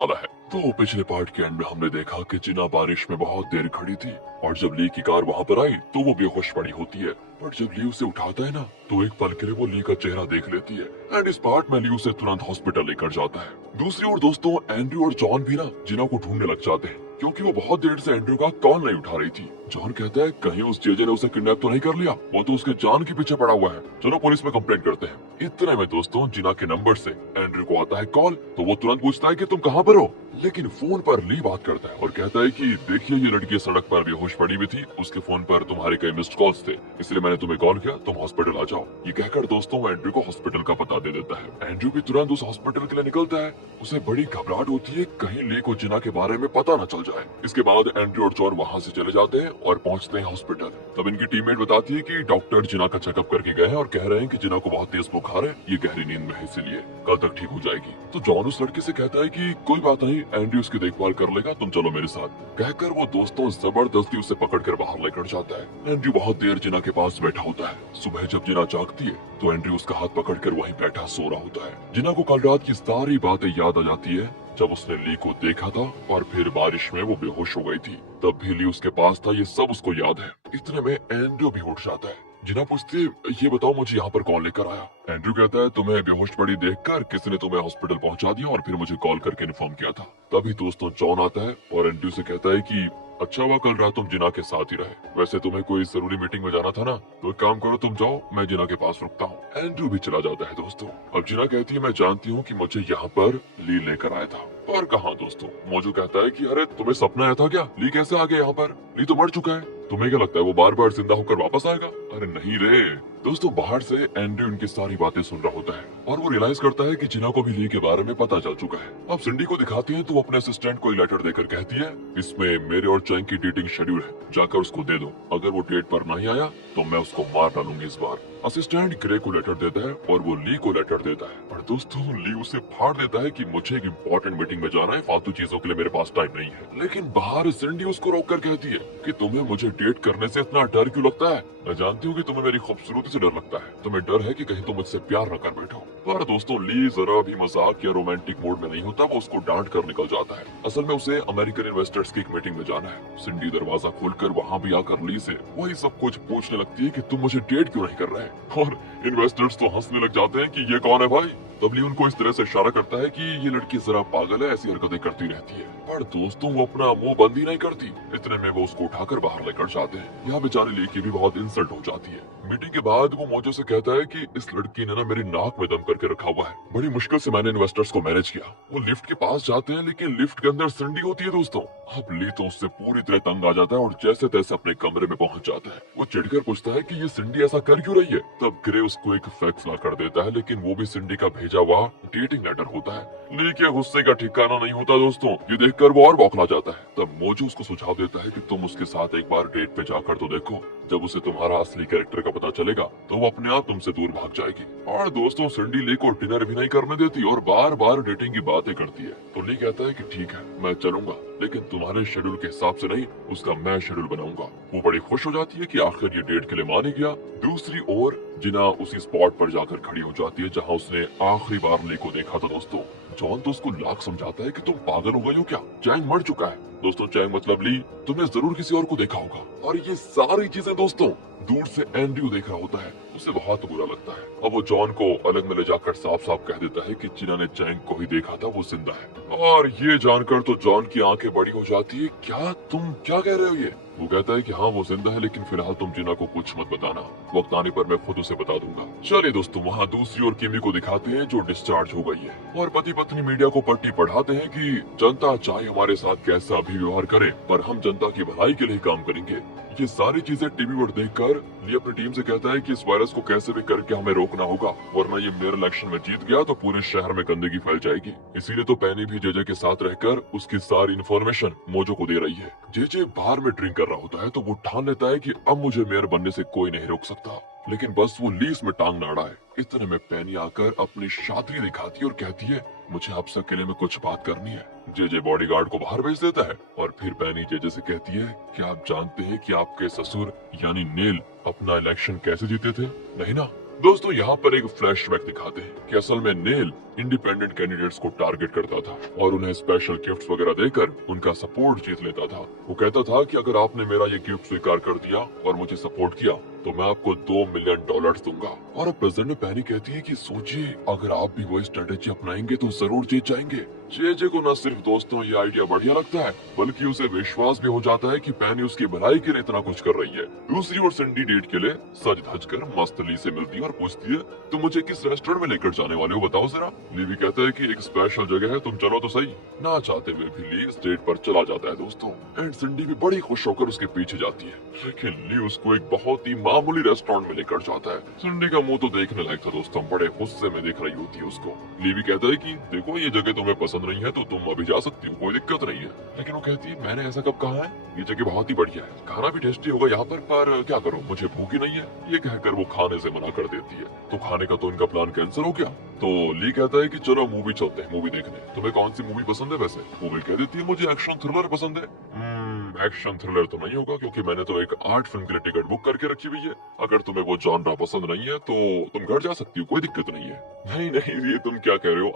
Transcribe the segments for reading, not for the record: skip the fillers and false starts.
वाला है। तो पिछले पार्ट के एंड में हमने देखा कि जिना बारिश में बहुत देर खड़ी थी और जब ली की कार वहां पर आई तो वो बेहोश पड़ी होती है। पर जब ली उसे उठाता है ना तो एक पल के लिए वो ली का चेहरा देख लेती है एंड इस पार्ट में ली उसे तुरंत हॉस्पिटल लेकर जाता है। दूसरी ओर दोस्तों एंड्रयू और जॉन भी ना जिना को ढूंढने लग जाते हैं क्योंकि वो बहुत देर से एंड्रयू का कॉल नहीं उठा रही थी। जॉन कहता है कहीं उस जेजे ने उसे किडनैप तो नहीं कर लिया, वो तो उसके जान के पीछे पड़ा हुआ है, चलो पुलिस में कंप्लेंट करते हैं। इतने में दोस्तों जिना के नंबर से एंड्रयू को आता है कॉल तो वो तुरंत पूछता है कि तुम कहाँ पर हो, लेकिन फोन पर ली बात करता है और कहता है कि देखिए ये लड़की सड़क पर बेहोश पड़ी हुई थी, उसके फोन पर तुम्हारे कई मिस्ड कॉल्स थे, इसलिए मैंने तुम्हें कॉल किया, तुम हॉस्पिटल आ जाओ। ये कहकर दोस्तों वो एंड्रयू को हॉस्पिटल का पता दे देता है। एंड्रयू भी तुरंत उस हॉस्पिटल के लिए निकलता है। उसे बड़ी घबराहट होती है कहीं ली को जिना के बारे में पता न चल जाए। इसके बाद एंड्रयू और जॉन वहाँ से चले जाते हैं और पहुँचते हैं हॉस्पिटल। तब इनकी टीममेट बताती है कि डॉक्टर जिना का चेकअप करके गए हैं और कह रहे हैं कि जिना को बहुत तेज बुखार है, ये गहरी नींद में है, इसीलिए कल तक ठीक हो जाएगी। तो जॉन उस लड़के से कहता है कि कोई बात नहीं, एंड्रयू उसकी देखभाल कर लेगा, तुम चलो मेरे साथ। कहकर वो दोस्तों जबरदस्ती उसे पकड़कर बाहर लेकर जाता है। एंड्रयू बहुत देर जिना के पास बैठा होता है। सुबह जब जिना जागती है तो एंड्रयू उसका हाथ पकड़कर वहीं बैठा सो रहा होता है। जिना को कल रात की सारी बातें याद आ जाती है, जब उसने ली को देखा था और फिर बारिश में वो बेहोश हो गई थी, तब भी ली उसके पास था, ये सब उसको याद है। इतने में एंड्रयू भी उठ जाता है। जिना पूछती है ये बताओ मुझे यहाँ पर कौन लेकर आया। एंड्रयू कहता है तुम्हें बेहोश पड़ी देखकर किसी ने तुम्हें हॉस्पिटल पहुंचा दिया और फिर मुझे कॉल करके इन्फॉर्म किया था। तभी दोस्तों जॉन आता है और एंड्रयू से कहता है कि अच्छा हुआ कल रात तुम जिना के साथ ही रहे, वैसे तुम्हें कोई जरूरी मीटिंग में जाना था ना, तो एक काम करो तुम जाओ, मैं जिना के पास रुकता हूँ। एंड्रयू भी चला जाता है दोस्तों। अब जिना कहती है मैं जानती हूँ कि मुझे यहाँ पर ली लेकर आया था। और कहा दोस्तों मोजू कहता है कि अरे तुम्हें सपना आया था क्या, ली कैसे आ गया यहाँ पर, ली तो मर चुका है, तुम्हें क्या लगता है वो बार बार जिंदा होकर वापस आएगा। अरे नहीं रे दोस्तों, बाहर से एंड्रयू इनकी सारी बातें सुन रहा होता है और वो रियलाइज करता है कि जिना को भी ली के बारे में पता चल चुका है। अब सिंडी को दिखाती है तो वो अपने असिस्टेंट को लेटर देकर कहती है इसमें मेरे और चैंग की डेटिंग शेड्यूल है, जाकर उसको दे दो, अगर वो डेट पर नहीं आया तो मैं उसको मार डालूंगी इस बार। असिस्टेंट ग्रे को लेटर देता है और वो ली को लेटर देता है, और दोस्तों ली उसे फाड़ देता है कि मुझे एक इम्पोर्टेंट मीटिंग में जाना है, फालतू चीजों के लिए मेरे पास टाइम नहीं है। लेकिन बाहर सिंडी उसको रोक कर कहती है कि तुम्हें मुझे डेट करने से इतना डर क्यों लगता है, मैं जानती हूँ कि तुम्हें मेरी खूबसूरती से डर लगता है, तुम्हें डर है कि कहीं तुम मुझसे प्यार न कर बैठो। पर दोस्तों ली जरा भी मजाक या रोमांटिक मूड में नहीं होता, वो उसको डांट कर निकल जाता है। असल में उसे अमेरिकन इन्वेस्टर्स की एक मीटिंग में जाना है। सिंडी दरवाजा खोलकर वहाँ भी आकर ली से वही सब कुछ पूछने लगती है कि तुम मुझे डेट क्यों नहीं कर रहे, और इन्वेस्टर्स तो हंसने लग जाते हैं कि ये कौन है भाई। तब ली उनको इस तरह से इशारा करता है कि ये लड़की जरा पागल है, ऐसी हरकतें करती रहती है, पर दोस्तों वो अपना मुंह बंद ही नहीं करती। इतने में वो उसको उठाकर बाहर लेकर जाते हैं। यहाँ बेचारे ली की भी बहुत इंसल्ट हो जाती है। मीटिंग के बाद वो मोजो से कहता है कि इस लड़की ने ना मेरी नाक में दम करके रखा हुआ है, बड़ी मुश्किल से मैंने इन्वेस्टर्स को मैनेज किया। वो लिफ्ट के पास जाते हैं लेकिन लिफ्ट के अंदर सिंडी होती है दोस्तों। अब ली तो उससे पूरी तरह तंग आ जाता है और जैसे तैसे अपने कमरे में पहुंच जाता है। वो चिढ़कर पूछता है कि ये सिंडी ऐसा कर क्यों रही है। तब ग्रे उसको एक फैक्स ला कर देता है, लेकिन वो भी सिंडी का भेजा हुआ डेटिंग लेटर होता है। ली के गुस्से का ठिकाना नहीं होता दोस्तों, ये देखकर वो और बौखला जाता है। तब मोजू उसको सुझाव देता है कि तुम उसके साथ एक बार डेट पे जाकर तो देखो, जब उसे तुम्हारा असली कैरेक्टर का पता चलेगा तो वो अपने आप तुमसे दूर भाग जाएगी। और दोस्तों सिंडी ली को डिनर भी नहीं करने देती और बार बार डेटिंग की बातें करती है। तो ली कहता है कि ठीक है मैं चलूंगा, लेकिन तुम्हारे शेड्यूल के हिसाब से नहीं, उसका मैं शेड्यूल बनाऊंगा। वो बड़ी खुश हो जाती है कि आखिर ये डेट के लिए मान ही गया। दूसरी ओर जिना उसी स्पॉट पर जाकर खड़ी हो जाती है जहाँ उसने आखिरी बार ली को देखा था दोस्तों। जॉन तो उसको लाख समझाता है कि तुम पागल हो गई हो क्या, चैंग मर चुका है। दोस्तों चैंग मतलब ली, तुमने जरूर किसी और को देखा होगा। और ये सारी चीजें दोस्तों दूर से एंड्रयू देख रहा होता है, उसे बहुत बुरा लगता है। अब वो जॉन को अलग में ले जाकर साफ साफ कह देता है कि जिना ने चैंग को ही देखा था, वो जिंदा है। और ये जानकर तो जॉन की आंखें बड़ी हो जाती है, क्या तुम क्या कह रहे हो ये। वो कहता है कि हाँ वो जिंदा है, लेकिन फिलहाल तुम जिना को कुछ मत बताना, वक्त आने पर मैं खुद उसे बता दूंगा। चलिए दोस्तों वहाँ दूसरी ओर किमी को दिखाते हैं जो डिस्चार्ज हो गई है, और पति पत्नी मीडिया को पट्टी पढ़ाते हैं कि जनता चाहे हमारे साथ कैसा भी व्यवहार करे, पर हम जनता की भलाई के लिए काम करेंगे। ये सारी चीजें टीवी पर देखकर ली अपनी टीम से कहता है कि इस वायरस को कैसे भी करके हमें रोकना होगा, वरना ये मेयर इलेक्शन में जीत गया तो पूरे शहर में गंदगी फैल जाएगी। इसीलिए तो पैनी भी जेजे के साथ रहकर उसकी सारी इन्फॉर्मेशन मोजो को दे रही है। जेजे बाहर में ड्रिंक कर रहा होता है तो वो ठान लेता है कि अब मुझे मेयर बनने से कोई नहीं रोक सकता, लेकिन बस वो लीस में टांग ना अड़ाए। इतने में पैनी आकर अपनी शादी दिखाती है और कहती है मुझे आपसे अकेले में कुछ बात करनी है। जेजे बॉडीगार्ड को बाहर भेज देता है और फिर पैनी जेजे से कहती है क्या आप जानते हैं कि आपके ससुर यानी नेल अपना इलेक्शन कैसे जीते थे। नहीं ना, दोस्तों यहाँ पर एक फ्लैशबैक दिखाते हैं कि असल में नेल इंडिपेंडेंट कैंडिडेट्स को टारगेट करता था और उन्हें स्पेशल गिफ्ट्स वगैरह देकर उनका सपोर्ट जीत लेता था। वो कहता था कि अगर आपने मेरा ये गिफ्ट स्वीकार कर दिया और मुझे सपोर्ट किया तो मैं आपको $2 मिलियन दूंगा। और अब प्रेसिडेंट में पैनी कहती है कि सोचिए अगर आप भी वही स्ट्रेटेजी अपनाएंगे तो जरूर जीत जाएंगे। जे को न सिर्फ दोस्तों ये आइडिया बढ़िया लगता है बल्कि उसे विश्वास भी हो जाता है कि पैनी उसकी भलाई के लिए इतना कुछ कर रही है। दूसरी ओर सिंडी डेट के लिए सज धज कर मस्त ली से मिलती है और पूछती है तुम मुझे किस रेस्टोरेंट में लेकर जाने वाले हो बताओ जरा। ली भी कहता है कि एक स्पेशल जगह है तुम चलो तो सही। ना चाहते हुए भी ली स्टेट पर चला जाता है दोस्तों एंड सिंडी भी बड़ी खुश होकर उसके पीछे जाती है लेकिन ली उसको एक बहुत ही मामूली रेस्टोरेंट में लेकर जाता है। सिंडी का मुंह तो देखने लायक था दोस्तों, बड़े गुस्से में देख रही होती है उसको। ली भी कहता है कि देखो ये जगह तुम्हें पसंद नहीं है तो तुम अभी जा सकती हो, कोई दिक्कत नहीं है। लेकिन वो कहती है मैंने ऐसा कब कहा है, ये जगह बहुत ही बढ़िया है, खाना भी टेस्टी होगा यहाँ पर क्या करो मुझे भूख ही नहीं है। ये कहकर वो खाने से मना कर देती है। तो खाने का तो इनका प्लान कैंसिल हो गया। तो ली कहता है कि चलो मूवी चलते हैं मूवी देखने। तुम्हें कौन सी मूवी पसंद है वैसे? मूवी कह देती है मुझे एक्शन थ्रिलर पसंद है। एक्शन थ्रिलर तो नहीं होगा क्योंकि मैंने तो एक आर्ट फिल्म के लिए टिकट बुक करके रखी हुई है। अगर तुम्हें वो जॉनरा पसंद नहीं है तो तुम घर जा सकती हो, कोई दिक्कत नहीं है। नहीं नहीं ये तुम क्या कह रहे हो,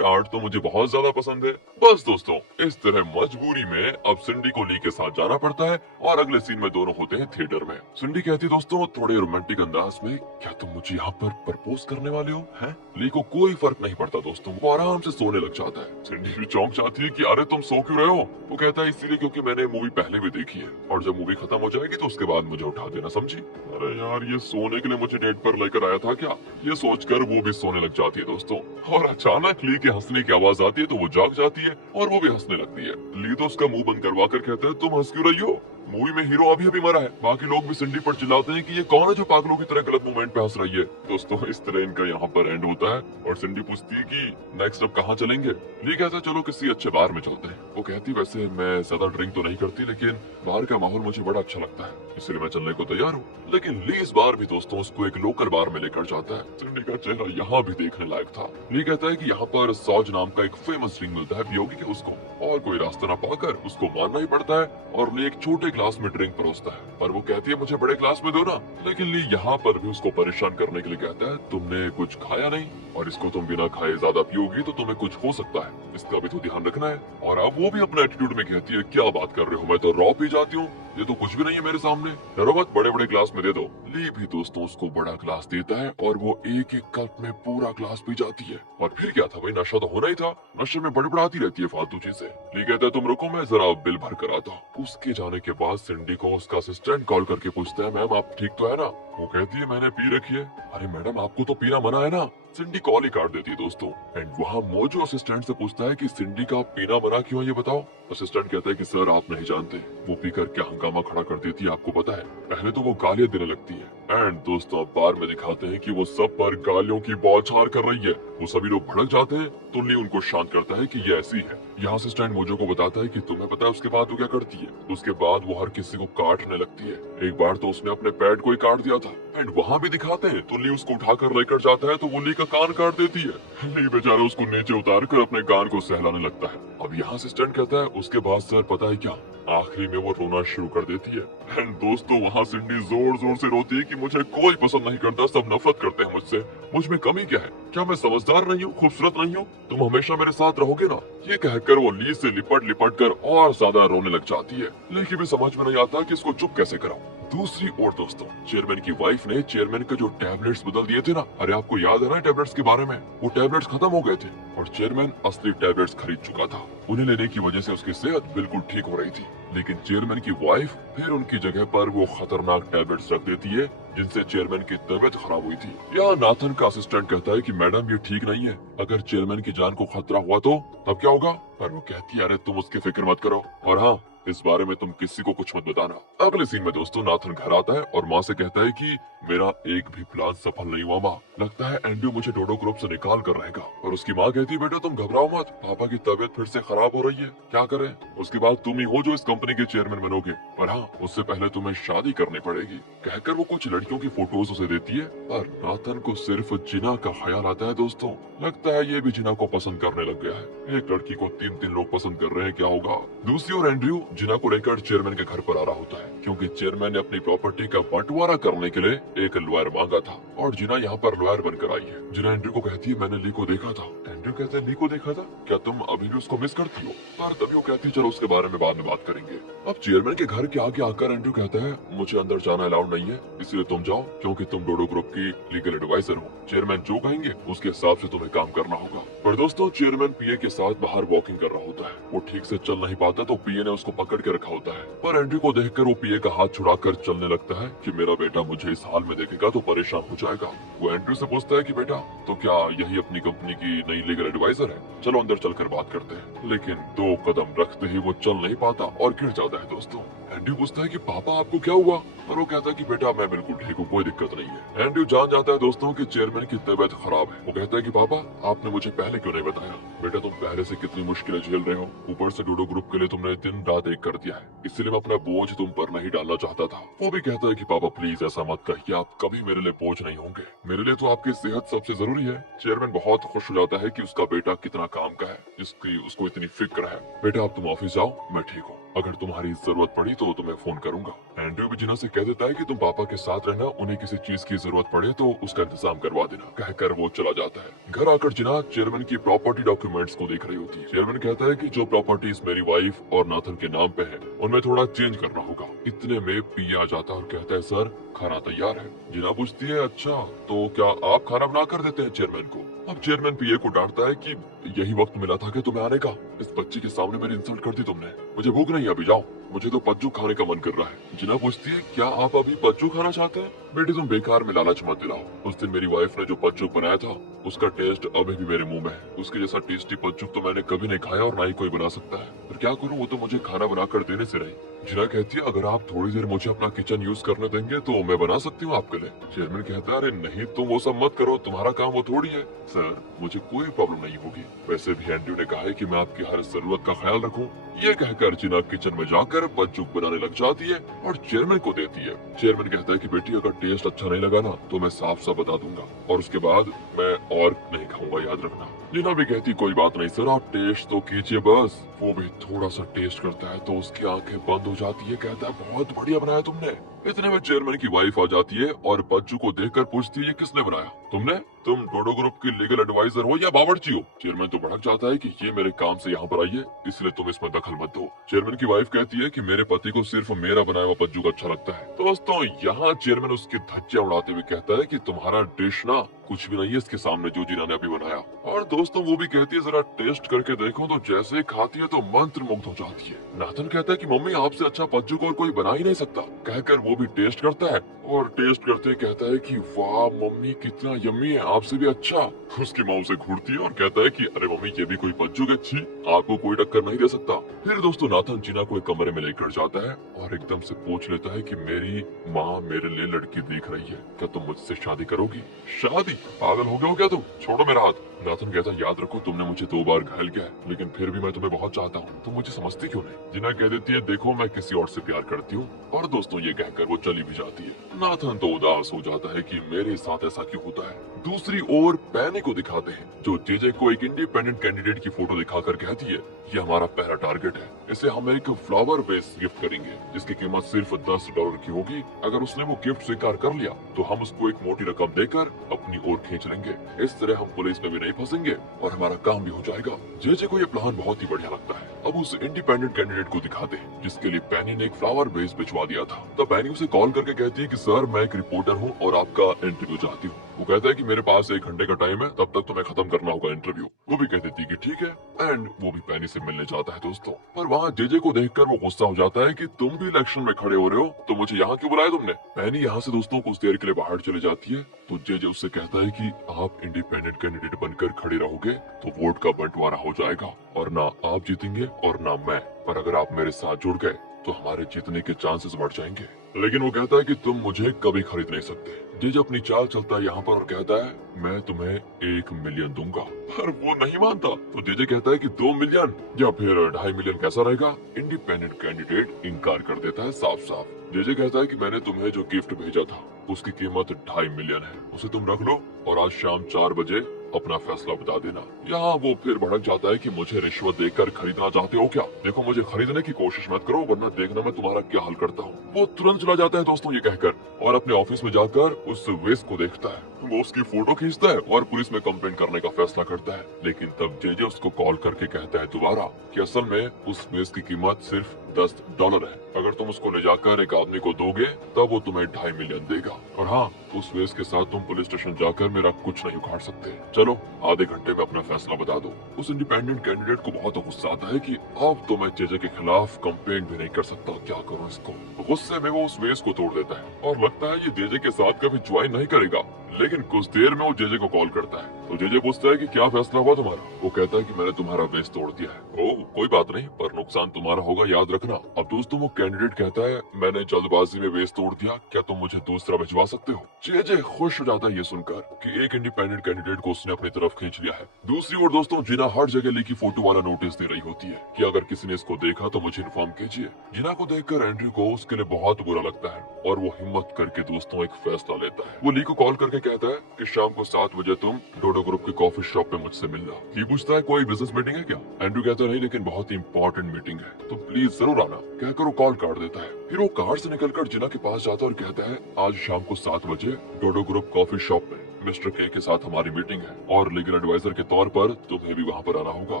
आर्ट तो मुझे बहुत ज्यादा पसंद है। बस दोस्तों इस तरह मजबूरी में अब सिंडी को ली के साथ जाना पड़ता है और अगले सीन में दोनों होते हैं थिएटर में। सिंडी कहती है दोस्तों थोड़े रोमांटिक अंदाज में, क्या तुम मुझे यहाँ पर प्रपोज करने वाले हो? हैं? ली को कोई फर्क नहीं पड़ता दोस्तों, वो आराम से सोने लग जाता है। सिंडी भी चौंक जाती है कि अरे तुम सो क्यों रहे हो? वो कहता है इसीलिए क्योंकि मैंने मूवी पहले भी देखी है और जब मूवी खत्म हो जाएगी तो उसके बाद मुझे उठा देना, समझी? अरे यार ये सोने के लिए मुझे डेट पर लेकर आया था क्या? ये सोचकर वो भी सोने लग जाती है दोस्तों और अचानक ली के हंसने की आवाज आती है तो वो जाग जाती है और वो भी हंसने लगती है। ली तो उसका मुंह बंद करवा कर कहता है तुम हंस क्यों रही हो? मूवी में हीरो अभी अभी मरा है। बाकी लोग भी सिंडी पर चिल्लाते हैं कि ये कौन है जो पागलों की तरह गलत मूवमेंट पे हंस रही है। दोस्तों इस तरह इनका यहाँ पर एंड होता है और सिंडी पूछती है कि नेक्स्ट अब कहाँ चलेंगे? ली कहता है चलो किसी अच्छे बार में चलते हैं। वो कहती वैसे मैं ज्यादा ड्रिंक तो नहीं करती लेकिन बाहर का माहौल मुझे बड़ा अच्छा लगता है इसलिए मैं चलने को तैयार हूँ। लेकिन ली इस बार भी दोस्तों उसको एक लोकल बार में लेकर जाता है। सिंडी का चेहरा यहाँ भी देखने लायक था। ली कहता है कि यहाँ पर सॉज नाम का एक फेमस ड्रिंक मिलता है, पियोगी क्या उसको? और कोई रास्ता न पाकर उसको मानना ही पड़ता है और ली एक छोटे ग्लास में ड्रिंक परोसता है पर वो कहती है मुझे बड़े ग्लास में दो ना। लेकिन ली यहाँ पर भी उसको परेशान करने के लिए कहता है तुमने कुछ खाया नहीं और इसको तुम बिना खाए ज्यादा पियोगी तो तुम्हें कुछ हो सकता है, इसका भी तो ध्यान रखना है। और अब वो भी अपने एटीट्यूड में कहती है क्या बात कर रहे हो, मैं तो रॉ पी जाती हूँ, ये तो कुछ भी नहीं है मेरे सामने, डरो मत, बड़े बड़े ग्लास में दे दो। ली भी दोस्तों उसको बड़ा ग्लास देता है और वो एक एक कप में पूरा ग्लास पी जाती है। और फिर क्या था भाई, नशा तो होना ही था, नशे में बड़बड़ाती रहती है फालतू चीजें। ली कहता है तुम रुको मैं जरा बिल भर कर आता हूँ। उसके जाने के बाद सिंडी को उसका असिस्टेंट कॉल करके पूछता है मैम आप ठीक तो है ना? वो कहती है मैंने पी रखी है। अरे मैडम आपको तो पीना मना है ना। सिंडी कॉल ही काट देती है दोस्तों एंड वहाँ मोजो असिस्टेंट से पूछता है कि सिंडी का पीना मना क्यों है ये बताओ। असिस्टेंट कहता है कि सर आप नहीं जानते वो पीकर क्या हंगामा खड़ा कर देती है आपको पता है। पहले तो वो गालियां देने लगती है एंड दोस्तों अब बार में दिखाते हैं कि वो सब पर गालियों की बौछार कर रही है। वो सभी लोग भड़क जाते हैं तो ली उनको शांत करता है कि ये ऐसी है। यहाँ असिस्टेंट मोजो को बताता है कि तुम्हें पता है उसके बाद वो क्या करती है? उसके बाद वो हर किसी को काटने लगती है। एक बार तो उसने अपने पैड को ही काट दिया था एंड वहाँ भी दिखाते हैं तो ली उसको उठाकर लेकर जाता है तो वो ली का कान काट देती है। ली बेचारा उसको नीचे उतार कर अपने कान को सहलाने लगता है। अब यहाँ असिस्टेंट कहता है उसके बाद सर पता है क्या, आखिरी में वो रोना शुरू कर देती है एंड दोस्तों वहाँ सिंडी जोर जोर से रोती है कि मुझे कोई पसंद नहीं करता, सब नफरत करते हैं मुझसे, मुझ में कमी क्या है? क्या मैं समझदार नहीं हूँ, खूबसूरत नहीं हूँ? तुम हमेशा मेरे साथ रहोगे ना? ये कहकर वो ली से लिपट लिपट कर और ज्यादा रोने लग जाती है। लेकिन भी समझ में नहीं आता कि इसको चुप कैसे कराऊं। दूसरी ओर दोस्तों चेयरमैन की वाइफ ने चेयरमैन के जो टैबलेट्स बदल दिए थे ना, अरे आपको याद है ना टैबलेट्स के बारे में? वो टैबलेट्स खत्म हो गए थे और चेयरमैन असली टैबलेट्स खरीद चुका था। उन्हें लेने की वजह से उसकी सेहत बिल्कुल ठीक हो रही थी। लेकिन चेयरमैन की वाइफ फिर उनकी जगह पर वो खतरनाक टैबलेट्स रख देती है जिनसे चेयरमैन की तबीयत खराब हुई थी। यहाँ नाथन का असिस्टेंट कहता है कि मैडम ये ठीक नहीं है, अगर चेयरमैन की जान को खतरा हुआ तो तब क्या होगा? पर वो कहती है अरे तुम उसकी फिक्र मत करो और हाँ इस बारे में तुम किसी को कुछ मत बताना। अगले सीन में दोस्तों नाथन घर आता है और माँ से कहता है कि मेरा एक भी प्लान सफल नहीं हुआ माँ, लगता है एंड्रयू मुझे डोडो ग्रुप से निकाल कर रहेगा। और उसकी माँ कहती है बेटा तुम घबराओ मत, पापा की तबीयत फिर से खराब हो रही है, क्या करें? उसके बाद तुम ही हो जो इस कंपनी के चेयरमैन बनोगे और हाँ, उससे पहले तुम्हें शादी करनी पड़ेगी। कहकर वो कुछ लड़कियों की फोटोज उसे देती है और नाथन को सिर्फ जिना का ख्याल आता है। दोस्तों, लगता है ये भी जिना को पसंद करने लग गया है। एक लड़की को 3-3 लोग पसंद कर रहे हैं, क्या होगा। दूसरी ओर एंड्रयू जिना को लेकर चेयरमैन के घर पर आ रहा होता है, क्योंकि चेयरमैन ने अपनी प्रॉपर्टी का बंटवारा करने के लिए एक लॉयर मांगा था और जिना यहाँ पर लॉयर बनकर आई है। जिना एंड्रयू को कहती है, मैंने ली को देखा था। एंड्रयू कहते हैं, ली को देखा था? क्या तुम अभी भी उसको मिस करती हो? पर तभी वो कहती है, चलो उसके बारे में बाद में बात करेंगे। अब चेयरमैन के घर के आगे आकर एंड्रयू कहता है, मुझे अंदर जाना अलाउड नहीं है, इसलिए तुम जाओ, क्योंकि तुम डोडो ग्रुप की लीगल एडवाइजर हो। चेयरमैन जो कहेंगे उसके हिसाब से तुम्हें काम करना होगा। पर दोस्तों, चेयरमैन पीए के साथ बाहर वॉकिंग कर रहा होता है। वो ठीक से चल नहीं पाता तो पीए ने उसको पकड़ के रखा होता है। पर एंड्रयू को देखकर वो पीए का हाथ छुड़ाकर चलने लगता है कि मेरा बेटा मुझे इस हाल में देखेगा तो परेशान हो जाएगा। वो एंड्रयू से पूछता है कि बेटा, तो क्या यही अपनी कंपनी की नई लीगल एडवाइजर है? चलो अंदर चलकर बात करते हैं। लेकिन 2 कदम रखते ही वो चल नहीं पाता और गिर जाता है। दोस्तों, एंड्रयू पूछता है कि पापा आपको क्या हुआ? और वो कहता है कि बेटा मैं बिल्कुल ठीक हूँ, कोई दिक्कत नहीं है। एंड्रयू जान जाता है दोस्तों कि चेयरमैन की तबीयत खराब है। वो कहता है कि पापा आपने मुझे पहले क्यों नहीं बताया? बेटा तुम पहले से कितनी मुश्किलें झेल रहे हो, ऊपर से डोडो ग्रुप के लिए तुमने दिन रात एक कर दिया है, इसलिए मैं अपना बोझ तुम पर नहीं डालना चाहता था। वो भी कहता है कि पापा प्लीज ऐसा मत कहिए, आप कभी मेरे लिए बोझ नहीं होंगे, मेरे लिए तो आपकी सेहत सबसे जरूरी है। चेयरमैन बहुत खुश हो जाता है कि उसका बेटा कितना काम का है, जिसकी उसको इतनी फिक्र है। बेटा अब तुम ऑफिस जाओ, मैं ठीक हूँ, अगर तुम्हारी जरूरत पड़ी तो तुम्हें फोन करूंगा। एंड्रयू भी जिना से कह देता है कि तुम पापा के साथ रहना, उन्हें किसी चीज की जरूरत पड़े तो उसका इंतजाम करवा देना। कहकर वो चला जाता है। घर आकर जिना चेयरमैन की प्रॉपर्टी डॉक्यूमेंट्स को देख रही होती है। चेयरमैन कहता है कि जो प्रॉपर्टीज मेरी वाइफ और नाथन के नाम पे है, उनमें थोड़ा चेंज करना होगा। इतने में पी आ जाता है और कहता है, सर खाना तैयार है। जिना पूछती है, अच्छा तो क्या आप खाना बना कर देते हैं चेयरमैन को? अब चेयरमैन पीए को डांटता है कि यही वक्त मिला था कि तुम्हें आने का, इस बच्ची के सामने मेरी इंसल्ट कर दी तुमने, मुझे भूख नहीं है, अभी जाओ, मुझे तो पज्जू खाने का मन कर रहा है। जिना पूछती है, क्या आप अभी पज्जू खाना चाहते हैं? बेटी तुम बेकार में लालच मत दिलाओ, उस दिन मेरी वाइफ ने जो पज्जू बनाया था उसका टेस्ट अभी भी मेरे मुंह में है। उसके जैसा टेस्टी पज्जू तो मैंने कभी नहीं खाया और ना ही कोई बना सकता है। पर क्या करूं, वो तो मुझे खाना बनाकर देने से रही। जिना कहती है, अगर आप थोड़ी देर मुझे अपना किचन यूज करने देंगे तो मैं बना सकती हूँ आपके लिए। चेयरमैन कहता है, अरे नहीं तुम वो सब मत करो, तुम्हारा काम वो थोड़ी है। सर मुझे कोई प्रॉब्लम नहीं होगी, वैसे भी एंड्रयू ने कहा है कि मैं आपकी हर जरूरत का ख्याल रखूं। ये कहकर जिना किचन में जाकर पज्जू बनाने लग जाती है और चेयरमैन को देती है। चेयरमैन कहता है कि बेटी अगर टेस्ट अच्छा नहीं लगा ना तो मैं साफ साफ बता दूंगा और उसके बाद मैं और नहीं खाऊंगा, याद रखना। जिना भी कहती, कोई बात नहीं सर, आप टेस्ट तो कीजिए बस। वो भी थोड़ा सा टेस्ट करता है तो उसकी आंखें बंद हो जाती है। कहता है, बहुत बढ़िया बनाया तुमने। इतने में चेयरमैन की वाइफ आ जाती है और पज्जू को देखकर पूछती है, ये किसने बनाया? तुमने? तुम डोडो ग्रुप की लीगल एडवाइजर हो या बावर्ची हो? चेयरमैन तो भड़क जाता है कि ये मेरे काम से यहाँ पर आई है, इसलिए तुम इसमें दखल मत दो। चेयरमैन की वाइफ कहती है कि मेरे पति को सिर्फ मेरा बनाया हुआ पज्जू का अच्छा लगता है। दोस्तों, यहाँ चेयरमैन उसकी धज्जियां उड़ाते हुए कहता है कि तुम्हारा डिश ना कुछ भी नहीं है इसके सामने जो जिना ने अभी बनाया। और दोस्तों वो भी कहती है, जरा टेस्ट करके देखो, तो जैसे खाती है तो मंत्र मुग्ध हो जाती है। नाथन कहता है कि मम्मी आपसे अच्छा पज्जू को और कोई बना ही नहीं सकता। कहकर वो भी टेस्ट करता है और टेस्ट करते कहता है कि वाह मम्मी कितना यम्मी है, आपसे भी अच्छा। उसकी माँ उसे घूरती है और कहता है कि अरे मम्मी ये भी कोई पज्जू की अच्छी, आपको कोई टक्कर नहीं दे सकता। फिर दोस्तों नाथन जिना को एक कमरे में लेकर जाता है और एकदम से पूछ लेता है कि मेरी माँ मेरे लिए लड़की देख रही है, क्या तुम मुझसे शादी करोगी? शादी? पागल हो गए हो क्या तुम, छोड़ो मेरा हाथ। नाथन कहता है, याद रखो तुमने मुझे 2 बार घायल किया है, लेकिन फिर भी मैं तुम्हें बहुत चाहता हूँ, तुम मुझे समझती क्यों नहीं? जिना कह देती है, देखो मैं किसी और से प्यार करती हूँ। और दोस्तों ये कहकर वो चली भी जाती है। नाथन तो उदास हो जाता है कि मेरे साथ ऐसा क्यों होता है। दूसरी ओर पैनी को दिखाते हैं जो जेजे को एक इंडिपेंडेंट कैंडिडेट की फोटो दिखाकर कहती है, ये हमारा पहला टारगेट है, इसे हम एक फ्लावर बेस गिफ्ट करेंगे जिसकी कीमत सिर्फ $10 की होगी। अगर उसने वो गिफ्ट स्वीकार कर लिया तो हम उसको एक मोटी रकम देकर अपनी ओर खींच लेंगे। इस तरह हम पुलिस में भी नहीं फंसेंगे और हमारा काम भी हो जाएगा। जेजे को ये प्लान बहुत ही बढ़िया लगता है। अब उस इंडिपेंडेंट कैंडिडेट को दिखाते हैं जिसके लिए पैनी ने एक फ्लावर बेस भिजवा दिया था। तब पैनी उसे कॉल करके कहती है कि सर मैं एक रिपोर्टर हूँ और आपका इंटरव्यू चाहती हूँ। वो कहता है कि मेरे पास 1 घंटे का टाइम है, तब तक तुम्हें खत्म करना होगा इंटरव्यू। वो भी कह देती है कि ठीक है एंड वो भी पैनी से मिलने जाता है दोस्तों। पर वहाँ जेजे को देखकर वो गुस्सा हो जाता है कि तुम भी इलेक्शन में खड़े हो रहे हो तो मुझे यहाँ क्यों बुलाया तुमने? पैनी यहाँ से दोस्तों कुछ देर के लिए बाहर चले जाती है तो जेजे उससे कहता है कि आप इंडिपेंडेंट कैंडिडेट बनकर खड़े रहोगे तो वोट का बंटवारा हो जाएगा और ना आप जीतेंगे और ना मैं, पर अगर आप मेरे साथ जुड़ गए तो हमारे जीतने के चांसेस बढ़ जाएंगे। लेकिन वो कहता है कि तुम मुझे कभी खरीद नहीं सकते, जेजे अपनी चाल चलता है यहाँ पर और कहता है मैं तुम्हें 1 मिलियन दूंगा, पर वो नहीं मानता। तो जेजे कहता है कि 2 मिलियन या फिर 2.5 मिलियन कैसा रहेगा। इंडिपेंडेंट कैंडिडेट इनकार कर देता है साफ साफ। जेजे कहता है कि मैंने तुम्हें जो गिफ्ट भेजा था उसकी कीमत 2.5 मिलियन है, उसे तुम रख लो और आज शाम 4 बजे अपना फैसला बता देना। यहाँ वो फिर भड़क जाता है कि मुझे रिश्वत देकर खरीदना चाहते हो क्या? देखो मुझे खरीदने की कोशिश मत करो वरना देखना मैं तुम्हारा क्या हाल करता हूँ। वो तुरंत चला जाता है दोस्तों ये कहकर और अपने ऑफिस में जाकर उस वेस को देखता है। वो उसकी फोटो खींचता है और पुलिस में कंप्लेंट करने का फैसला करता है। लेकिन तब जेजे उसको कॉल करके कहता है दोबारा कि असल में उस वेस की कीमत सिर्फ $10 है। अगर तुम उसको ले जाकर एक आदमी को दोगे तब वो तुम्हें 2.5 मिलियन देगा। और हाँ, उस वेस के साथ तुम पुलिस स्टेशन जाकर मेरा कुछ नहीं उखाड़ सकते। चलो आधे घंटे में अपना फैसला बता दो। उस इंडिपेंडेंट कैंडिडेट को बहुत गुस्सा आता है कि अब तो मैं जेजे के खिलाफ कंप्लेंट भी नहीं कर सकता, क्या करूं इसको। गुस्से में वो उस वेस को तोड़ देता है और लगता है ये जेजे के साथ कभी ज्वाइन नहीं करेगा। लेकिन कुछ देर में वो जेजे को कॉल करता है। तो जेजे पूछता है कि क्या फैसला हुआ तुम्हारा? वो कहता है कि मैंने तुम्हारा वेस तोड़ दिया है। ओह कोई बात नहीं, पर नुकसान तुम्हारा होगा, याद रखना। अब दोस्तों वो कैंडिडेट कहता है मैंने जल्दबाजी में वेस तोड़ दिया, क्या तुम मुझे दूसरा भिजवा सकते हो? जेजे खुश हो जाता है ये सुनकर कि एक इंडिपेंडेंट कैंडिडेट को उसने अपनी तरफ खींच लिया है। दूसरी ओर दोस्तों जिना हर जगह ली की फोटो वाला नोटिस दे रही होती है कि अगर किसी ने इसको देखा तो मुझे इन्फॉर्म कीजिए। जिना को देखकर एंड्रयू को उसके लिए बहुत बुरा लगता है और वो हिम्मत करके दोस्तों एक फैसला लेता है। वो ली को कॉल करके कहता है कि शाम को 7 बजे तुम डोडो ग्रुप के कॉफी शॉप पे मुझसे मिलना। ली पूछता है कोई बिजनेस मीटिंग है क्या? एंड्रयू कहता है नहीं, लेकिन बहुत ही इंपॉर्टेंट मीटिंग है, तो प्लीज जरूर आना कहकर वो कॉल काट देता है। फिर वो कार से निकलकर जिना के पास जाता है और कहता है आज शाम को 7 बजे डोडो ग्रुप कॉफी शॉप में मिस्टर के साथ हमारी मीटिंग है और लीगल एडवाइजर के तौर पर तुम्हें भी वहाँ पर आना होगा।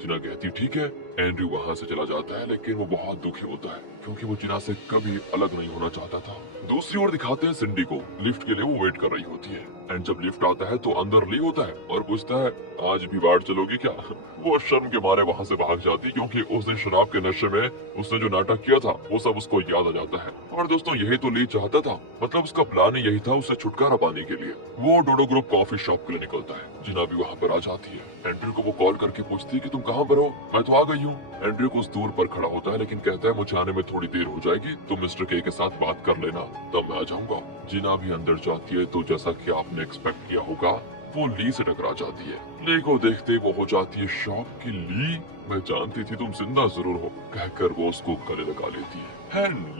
जिना कहती ठीक है। एंड्रयू वहाँ से चला जाता है लेकिन वो बहुत दुखी होता है क्योंकि वो जिना से कभी अलग नहीं होना चाहता था। दूसरी ओर दिखाते हैं सिंडी को, लिफ्ट के लिए वो वेट कर रही होती है एंड जब लिफ्ट आता है तो अंदर ली होता है और पूछता है आज भी बाहर चलोगी क्या? वो शर्म के मारे वहाँ से भाग जाती क्योंकि उस दिन शराब के नशे में उसने जो नाटक किया था वो सब उसको याद आ जाता है। और दोस्तों यही तो ली चाहता था, मतलब उसका प्लान ही यही था उसे छुटकारा पाने के लिए। वो डोडो ग्रुप कॉफी शॉप के लिए निकलता है। जिना भी वहाँ पर आ जाती है। एंड्रयू को वो कॉल करके पूछती है कि तुम कहाँ पर हो? मैं तो आ गई हूँ। एंड्रयू कुछ दूर पर खड़ा होता है लेकिन कहता है मुझे आने में थोड़ी देर हो जाएगी, तुम मिस्टर के साथ बात कर लेना तब मैं आ जाऊंगा। जिना भी अंदर जाती है तो जैसा कि आपने एक्सपेक्ट किया होगा वो ली से टकरा जाती है। ली को देखते वो हो जाती है शॉक कि ली मैं जानती थी तुम जिंदा जरूर हो कहकर वो उसको गले लगा लेती है।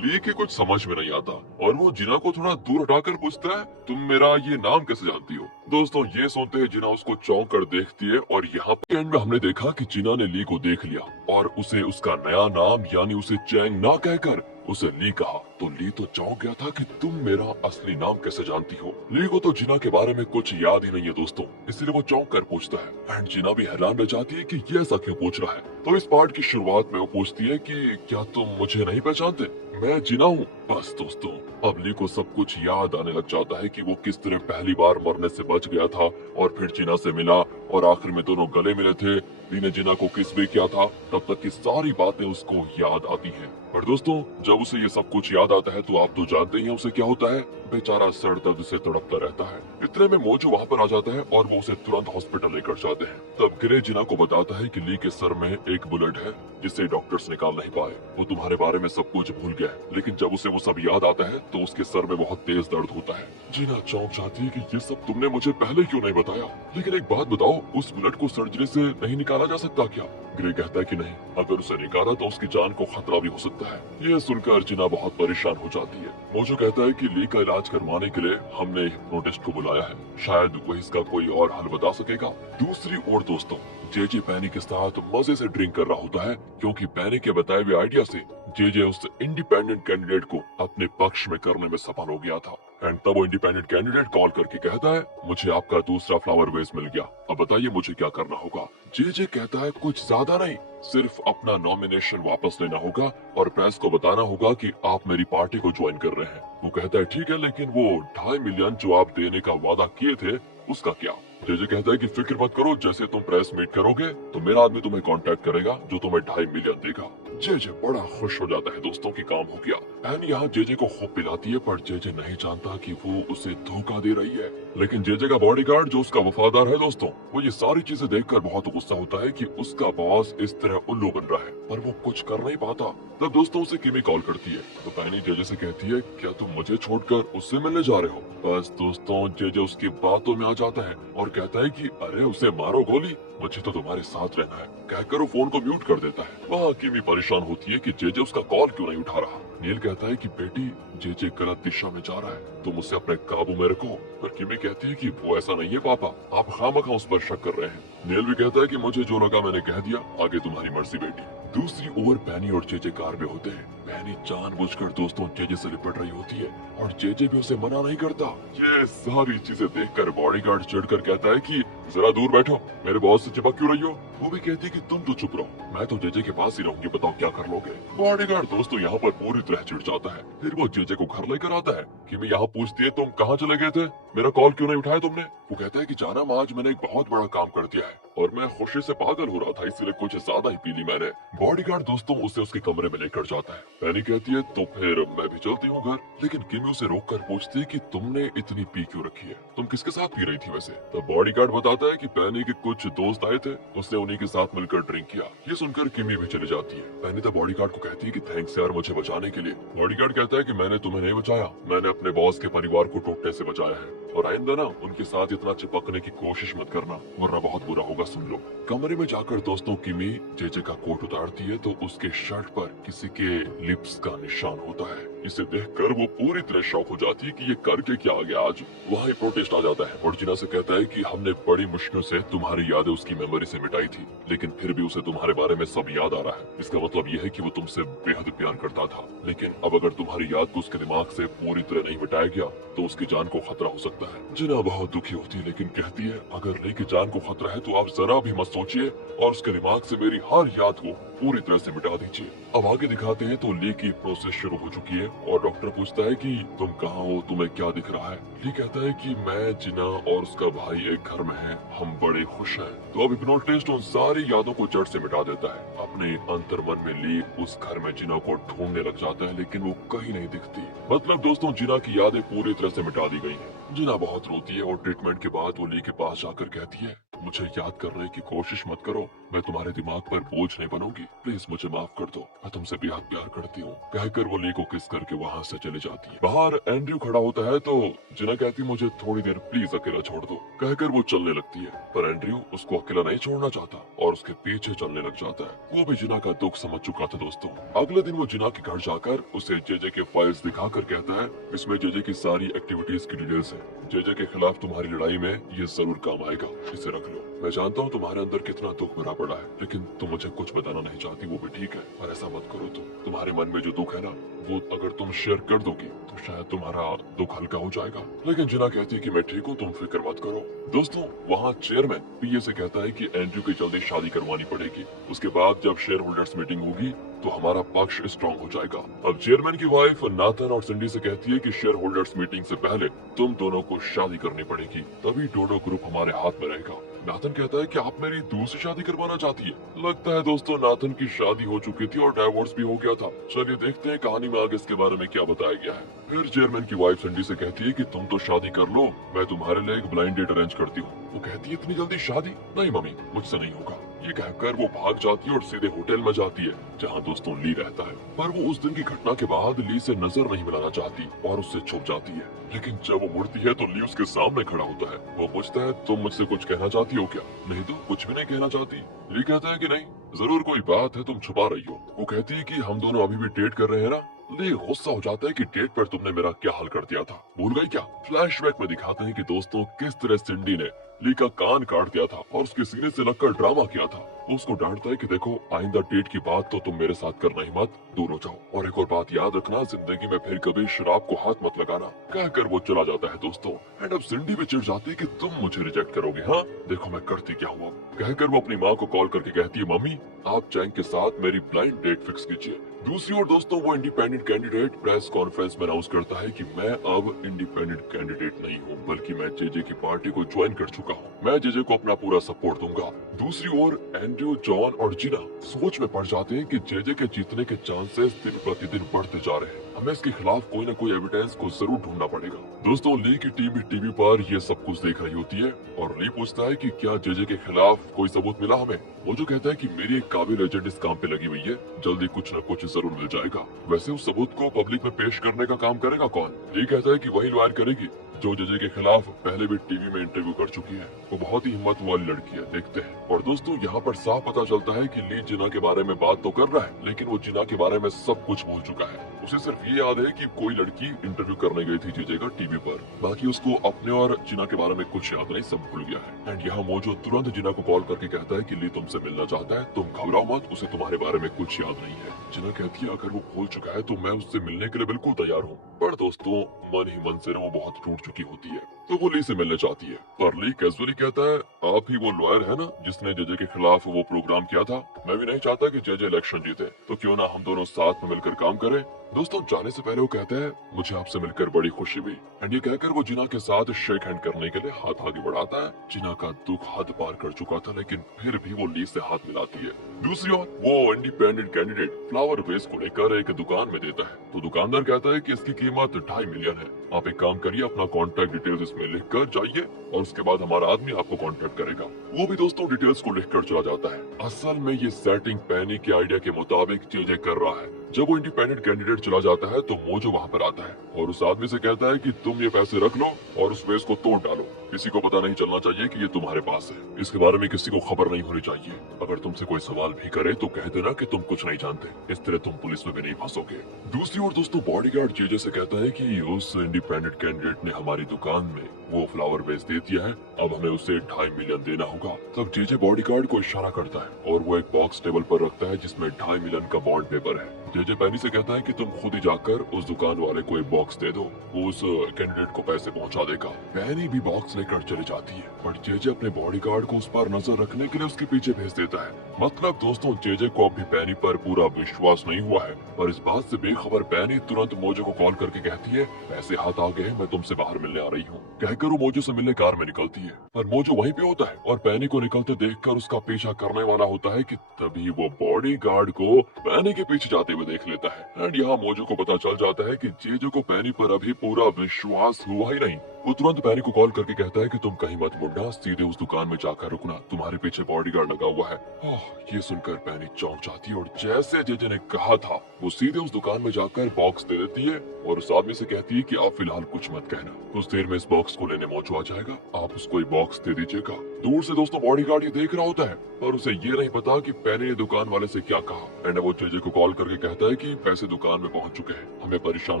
ली के कुछ समझ में नहीं आता और वो जिना को थोड़ा दूर हटाकर पूछता है तुम मेरा ये नाम कैसे जानती हो? दोस्तों ये सुनते हैं जिना उसको चौंक कर देखती है और यहाँ पे एंड में हमने देखा कि जिना ने ली को देख लिया और उसे उसका नया नाम यानी उसे चैंग ना कहकर उसे ली कहा। तो ली तो चौंक गया था कि तुम मेरा असली नाम कैसे जानती हो। ली को तो जिना के बारे में कुछ याद ही नहीं है दोस्तों, इसलिए वो चौंक कर पूछता है एंड जिना भी हैरान रह जाती है कि ये ऐसा क्यों पूछ रहा है। तो इस पार्ट की शुरुआत में वो पूछती है कि क्या तुम मुझे नहीं पहचानते? मैं जिना हूँ। बस दोस्तों अब ली को सब कुछ याद आने लग जाता है कि वो किस तरह पहली बार मरने से बच गया था और फिर जिना से मिला और आखिर में दोनों गले मिले थे। ली ने जिना को किस भी किया था, तब तक की सारी बातें उसको याद आती हैं। पर दोस्तों जब उसे ये सब कुछ याद आता है तो आप तो जानते ही हैं उसे क्या होता है, बेचारा सर दर्द से तड़पता रहता है। इतने में मोजो वहाँ पर आ जाता है और वो उसे तुरंत हॉस्पिटल लेकर जाते हैं। तब ग्रे जिना को बताता है कि ली के सर में एक बुलेट है जिसे डॉक्टर्स निकाल नहीं पाए। वो तुम्हारे बारे में सब कुछ भूल गया है, लेकिन जब उसे वो सब याद आता है तो उसके सर में बहुत तेज दर्द होता है। जिना चौंक जाती है कि ये सब तुमने मुझे पहले क्यों नहीं बताया? लेकिन एक बात बताओ, उस बुलेट को सर्जरी से नहीं निकाला जा सकता क्या? ग्रे कहता है कि नहीं, अगर उसे निकाला तो उसकी जान को खतरा भी हो सकता है। ये सुनकर जिना बहुत परेशान हो जाती है। मोजो कहता है कि ली का इलाज करवाने के लिए हमने हिप्नोटिस्ट को बुलाया है, शायद वो इसका कोई और हल बता सकेगा। दूसरी ओर दोस्तों जेजे पैनी के साथ मजे से ड्रिंक कर रहा होता है क्योंकि पैनी के बताए हुए आइडिया से जेजे उस इंडिपेंडेंट कैंडिडेट को अपने पक्ष में करने में सफल हो गया था। एंड तब वो इंडिपेंडेंट कैंडिडेट कॉल करके कहता है मुझे आपका दूसरा फ्लावर वेस मिल गया, अब बताइए मुझे क्या करना होगा। जेजे कहता है कुछ ज्यादा नहीं, सिर्फ अपना नॉमिनेशन वापस लेना होगा और प्रेस को बताना होगा कि आप मेरी पार्टी को ज्वाइन कर रहे हैं। वो कहता है ठीक है, लेकिन वो 2.5 मिलियन जो आप देने का वादा किए थे उसका क्या? जेजे कहता है कि फिक्र मत करो, जैसे तुम प्रेस मीट करोगे तो मेरा आदमी तुम्हें कांटेक्ट करेगा जो तुम्हें 2.5 मिलियन देगा। जेजे बड़ा खुश हो जाता है दोस्तों कि काम हो गया। एन यहाँ जेजे को खूब पिलाती है, पर जेजे नहीं जानता कि वो उसे धोखा दे रही है। लेकिन जेजे का बॉडीगार्ड जो उसका वफादार है दोस्तों, वो ये सारी चीजें देखकर बहुत गुस्सा होता है कि उसका बॉस इस तरह उल्लू बन रहा है, पर वो कुछ कर नहीं पाता। तब दोस्तों उसे किमी कॉल करती है, तो पैनी जेजे से कहती है, क्या तुम मुझे छोड़कर उससे मिलने जा रहे हो? बस दोस्तों जेजे उसकी बातों में आ जाता है और कहता है कि अरे उसे मारो गोली, मुझे तो तुम्हारे साथ रहना है, कहकर वो फोन को म्यूट कर देता है। वहाँ किमी परेशान होती है कि जेजे उसका कॉल क्यों नहीं उठा रहा। नील कहता है कि बेटी जेजे गलत दिशा में जा रहा है, तुम उसे अपने काबू में रखो। पर किमी कहती है कि वो ऐसा नहीं है पापा, आप खामखा उस पर शक कर रहे हैं। नील भी कहता है कि मुझे जो लगा मैंने कह दिया, आगे तुम्हारी मर्जी बेटी। दूसरी ओर पैनी और जेजे कार में होते हैं। पैनी जानबूझकर दोस्तों जेजे से लिपट रही होती है और जेजे भी उसे मना नहीं करता। ये सारी चीजें देखकर बॉडीगार्ड चिढ़कर कहता है कि जरा दूर बैठो, मेरे बॉस से चिपक क्यों रही हो? वो भी कहती है कि तुम तो चुप रहो, मैं तो जेजे के पास ही रहूंगी, बताओ क्या कर लोगे? बॉडीगार्ड दोस्तों यहाँ पर पूरी तरह चिढ़ जाता है। फिर वो जेजे को घर लेकर आता है। किमी यहाँ पूछती है, तुम कहाँ चले गए थे, मेरा कॉल क्यों नहीं उठाया तुमने? वो कहता है कि जानम आज मैंने एक बहुत बड़ा काम कर दिया है और मैं खुशी से पागल हो रहा था, इसलिए कुछ ज्यादा ही पी ली मैंने। बॉडीगार्ड दोस्तों उसे उसके कमरे में लेकर जाता है। पैनी कहती है तो फिर मैं भी चलती हूँ घर, लेकिन किमी उसे रोक कर पूछती है कि तुमने इतनी पी क्यों रखी है, तुम किसके साथ पी रही थी वैसे? तब बॉडीगार्ड बताता है कि पैनी के कुछ दोस्त आए थे, उसने उन्हीं के साथ मिलकर ड्रिंक किया। ये सुनकर किमी भी चली जाती है। पैनी तब बॉडीगार्ड को कहती है कि थैंक्स यार मुझे बचाने के लिए। बॉडीगार्ड कहता है कि मैंने तुम्हें नहीं बचाया, मैंने अपने बॉस के परिवार को टूटने से बचाया है, और आइंदा ना उनके साथ इतना चिपकने की कोशिश मत करना, वरना बहुत बुरा होगा, सुन लो। कमरे में जाकर दोस्तों किमी जेजे का कोट उतारती है तो उसके शर्ट पर किसी के लिप्स का निशान होता है। इसे देखकर वो पूरी तरह शॉक हो जाती है कि ये करके क्या आ गया आज। वहाँ ही प्रोटेस्ट आ जाता है और जिना से कहता है कि हमने बड़ी मुश्किल से तुम्हारी यादें उसकी मेमोरी से मिटाई थी, लेकिन फिर भी उसे तुम्हारे बारे में सब याद आ रहा है। इसका मतलब ये है कि वो तुमसे बेहद प्यार करता था, लेकिन अब अगर तुम्हारी याद को उसके दिमाग से पूरी तरह नहीं मिटाया गया तो उसकी जान को खतरा हो सकता है। जिना बहुत दुखी होती है, लेकिन कहती है अगर ली की जान को खतरा है तो आप जरा भी मत सोचिए और उसके दिमाग से मेरी हर याद को पूरी तरह से मिटा दीजिए। अब आगे दिखाते हैं तो ली की प्रोसेस शुरू हो चुकी है और डॉक्टर पूछता है कि तुम कहाँ हो, तुम्हें क्या दिख रहा है? ली कहता है कि मैं, जिना और उसका भाई एक घर में हैं, हम बड़े खुश हैं। तो अब हिप्नोटिस्ट उन सारी यादों को जड़ से मिटा देता है। अपने अंतर्मन में ली उस घर में जिना को ढूंढने लग जाता है, लेकिन वो कहीं नहीं दिखती। मतलब दोस्तों जिना की यादें पूरी तरह से मिटा दी गई हैं। जिना बहुत रोती है और ट्रीटमेंट के बाद वो ली के पास जाकर कहती है मुझे याद करने की कोशिश मत करो, मैं तुम्हारे दिमाग पर बोझ नहीं बनूंगी, प्लीज मुझे माफ कर दो, मैं तुमसे बेहद प्यार करती हूँ, कहकर वो ली को किस करके वहाँ से चली जाती है। बाहर एंड्रयू खड़ा होता है तो जिना कहती मुझे थोड़ी देर प्लीज अकेला छोड़ दो, कहकर वो चलने लगती है, पर एंड्रयू उसको अकेला नहीं छोड़ना चाहता और उसके पीछे चलने लग जाता है। वो भी जिना का दुख समझ चुका था दोस्तों। अगले दिन वो जिना के घर जाकर उसे जेजे के फाइल्स दिखाकर कहता है इसमें जेजे की सारी एक्टिविटीज की डिटेल्स है, जेजे के खिलाफ तुम्हारी लड़ाई में ये जरूर काम आएगा, इसे रख लो। मैं जानता हूँ तुम्हारे अंदर कितना दुख भरा पड़ा है, लेकिन तुम मुझे कुछ बताना नहीं चाहती, वो भी ठीक है, पर ऐसा मत करो। तुम्हारे मन में जो दुख है ना, वो अगर तुम शेयर कर दोगी तो शायद तुम्हारा दुख हल्का हो जाएगा। लेकिन जिना कहती है कि मैं ठीक हूँ, तुम फिक्र मत करो। दोस्तों वहाँ चेयरमैन पीए से कहता है कि एंड्रयू की जल्दी शादी करवानी पड़ेगी, उसके बाद जब शेयर होल्डर्स मीटिंग होगी तो हमारा पक्ष स्ट्रॉन्ग हो जाएगा। अब चेयरमैन की वाइफ नाथन और सिंडी से कहती है कि शेयर होल्डर्स मीटिंग से पहले तुम दोनों को शादी करनी पड़ेगी, तभी डोडो ग्रुप हमारे हाथ में रहेगा। नाथन कहता है कि आप मेरी दूसरी शादी करवाना चाहती है। लगता है दोस्तों नाथन की शादी हो चुकी थी और डाइवोर्स भी हो गया था। चलिए देखते हैं कहानी में आगे इसके बारे में क्या बताया गया है। फिर चेयरमैन की वाइफ सिंडी से कहती है कि तुम तो शादी कर लो, मैं तुम्हारे लिए एक ब्लाइंड डेट अरेंज करती हूँ। वो कहती है इतनी जल्दी शादी? नहीं मम्मी, मुझसे नहीं होगा। ये कहकर वो भाग जाती है और सीधे होटल में जाती है जहाँ दोस्तों ली रहता है। पर वो उस दिन की घटना के बाद ली से नजर नहीं मिलाना चाहती और उससे छुप जाती है। लेकिन जब वो मुड़ती है तो ली उसके सामने खड़ा होता है। वो पूछता है तुम मुझसे कुछ कहना चाहती हो क्या? नहीं तो कुछ भी नहीं कहना चाहती। ली कहता है कि नहीं, जरूर कोई बात है, तुम छुपा रही हो। वो कहती है कि हम दोनों अभी भी डेट कर रहे हैं ना। ली गुस्सा हो जाता है कि डेट पर तुमने मेरा क्या हाल कर दिया था, भूल गई क्या? फ्लैशबैक में दिखाते हैं कि दोस्तों किस तरह सिंडी ने ली का कान काट दिया था और उसके सीने से लगकर ड्रामा किया था। वो उसको डांटता है कि देखो आइंदा डेट की बात तो तुम मेरे साथ करना ही मत, दूर हो जाओ, और एक और बात याद रखना, जिंदगी में फिर कभी शराब को हाथ मत लगाना, कहकर वो चला जाता है दोस्तों। एंड अब सिंडी भी चिढ़ जाती है कि तुम मुझे रिजेक्ट करोगे, हाँ देखो मैं करती क्या हूँ। कहकर वो अपनी माँ को कॉल करके कहती है मम्मी आप चैंग के साथ मेरी ब्लाइंड डेट फिक्स कीजिए। दूसरी ओर दोस्तों वो इंडिपेंडेंट कैंडिडेट प्रेस कॉन्फ्रेंस में अनाउंस करता है कि मैं अब इंडिपेंडेंट कैंडिडेट नहीं हूँ, बल्कि मैं जेजे की पार्टी को ज्वाइन कर चुका चुका हूँ। मैं जेजे को अपना पूरा सपोर्ट दूंगा। दूसरी ओर एंड्रयू, जॉन और जीना सोच में पड़ जाते हैं कि जेजे के जीतने के चांसेस दिन प्रतिदिन बढ़ते जा रहे हैं। हमें इसके खिलाफ कोई ना कोई एविडेंस को जरूर ढूंढना पड़ेगा। दोस्तों, ली की टीम भी टीवी पर ये सब कुछ देख रही होती है और ली पूछता है कि क्या जेजे के खिलाफ कोई सबूत मिला हमें। वो जो कहता है कि मेरी एक काबिल एजेंट इस काम पे लगी हुई है, जल्दी कुछ न कुछ जरूर मिल जाएगा। वैसे उस सबूत को पब्लिक में पेश करने का काम करेगा कौन? ली कहता है कि वही लॉयर करेगी जो जेजे के खिलाफ पहले भी टीवी में इंटरव्यू कर चुकी है। वो बहुत ही हिम्मत वाली लड़की है, देखते हैं। और दोस्तों, यहाँ पर साफ पता चलता है कि ली जिना के बारे में बात तो कर रहा है, लेकिन वो जिना के बारे में सब कुछ भूल चुका है। उसे सिर्फ ये याद है कि कोई लड़की इंटरव्यू करने गई थी जेजे का टीवी पर। बाकी उसको अपने और जिना के बारे में कुछ याद नहीं, सब भूल गया है। एंड यहाँ मोजो तुरंत जिना को कॉल करके कहता है कि ली तुमसे मिलना चाहता है, तुम घबराओ मत, उसे तुम्हारे बारे में कुछ याद नहीं है। जिना कहती है अगर वो भूल चुका है तो मैं उससे मिलने के लिए बिल्कुल तैयार हूँ। पर दोस्तों, मन ही मन से वो बहुत टूट चुकी होती है, तो वो ली से मिलने चाहती है। पर ली कैजुअली कहता है आप ही वो लॉयर है ना जिसने जेजे के खिलाफ वो प्रोग्राम किया था। मैं भी नहीं चाहता कि जेजे इलेक्शन जीते, तो क्यों ना हम दोनों साथ में मिलकर काम करें। दोस्तों, जाने से पहले वो कहते हैं मुझे आपसे मिलकर बड़ी खुशी हुई। एंड ये कहकर वो जिना के साथ शेक हैंड करने के लिए हाथ आगे बढ़ाता है। जिना का दुख हद पार कर चुका था, लेकिन फिर भी वो ली से हाथ मिलाती है। दूसरी ओर वो इंडिपेंडेंट कैंडिडेट फ्लावर वेस को लेकर एक दुकान में देता है, तो दुकानदार कहता है कि इसकी कीमत 2.5 मिलियन है। आप एक काम करिए, अपना कॉन्टेक्ट डिटेल्स इसमें लिख कर जाइए और उसके बाद हमारा आदमी आपको कॉन्टेक्ट करेगा। वो भी दोस्तों डिटेल्स को लिख कर चला जाता है। असल में ये सेटिंग पैनी के आइडिया के मुताबिक जेजे कर रहा है। जब वो इंडिपेंडेंट कैंडिडेट चला जाता है तो मोजो वहाँ पर आता है और उस आदमी से कहता है कि तुम ये पैसे रख लो और उस वेस को तोड़ डालो। किसी को पता नहीं चलना चाहिए कि ये तुम्हारे पास है। इसके बारे में किसी को खबर नहीं होनी चाहिए। अगर तुमसे कोई सवाल भी करे तो कह देना कि तुम कुछ नहीं जानते। इस तरह तुम पुलिस में भी नहीं फंसोगे। दूसरी ओर दोस्तों, बॉडीगार्ड जेजे से कहता है कि उस इंडिपेंडेंट कैंडिडेट ने हमारी दुकान में वो फ्लावर बेच दे दिया है, अब हमें उसे 2.5 मिलियन देना होगा। तब जेजे बॉडीगार्ड को इशारा करता है और वो एक बॉक्स टेबल पर रखता है जिसमें 2.5 मिलियन का बॉन्ड पेपर है। जेजे पैनी से कहता है कि तुम खुद ही जाकर उस दुकान वाले को एक बॉक्स दे दो, वो उस कैंडिडेट को पैसे पहुंचा देगा। पैनी भी बॉक्स लेकर चली जाती है, पर जेजे अपने बॉडीगार्ड को उस पर नजर रखने के लिए उसके पीछे भेज देता है। मतलब दोस्तों, जेजे को अभी पैनी पर पूरा विश्वास नहीं हुआ है। पर इस बात से बेखबर पैनी तुरंत मोजो को कॉल करके कहती है पैसे हाथ आ गए, मैं तुमसे बाहर मिलने आ रही हूँ। कहकर वो मोजो से मिलने कार में निकलती है, पर मोजो वहीं पे होता है और पैनी को निकलते देखकर उसका पीछा करने वाला होता है कि तभी वो बॉडीगार्ड को पैनी के पीछे जाते हुए देख लेता है। एंड यहाँ मोजो को पता चल जाता है कि जेजे को पैनी पर अभी पूरा विश्वास हुआ ही नहीं। वो तुरंत पैनी को कॉल करके कहता है कि तुम कहीं मत मुड़ना, सीधे उस दुकान में जाकर रुकना, तुम्हारे पीछे बॉडीगार्ड लगा हुआ है। ये सुनकर पैनी चौंक जाती है और जैसे जेजे ने कहा था वो सीधे उस दुकान में जाकर बॉक्स दे देती है और उस आदमी से कहती है कि आप फिलहाल कुछ मत कहना, कुछ देर में इस बॉक्स को लेने मोजो आ जाएगा, आप उसको ये बॉक्स दे दीजिएगा। दूर से दोस्तों बॉडीगार्ड ये देख रहा होता है, पर उसे ये नहीं पता कि पैनी ने दुकान वाले से क्या कहा। एंड वो जेजे को कॉल करके कहता है कि पैसे दुकान में पहुंच चुके हैं, हमें परेशान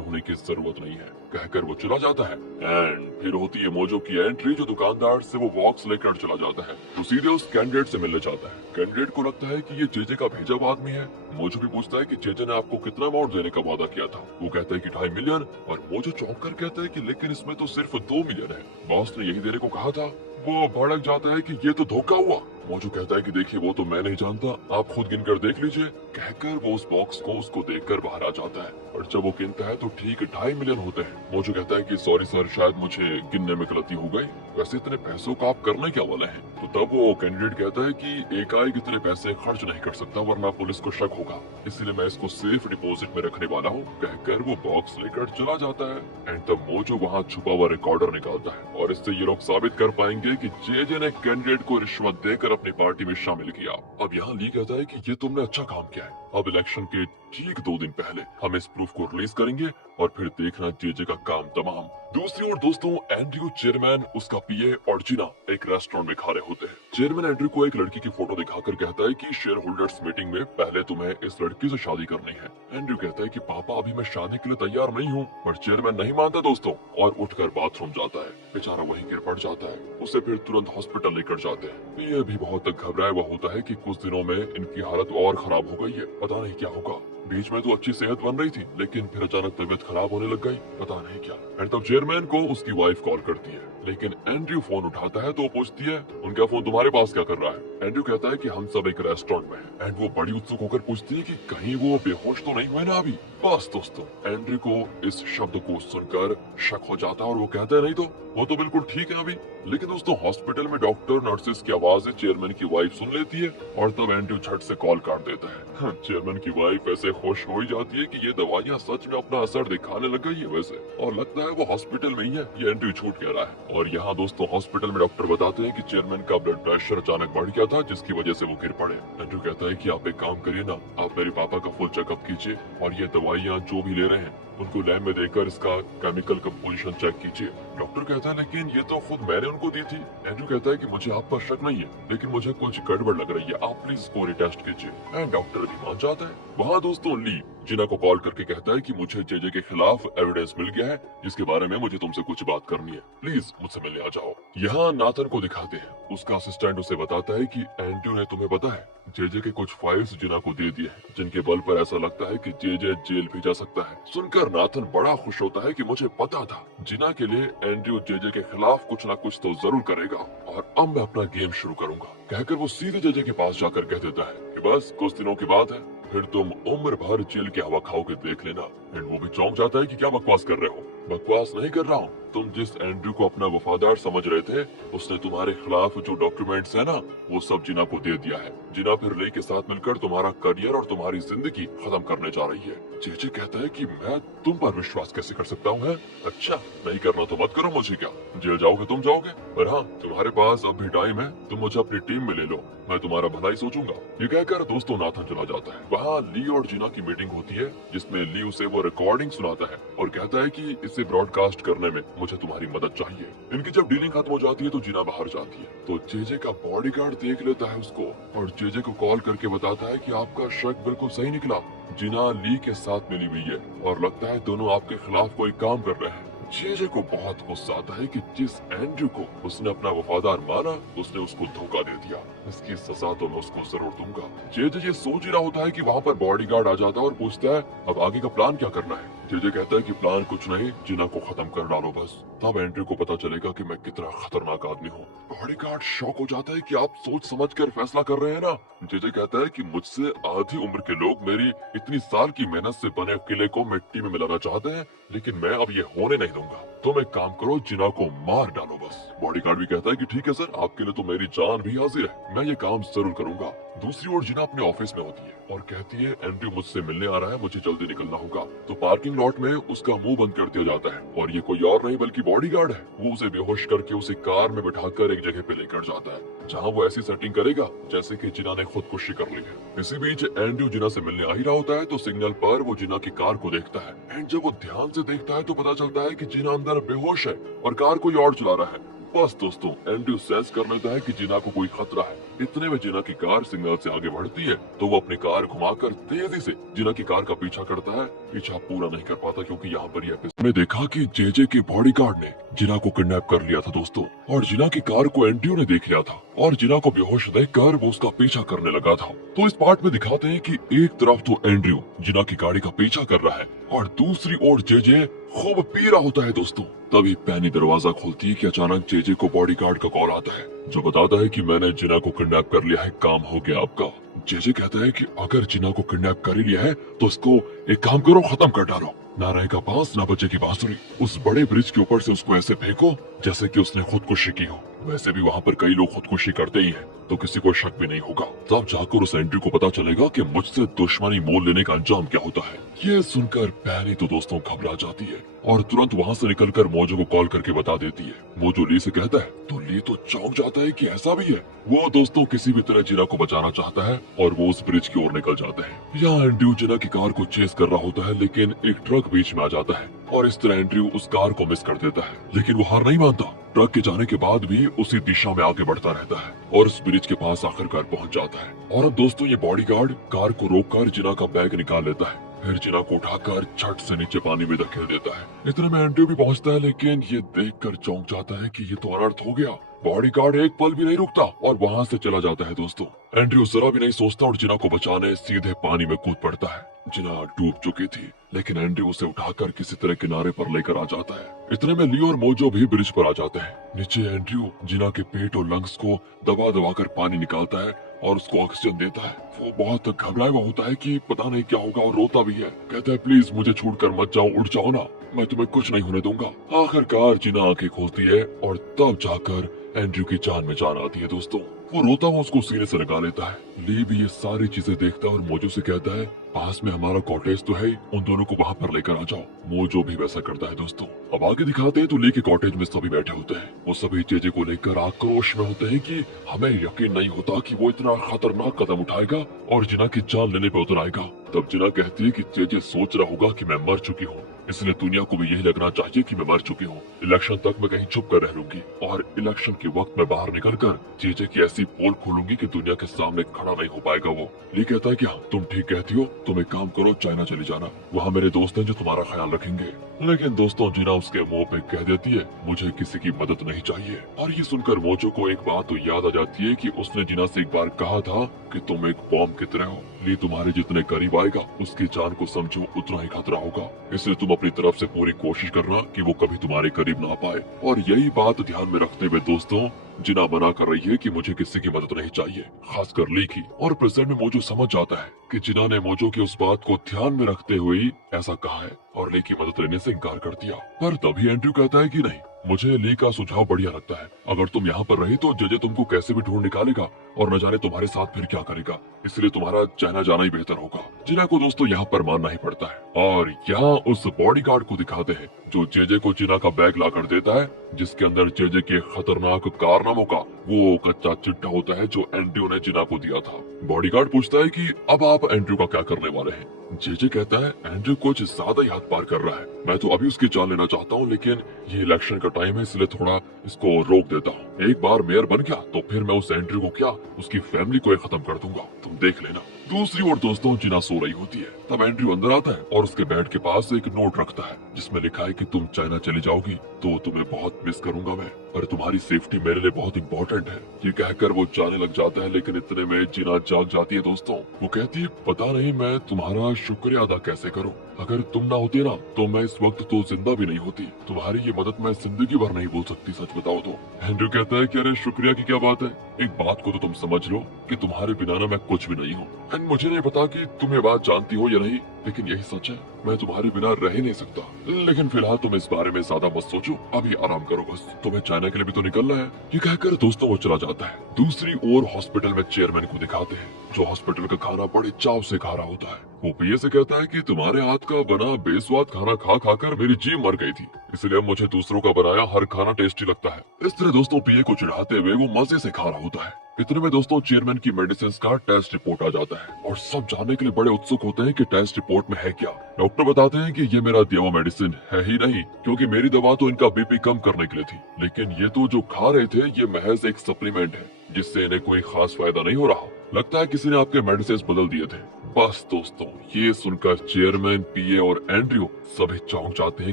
होने की जरूरत नहीं है। कहकर वो चला जाता है। एंड फिर होती है मोजो की एंट्री, जो दुकानदार से वो बॉक्स लेकर चला जाता है। तो सीधे उस कैंडिडेट से मिलने जाता है। कैंडिडेट को लगता है कि ये जेजे का भेजा हुआ आदमी है। मोजो भी पूछता है कि जेजे ने आपको कितना अमाउंट देने का वादा किया था। वो कहता है कि 2.5 मिलियन और मोजो चौंक कर कहता है कि लेकिन इसमें तो सिर्फ 2 मिलियन है, बॉस ने यही देने को कहा था। वो भड़क जाता है कि ये तो धोखा हुआ। मोजो कहता है कि देखिए वो तो मैं नहीं जानता, आप खुद गिनकर देख लीजिए। कहकर वो उस बॉक्स को उसको देखकर बाहर आ जाता है और जब वो गिनता है तो ठीक 2.5 मिलियन होते हैं। मोजो कहता है कि सॉरी सर, शायद मुझे गिनने में गलती हो गई, वैसे इतने पैसों का आप करने क्या वाले हैं। तो तब वो कैंडिडेट कहता है कि एकाएक इतने पैसे खर्च नहीं कर सकता वरना पुलिस को शक होगा, इसलिए मैं इसको सेफ डिपॉजिट में रखने वाला हूँ। कहकर वो बॉक्स लेकर चला जाता है। एंड तब मोजो वहाँ छुपा हुआ रिकॉर्डर निकालता है और इससे ये लोग साबित कर पाएंगे कि जेजे ने कैंडिडेट को रिश्वत देकर अपनी पार्टी में शामिल किया। अब यहाँ ली कहता है कि ये तुमने अच्छा काम किया है, अब इलेक्शन के ठीक 2 दिन पहले हम इस प्रूफ को रिलीज करेंगे और फिर देखना जेजे का काम तमाम। दूसरी ओर दोस्तों, एंड्रयू, चेयरमैन, उसका पीए और जिना एक रेस्टोरेंट में खा रहे होते हैं। चेयरमैन एंड्रयू को एक लड़की की फोटो दिखाकर कहता है कि शेयर होल्डर्स मीटिंग में पहले तुम्हें इस लड़की से शादी करनी है। एंड्रयू कहता है कि पापा अभी मैं शादी के लिए तैयार नहीं हूँ, पर चेयरमैन नहीं मानता दोस्तों और उठकर बाथरूम जाता है। बेचारा वहीं गिर पड़ जाता है, उसे फिर तुरंत हॉस्पिटल लेकर जाते हैं। ये भी बहुत घबराया हुआ होता है कि कुछ दिनों में इनकी हालत और खराब हो गई है, पता नहीं क्या होगा। बीच में तो अच्छी सेहत बन रही थी, लेकिन फिर अचानक तबीयत खराब होने लग गई, पता नहीं क्या। एंड तब चेयरमैन को उसकी वाइफ कॉल करती है, लेकिन एंड्रयू फोन उठाता है तो वो पूछती है, उनका फोन तुम्हारे पास क्या कर रहा है? एंड्रयू कहता है कि हम सब एक रेस्टोरेंट में हैं। एंड वो बड़ी उत्सुक होकर पूछती है कि कहीं वो बेहोश तो नहीं हुए ना अभी। बस दोस्तों, एंड्रयू को इस शब्द को सुनकर शक हो जाता है और वो कहता है नहीं तो वो तो बिल्कुल ठीक है अभी। लेकिन दोस्तों, हॉस्पिटल में डॉक्टर नर्सेस की आवाजें चेयरमैन की वाइफ सुन लेती है और तब एंड्रयू झट से कॉल काट देता है। चेयरमैन की वाइफ ऐसे खुश हो ही जाती है कि ये दवाइयाँ सच में अपना असर दिखाने लग गई है वैसे, और लगता है वो हॉस्पिटल में ही है, ये एंड्रयू झूठ कह रहा है। और यहाँ दोस्तों, हॉस्पिटल में डॉक्टर बताते हैं कि चेयरमैन का ब्लड प्रेशर अचानक बढ़ गया था, जिसकी वजह से वो गिर पड़े। एंड्रयू कहता है कि आप एक काम करिए ना, आप मेरे पापा का फुल चेकअप कीजिए और ये दवाइयाँ जो भी ले रहे हैं उनको लैब में देकर इसका केमिकल कंपोजिशन चेक कीजिए। डॉक्टर कहता है लेकिन ये तो खुद मैंने उनको दी थी। एंड्रयू कहता है कि मुझे आप पर शक नहीं है, लेकिन मुझे कुछ गड़बड़ लग रही है, आप प्लीज इसको टेस्ट कीजिए। एंड डॉक्टर भी मान जाता है। वहाँ दोस्तों, ली जिना को कॉल करके कहता है कि मुझे जेजे के खिलाफ एविडेंस मिल गया है, जिसके बारे में मुझे तुमसे कुछ बात करनी है, प्लीज मुझसे मिलने आ जाओ। यहाँ नाथन को दिखाते हैं, उसका असिस्टेंट उसे बताता है कि एंड्रयू ने तुम्हें पता है जेजे के कुछ फाइल्स जिना को दे दिए हैं, जिनके बल पर ऐसा लगता है कि जेजे जेल भी जा सकता है। सुनकर नाथन बड़ा खुश होता है कि मुझे पता था जिना के लिए एंड्रयू जेजे के खिलाफ कुछ ना कुछ तो जरूर करेगा और अब मैं अपना गेम शुरू करूंगा। कहकर वो सीधे जेजे के पास जाकर कह देता है कि बस कुछ दिनों की बात है, फिर तुम उम्र भर जेल की हवा खाओगे, देख लेना। एंड वो भी चौंक जाता है कि क्या बकवास कर रहे हो? बकवास नहीं कर रहा हूँ, तुम जिस एंड्रयू को अपना वफादार समझ रहे थे, उसने तुम्हारे खिलाफ जो डॉक्यूमेंट्स है ना, वो सब जिना को दे दिया है। जिना फिर ली के साथ मिलकर तुम्हारा करियर और तुम्हारी जिंदगी खत्म करने जा रही है। जेजे कहता है कि मैं तुम पर विश्वास कैसे कर सकता हूँ? अच्छा, नहीं करना तो मत करो, मुझे क्या, जेल जाओगे तुम जाओगे, पर हाँ तुम्हारे पास अब भी टाइम है, तुम मुझे अपनी टीम में ले लो, मैं तुम्हारा भला ही सोचूंगा। ये कहकर दोस्तों नाथन चला जाता है। वहाँ ली और जिना की मीटिंग होती है, जिसमें ली उसे वो रिकॉर्डिंग सुनाता है और कहता है कि इसे ब्रॉडकास्ट करने में मुझे तुम्हारी मदद चाहिए। इनकी जब डीलिंग खत्म हो जाती है तो जिना बाहर जाती है, तो जेजे का बॉडीगार्ड देख लेता है उसको और जेजे को कॉल करके बताता है कि आपका शक बिल्कुल सही निकला, जिना ली के साथ मिली हुई है और लगता है दोनों आपके खिलाफ कोई काम कर रहे हैं। जेजे को बहुत गुस्सा आता है कि जिस एंड्रयू को उसने अपना वफादार माना, उसने उसको धोखा दे दिया, इसकी सजा तो मैं उसको जरूर दूंगा। जेजे ये सोच ही रहा होता है कि वहाँ पर बॉडीगार्ड आ जाता है और पूछता है अब आगे का प्लान क्या करना है। जेजे कहता है कि प्लान कुछ नहीं, जिना को खत्म कर डालो बस, तब एंड्रयू को पता चलेगा कि मैं कितना खतरनाक आदमी हूँ। बॉडीगार्ड शॉक हो जाता है कि आप सोच समझ कर फैसला कर रहे हैं ना। जेजे कहता है कि मुझसे आधी उम्र के लोग मेरी इतनी साल की मेहनत से बने किले को मिट्टी में मिलाना चाहते हैं, लेकिन मैं अब ये होने नहीं दूंगा। तुम एक काम करो, जिना को मार डालो बस। बॉडीगार्ड भी कहता है कि ठीक है सर, आपके लिए तो मेरी जान भी हाजिर है, मैं ये काम जरूर करूंगा। दूसरी ओर जिना अपने ऑफिस में होती है और कहती है एंड्रयू मुझसे मिलने आ रहा है, मुझे जल्दी निकलना होगा। तो पार्किंग लॉट में उसका मुंह बंद कर दिया जाता है और ये कोई और नहीं बल्कि बॉडीगार्ड है। वो उसे बेहोश करके उसे कार में बिठाकर एक जगह पे लेकर जाता है, जहाँ वो ऐसी सेटिंग करेगा जैसे कि जिना ने खुदकुशी कर ली है। इसी बीच एंड्रयू जिना से मिलने आ ही रहा होता है तो सिग्नल पर वो जिना की कार को देखता है। एंड जब वो ध्यान से देखता है तो पता चलता है कि जिना अंदर बेहोश है और कार कोई और चला रहा है। बस दोस्तों, एंड्रयू सेंस कर लेता है कि जिना को कोई खतरा है। इतने में जिना की कार सिग्नल से आगे बढ़ती है तो वो अपनी कार घुमाकर तेजी से जिना की कार का पीछा करता है। पीछा पूरा नहीं कर पाता क्योंकि यहाँ पर यह में देखा कि जेजे के बॉडीगार्ड ने जिना को किडनैप कर लिया था दोस्तों, और जिना की कार को एंड्रयू ने देख लिया था और जिना को बेहोश देखकर वो उसका पीछा करने लगा था। तो इस पार्ट में दिखाते हैं कि एक तरफ तो एंड्रयू जिना की गाड़ी का पीछा कर रहा है और दूसरी ओर जेजे खूब पी रहा होता है दोस्तों। तभी पैनी दरवाजा खोलती है कि अचानक जेजे को बॉडीगार्ड का कॉल आता है, जो बताता है कि मैंने जिना को किडनैप कर लिया है, काम हो गया आपका। जेजे कहता है कि अगर जिना को किडनैप कर ही लिया है तो इसको एक काम करो, खत्म कर डालो, ना रहेगा बांस ना बचेगी बांसुरी। उस बड़े ब्रिज के ऊपर से उसको ऐसे फेंको जैसे कि उसने खुदकुशी की हो। वैसे भी वहाँ पर कई लोग खुदकुशी करते ही हैं, तो किसी को शक भी नहीं होगा। तब जाकर उस एंड्रयू को पता चलेगा कि मुझसे दुश्मनी मोल लेने का अंजाम क्या होता है। ये सुनकर पैनी तो दोस्तों घबरा जाती है और तुरंत वहाँ से निकलकर मोजो को कॉल करके बता देती है। मोजो ली से कहता है तो ली तो चौंक जाता है कि ऐसा भी है। वो दोस्तों किसी भी तरह जिना को बचाना चाहता है और वो उस ब्रिज की ओर निकल जाता है। यहाँ एंड्रयू जिना की कार को चेस कर रहा होता है, लेकिन एक ट्रक बीच में आ जाता है और इस तरह एंड्रयू उस कार को मिस कर देता है। लेकिन वो हार नहीं मानता, ट्रक के जाने के बाद भी उसी दिशा में आगे बढ़ता रहता है और उस ब्रिज के पास आखिरकार पहुंच जाता है। और अब दोस्तों ये बॉडीगार्ड कार को रोककर जिना का बैग निकाल लेता है, फिर जिना को उठाकर झट से नीचे पानी में धकेल देता है। इतने में एंड्रयू भी पहुंचता है, लेकिन ये देखकर चौंक जाता है कि ये तो अनर्थ हो गया। बॉडीगार्ड एक पल भी नहीं रुकता और वहाँ से चला जाता है दोस्तों। एंड्रयू जरा भी नहीं सोचता और जिना को बचाने सीधे पानी में कूद पड़ता है। जिना डूब चुकी थी, लेकिन एंड्रयू उसे उठाकर किसी तरह किनारे पर लेकर आ जाता है। इतने में लियो और मोजो भी ब्रिज पर आ जाते हैं। नीचे एंड्रयू जिना के पेट और लंग्स को दबा दबा कर पानी निकालता है और उसको ऑक्सीजन देता है। वो बहुत घबराया हुआ होता है कि पता नहीं क्या होगा और रोता भी है। कहता है प्लीज मुझे छोड़कर मत जाओ, उठ जाओ ना, मैं तुम्हें कुछ नहीं होने दूंगा। आखिरकार जिना आंखें खोलती है और तब जाकर एंड्रयू की जान में जान आती है। दोस्तों वो रोता हुआ उसको सीने से लगा लेता है। ली भी ये सारी चीजें देखता है और मोजो से कहता है पास में हमारा कॉटेज तो है, उन दोनों को वहाँ पर लेकर आ जाओ। मोजो भी वैसा करता है। दोस्तों अब आगे दिखाते हैं तो ली के कॉटेज में सभी बैठे होते हैं। वो सभी जेजे को लेकर आक्रोश में होते हैं कि हमें यकीन नहीं होता कि वो इतना खतरनाक कदम उठाएगा और जिना की जान लेने पे उतर आएगा। तब जिना कहती है कि जेजे सोच रहा होगा कि मैं मर चुकी हूँ, इसलिए दुनिया को भी यही लगना चाहिए कि मैं मर चुकी हूँ। इलेक्शन तक मैं कहीं छुप कर रह लूंगी और इलेक्शन के वक्त मैं बाहर निकलकर जेजे की ऐसी पोल खोलूंगी कि दुनिया के सामने खड़ा नहीं हो पाएगा वो। ली कहता है कि हाँ तुम ठीक कहती हो, तुम एक काम करो, चाइना चली जाना, वहाँ मेरे दोस्त हैं जो तुम्हारा ख्याल रखेंगे। लेकिन दोस्तों जिना उसके मुंह पे कह देती है मुझे किसी की मदद नहीं चाहिए। और ये सुनकर मोजो को एक बात तो याद आ जाती है कि उसने जिना से एक बार कहा था कि तुम एक बॉम्ब की तरह हो, ली तुम्हारे जितने करीब आएगा उसकी जान को समझो उतना ही खतरा होगा, इसलिए तुम अपनी तरफ से पूरी कोशिश करना कि वो कभी तुम्हारे करीब ना पाए। और यही बात ध्यान में रखते हुए दोस्तों जिना मना कर रही है कि मुझे किसी की मदद नहीं चाहिए, खासकर ली की। और प्रेजेंट में मोजो समझ जाता है कि जिना ने मोजो की उस बात को ध्यान में रखते हुए ही ऐसा कहा है और ली की मदद लेने से इनकार कर दिया। पर तभी एंड्रयू कहता है कि नहीं, मुझे ली का सुझाव बढ़िया लगता है, अगर तुम यहाँ पर रही तो जेजे तुमको कैसे भी ढूंढ निकालेगा और न जाने तुम्हारे साथ फिर क्या करेगा, इसलिए तुम्हारा चाइना जाना ही बेहतर होगा। जिना को दोस्तों यहाँ पर मानना ही पड़ता है। और यहाँ उस बॉडीगार्ड को दिखाते हैं जो जेजे को जिना का बैग ला कर देता है, जिसके अंदर जेजे के खतरनाक कारनामों का वो कच्चा चिट्ठा होता है जो एंड्रयू ने जिना को दिया था। बॉडीगार्ड पूछता है कि अब आप एंड्रयू का क्या करने वाले हैं। जेजे कहता है एंड्रयू कुछ ज्यादा ही हाथ पार कर रहा है, मैं तो अभी उसकी जान लेना चाहता हूँ, लेकिन ये इलेक्शन का टाइम है इसलिए थोड़ा इसको रोक देता हूँ। एक बार मेयर बन गया तो फिर मैं उस एंड्रयू को क्या उसकी फैमिली को ही खत्म कर दूंगा, तुम देख लेना। दूसरी ओर दोस्तों जिना सो रही होती है। तब एंड्रयू अंदर आता है और उसके बेड के पास एक नोट रखता है जिसमें लिखा है कि तुम चाइना चली जाओगी तो तुम्हें बहुत मिस करूंगा मैं, और तुम्हारी सेफ्टी मेरे लिए बहुत इंपॉर्टेंट है। ये कहकर वो जाने लग जाता है, लेकिन इतने में जिना जाग जाती है। दोस्तों वो कहती है पता नहीं मैं तुम्हारा शुक्रिया अदा कैसे करूं, अगर तुम ना होती ना तो मैं इस वक्त तो जिंदा भी नहीं होती, तुम्हारी ये मदद मैं जिंदगी भर नहीं भूल सकती, सच बताओ तो। एंड्रयू कहता है कि अरे शुक्रिया की क्या बात है, एक बात को तो तुम समझ लो कि तुम्हारे बिना ना मैं कुछ भी नहीं हूँ। एंड मुझे नहीं पता कि तुम ये बात जानती हो या नहीं, लेकिन यही सच है, मैं तुम्हारे बिना रह ही नहीं सकता। लेकिन फिलहाल तुम इस बारे में ज्यादा मत सोचो, अभी आराम करो बस, तुम्हें चाइना के लिए भी तो निकलना है। ये कहकर दोस्तों वो चला जाता है। दूसरी ओर हॉस्पिटल में चेयरमैन को दिखाते हैं जो हॉस्पिटल का खाना बड़े चाव से खा रहा होता है। वो पीए से कहता है कि तुम्हारे हाथ का बना बेस्वाद खाना खा खाकर मेरी जीभ मर गई थी, इसलिए मुझे दूसरों का बनाया हर खाना टेस्टी लगता है। इस तरह दोस्तों पीए को चिढ़ाते हुए वो मजे से खा रहा होता है। इतने में दोस्तों चेयरमैन की मेडिसिन का टेस्ट रिपोर्ट आ जाता है और सब जानने के लिए बड़े उत्सुक होते हैं कि टेस्ट रिपोर्ट में है क्या। डॉक्टर बताते हैं कि ये मेरा दिया हुआ मेडिसिन है ही नहीं, क्योंकि मेरी दवा तो इनका बीपी कम करने के लिए थी, लेकिन ये तो जो खा रहे थे ये महज एक सप्लीमेंट है जिससे इन्हें कोई खास फायदा नहीं हो रहा, लगता है किसी ने आपके मेडिसिन बदल दिए थे। बस दोस्तों ये सुनकर चेयरमैन, पीए और एंड्रयू सभी चौंक जाते हैं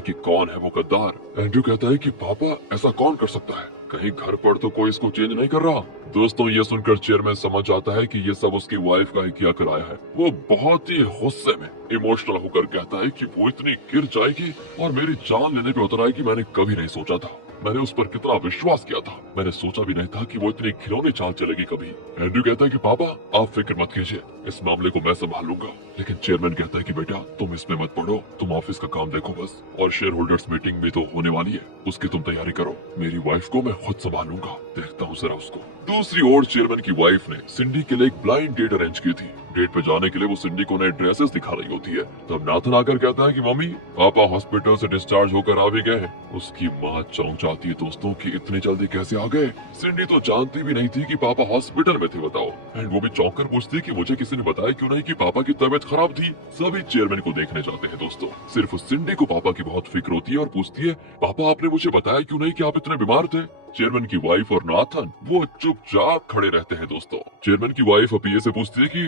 कि कौन है वो गद्दार। एंड्रयू कहता है कि पापा ऐसा कौन कर सकता है, कहीं घर पर तो कोई इसको चेंज नहीं कर रहा। दोस्तों ये सुनकर चेयरमैन समझ जाता है कि ये सब उसकी वाइफ का ही किया कराया है। वो बहुत ही गुस्से में इमोशनल होकर कहता है कि वो इतनी गिर जाएगी और मेरी जान लेने पे उतर आएगी, मैंने कभी नहीं सोचा था, मैंने उस पर कितना विश्वास किया था, मैंने सोचा भी नहीं था कि वो इतनी खिलौनी चाल चलेगी कभी। एंड्रयू कहता है कि पापा आप फिक्र मत कीजिए, इस मामले को मैं संभाल लूंगा। लेकिन चेयरमैन कहता है कि बेटा तुम इसमें मत पड़ो, तुम ऑफिस का काम देखो बस, और शेयर होल्डर्स मीटिंग भी तो होने वाली है, उसकी तुम तैयारी करो, मेरी वाइफ को मैं खुद संभालूंगा, देखता हूँ जरा उसको। दूसरी ओर चेयरमैन की वाइफ ने सिंडी के लिए एक ब्लाइंड डेट अरेंज की थी। डेट पे जाने के लिए वो सिंडी को नए ड्रेसेस दिखा रही होती है। तब नाथन आकर कहता है कि मम्मी पापा हॉस्पिटल से डिस्चार्ज होकर आ भी गए हैं। उसकी माँ चौंक जाती है दोस्तों कि इतनी जल्दी कैसे आ गए। सिंडी तो जानती भी नहीं थी कि पापा हॉस्पिटल में थे, बताओ। एंड वो भी चौंक कर पूछती कि मुझे किसी ने बताया क्यों नहीं कि पापा की तबीयत खराब थी। सभी चेयरमैन को देखने जाते हैं दोस्तों। सिर्फ सिंडी को पापा की बहुत फिक्र होती है और पूछती है पापा आपने मुझे बताया क्यों नहीं कि आप इतने बीमार थे। चेयरमैन की वाइफ और नाथन वो चुपचाप खड़े रहते हैं दोस्तों। चेयरमैन की वाइफ पीए से पूछती है कि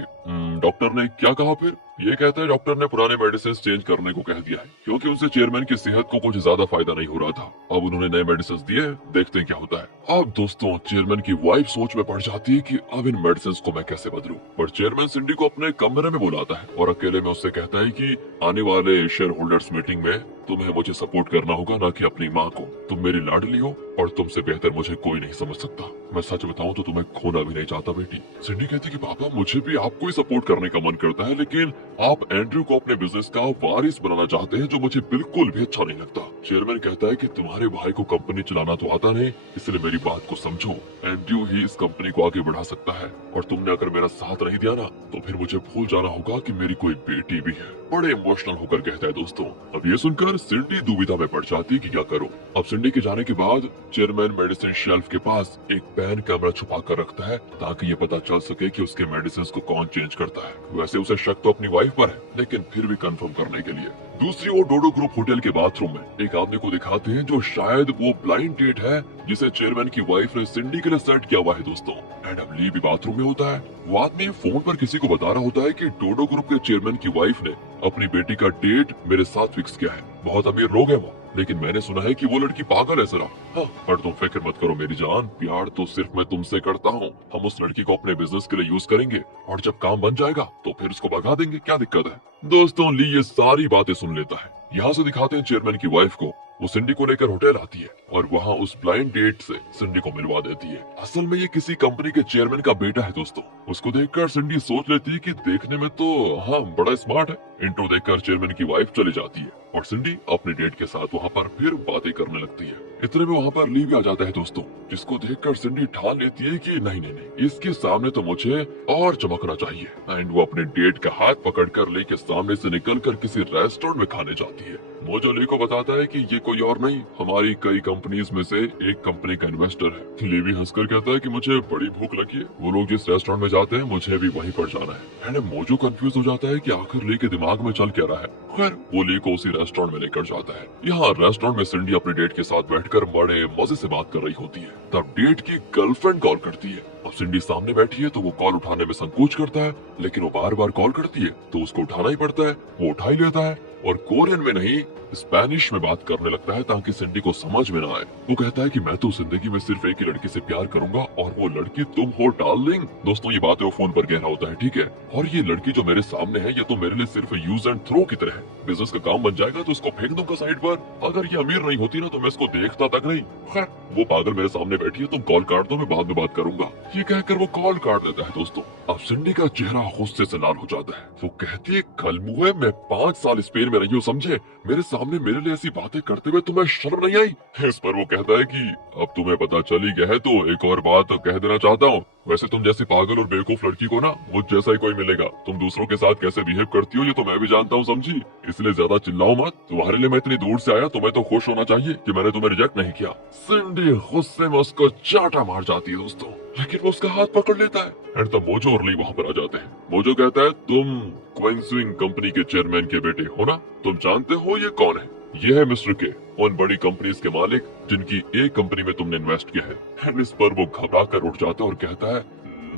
डॉक्टर ने क्या कहा फिर। ये कहता है डॉक्टर ने पुराने मेडिसिन चेंज करने को कह दिया है क्योंकि उनसे चेयरमैन की सेहत को कुछ ज्यादा फायदा नहीं हो रहा था। अब उन्होंने नए मेडिसिन दिए, देखते हैं क्या होता है। अब दोस्तों चेयरमैन की वाइफ सोच में पड़ जाती है कि अब इन मेडिसिन को मैं कैसे बदलूं। पर चेयरमैन सिंडी को अपने कमरे में बुलाता है और अकेले में उससे कहता है कि आने वाले शेयर होल्डर्स मीटिंग में तुम्हें मुझे सपोर्ट करना होगा, ना कि अपनी माँ को। तुम मेरी लाडली हो और तुमसे बेहतर मुझे कोई नहीं समझ सकता। मैं सच बताऊं तो तुम्हें खोना भी नहीं चाहता बेटी। सिंडी कहती कि पापा मुझे भी आपको ही सपोर्ट करने का मन करता है, लेकिन आप एंड्रयू को अपने बिजनेस का वारिस बनाना चाहते हैं, जो मुझे बिल्कुल भी अच्छा नहीं लगता। चेयरमैन कहता है कि तुम्हारे भाई को कंपनी चलाना तो आता नहीं, इसलिए मेरी बात को समझो। एंड्रयू ही इस कंपनी को आगे बढ़ा सकता है और तुमने अगर मेरा साथ नहीं दिया ना तो फिर मुझे भूल जाना होगा कि मेरी कोई बेटी भी है। बड़े इमोशनल होकर कहता है दोस्तों। अब ये सुनकर सिंडी दुविधा में पड़ जाती कि क्या करो। अब सिंडी के जाने के बाद चेयरमैन मेडिसिन शेल्फ के पास एक पेन कैमरा छुपा कर रखता है ताकि ये पता चल सके कि उसके मेडिसिन को कौन चेंज करता है। वैसे उसे शक तो अपनी वाइफ पर है, लेकिन फिर भी कंफर्म करने के लिए दूसरी ओर डोडो ग्रुप होटल के बाथरूम में एक आदमी को दिखाते हैं जो शायद वो ब्लाइंड डेट है जिसे चेयरमैन की वाइफ ने सिंडी के लिए सेट किया हुआ है दोस्तों। एडम ली भी बाथरूम में होता है। वो आदमी फोन पर किसी को बता रहा होता है कि डोडो ग्रुप के चेयरमैन की वाइफ ने अपनी बेटी का डेट मेरे साथ फिक्स किया है। बहुत अमीर लोग हैं वो, लेकिन मैंने सुना है कि वो लड़की पागल है जरा। हाँ, पर तुम फिक्र मत करो मेरी जान, प्यार तो सिर्फ मैं तुमसे करता हूँ। हम उस लड़की को अपने बिजनेस के लिए यूज करेंगे और जब काम बन जाएगा तो फिर उसको भगा देंगे, क्या दिक्कत है। दोस्तों ली ये सारी बातें सुन लेता है। यहाँ से दिखाते हैं चेयरमैन की वाइफ को। वो सिंडी को लेकर होटल आती है और वहाँ उस ब्लाइंड डेट से सिंडी को मिलवा देती है। असल में ये किसी कंपनी के चेयरमैन का बेटा है दोस्तों। उसको देखकर सिंडी सोच लेती है कि देखने में तो हाँ बड़ा स्मार्ट है। इंट्रो देखकर चेयरमैन की वाइफ चली जाती है और सिंडी अपने डेट के साथ वहाँ पर फिर बातें करने लगती है। इतने में वहाँ पर ली भी आ जाता है दोस्तों, जिसको देखकर सिंडी ठान लेती है कि नहीं नहीं नहीं, इसके सामने तो मुझे और चमकना चाहिए। एंड वो अपने डेट का हाथ पकड़कर ली के सामने से निकलकर किसी रेस्टोरेंट में खाने जाती है। मोजो ली को बताता है कि ये कोई और नहीं, हमारी कई कंपनीज में से एक कंपनी का इन्वेस्टर है। ली भी हंसकर कहता है कि मुझे बड़ी भूख लगी है, वो लोग जिस रेस्टोरेंट में जाते हैं मुझे भी वहीं पर जाना है। एंड मोजो कंफ्यूज हो जाता है कि आखिर ली के दिमाग में चल क्या रहा है। खैर वो ली को उसी रेस्टोरेंट में लेकर जाता है। यहाँ रेस्टोरेंट में सिंडी अपने डेट के साथ बैठकर बड़े मजे से बात कर रही होती है। तब डेट की गर्लफ्रेंड कॉल करती है। अब सिंडी सामने बैठी है तो वो कॉल उठाने में संकोच करता है, लेकिन वो बार बार कॉल करती है तो उसको उठाना ही पड़ता है। वो उठा ही लेता है और कोरियन में नहीं स्पेनिश में बात करने लगता है ताकि सिंडी को समझ में ना आए। वो कहता है कि मैं तो जिंदगी में सिर्फ एक ही लड़की से प्यार करूंगा और वो लड़की तुम हो डार्लिंग। दोस्तों ये बात वो फोन पर कह रहा होता है, ठीक है, और ये लड़की जो मेरे सामने है ये तो मेरे लिए सिर्फ यूज एंड थ्रो की तरह है। बिजनेस का काम बन जाएगा तो इसको फेंक दूंगा साइड पर। अगर ये अमीर नहीं होती ना तो मैं इसको देखता तक नहीं। खैर वो पागल मेरे सामने बैठी है, तुम कॉल काट दो, मैं बाद में बात करूंगा। ये कहकर वो कॉल काट देता है दोस्तों। अब सिंडी का चेहरा गुस्से से लाल हो जाता है। वो कहती है कल मुँह मैं 5 साल स्पेन में रही हूँ, समझे, मेरे सामने मेरे लिए ऐसी बातें करते हुए तुम्हें शर्म नहीं आई। इस पर वो कहता है कि अब तुम्हें पता चल ही गया है तो एक और बात कह देना चाहता हूँ। वैसे तुम जैसी पागल और बेवकूफ लड़की को ना मुझ जैसा ही कोई मिलेगा। तुम दूसरों के साथ कैसे बिहेव करती हो ये तो मैं भी जानता हूँ, समझी, इसलिए ज्यादा चिल्लाओ मत। तुम्हारे लिए मैं इतनी दूर से आया, तुम्हें तो खुश होना चाहिए कि मैंने तुम्हें रिजेक्ट नहीं किया। सिंडी गुस्से में उसको चाटा मार जाती है दोस्तों, लेकिन वो उसका हाथ पकड़ लेता है। एंड तब मोजो और ली वहाँ पर आ जाते हैं। मोजो कहता है तुम क्विंसविंग कंपनी के चेयरमैन के बेटे हो ना, तुम जानते हो ये कौन है? ये है मिस्टर के, उन बड़ी कंपनीज के मालिक जिनकी एक कंपनी में तुमने इन्वेस्ट किया है। एंड इस पर वो घबरा कर उठ जाता है और कहता है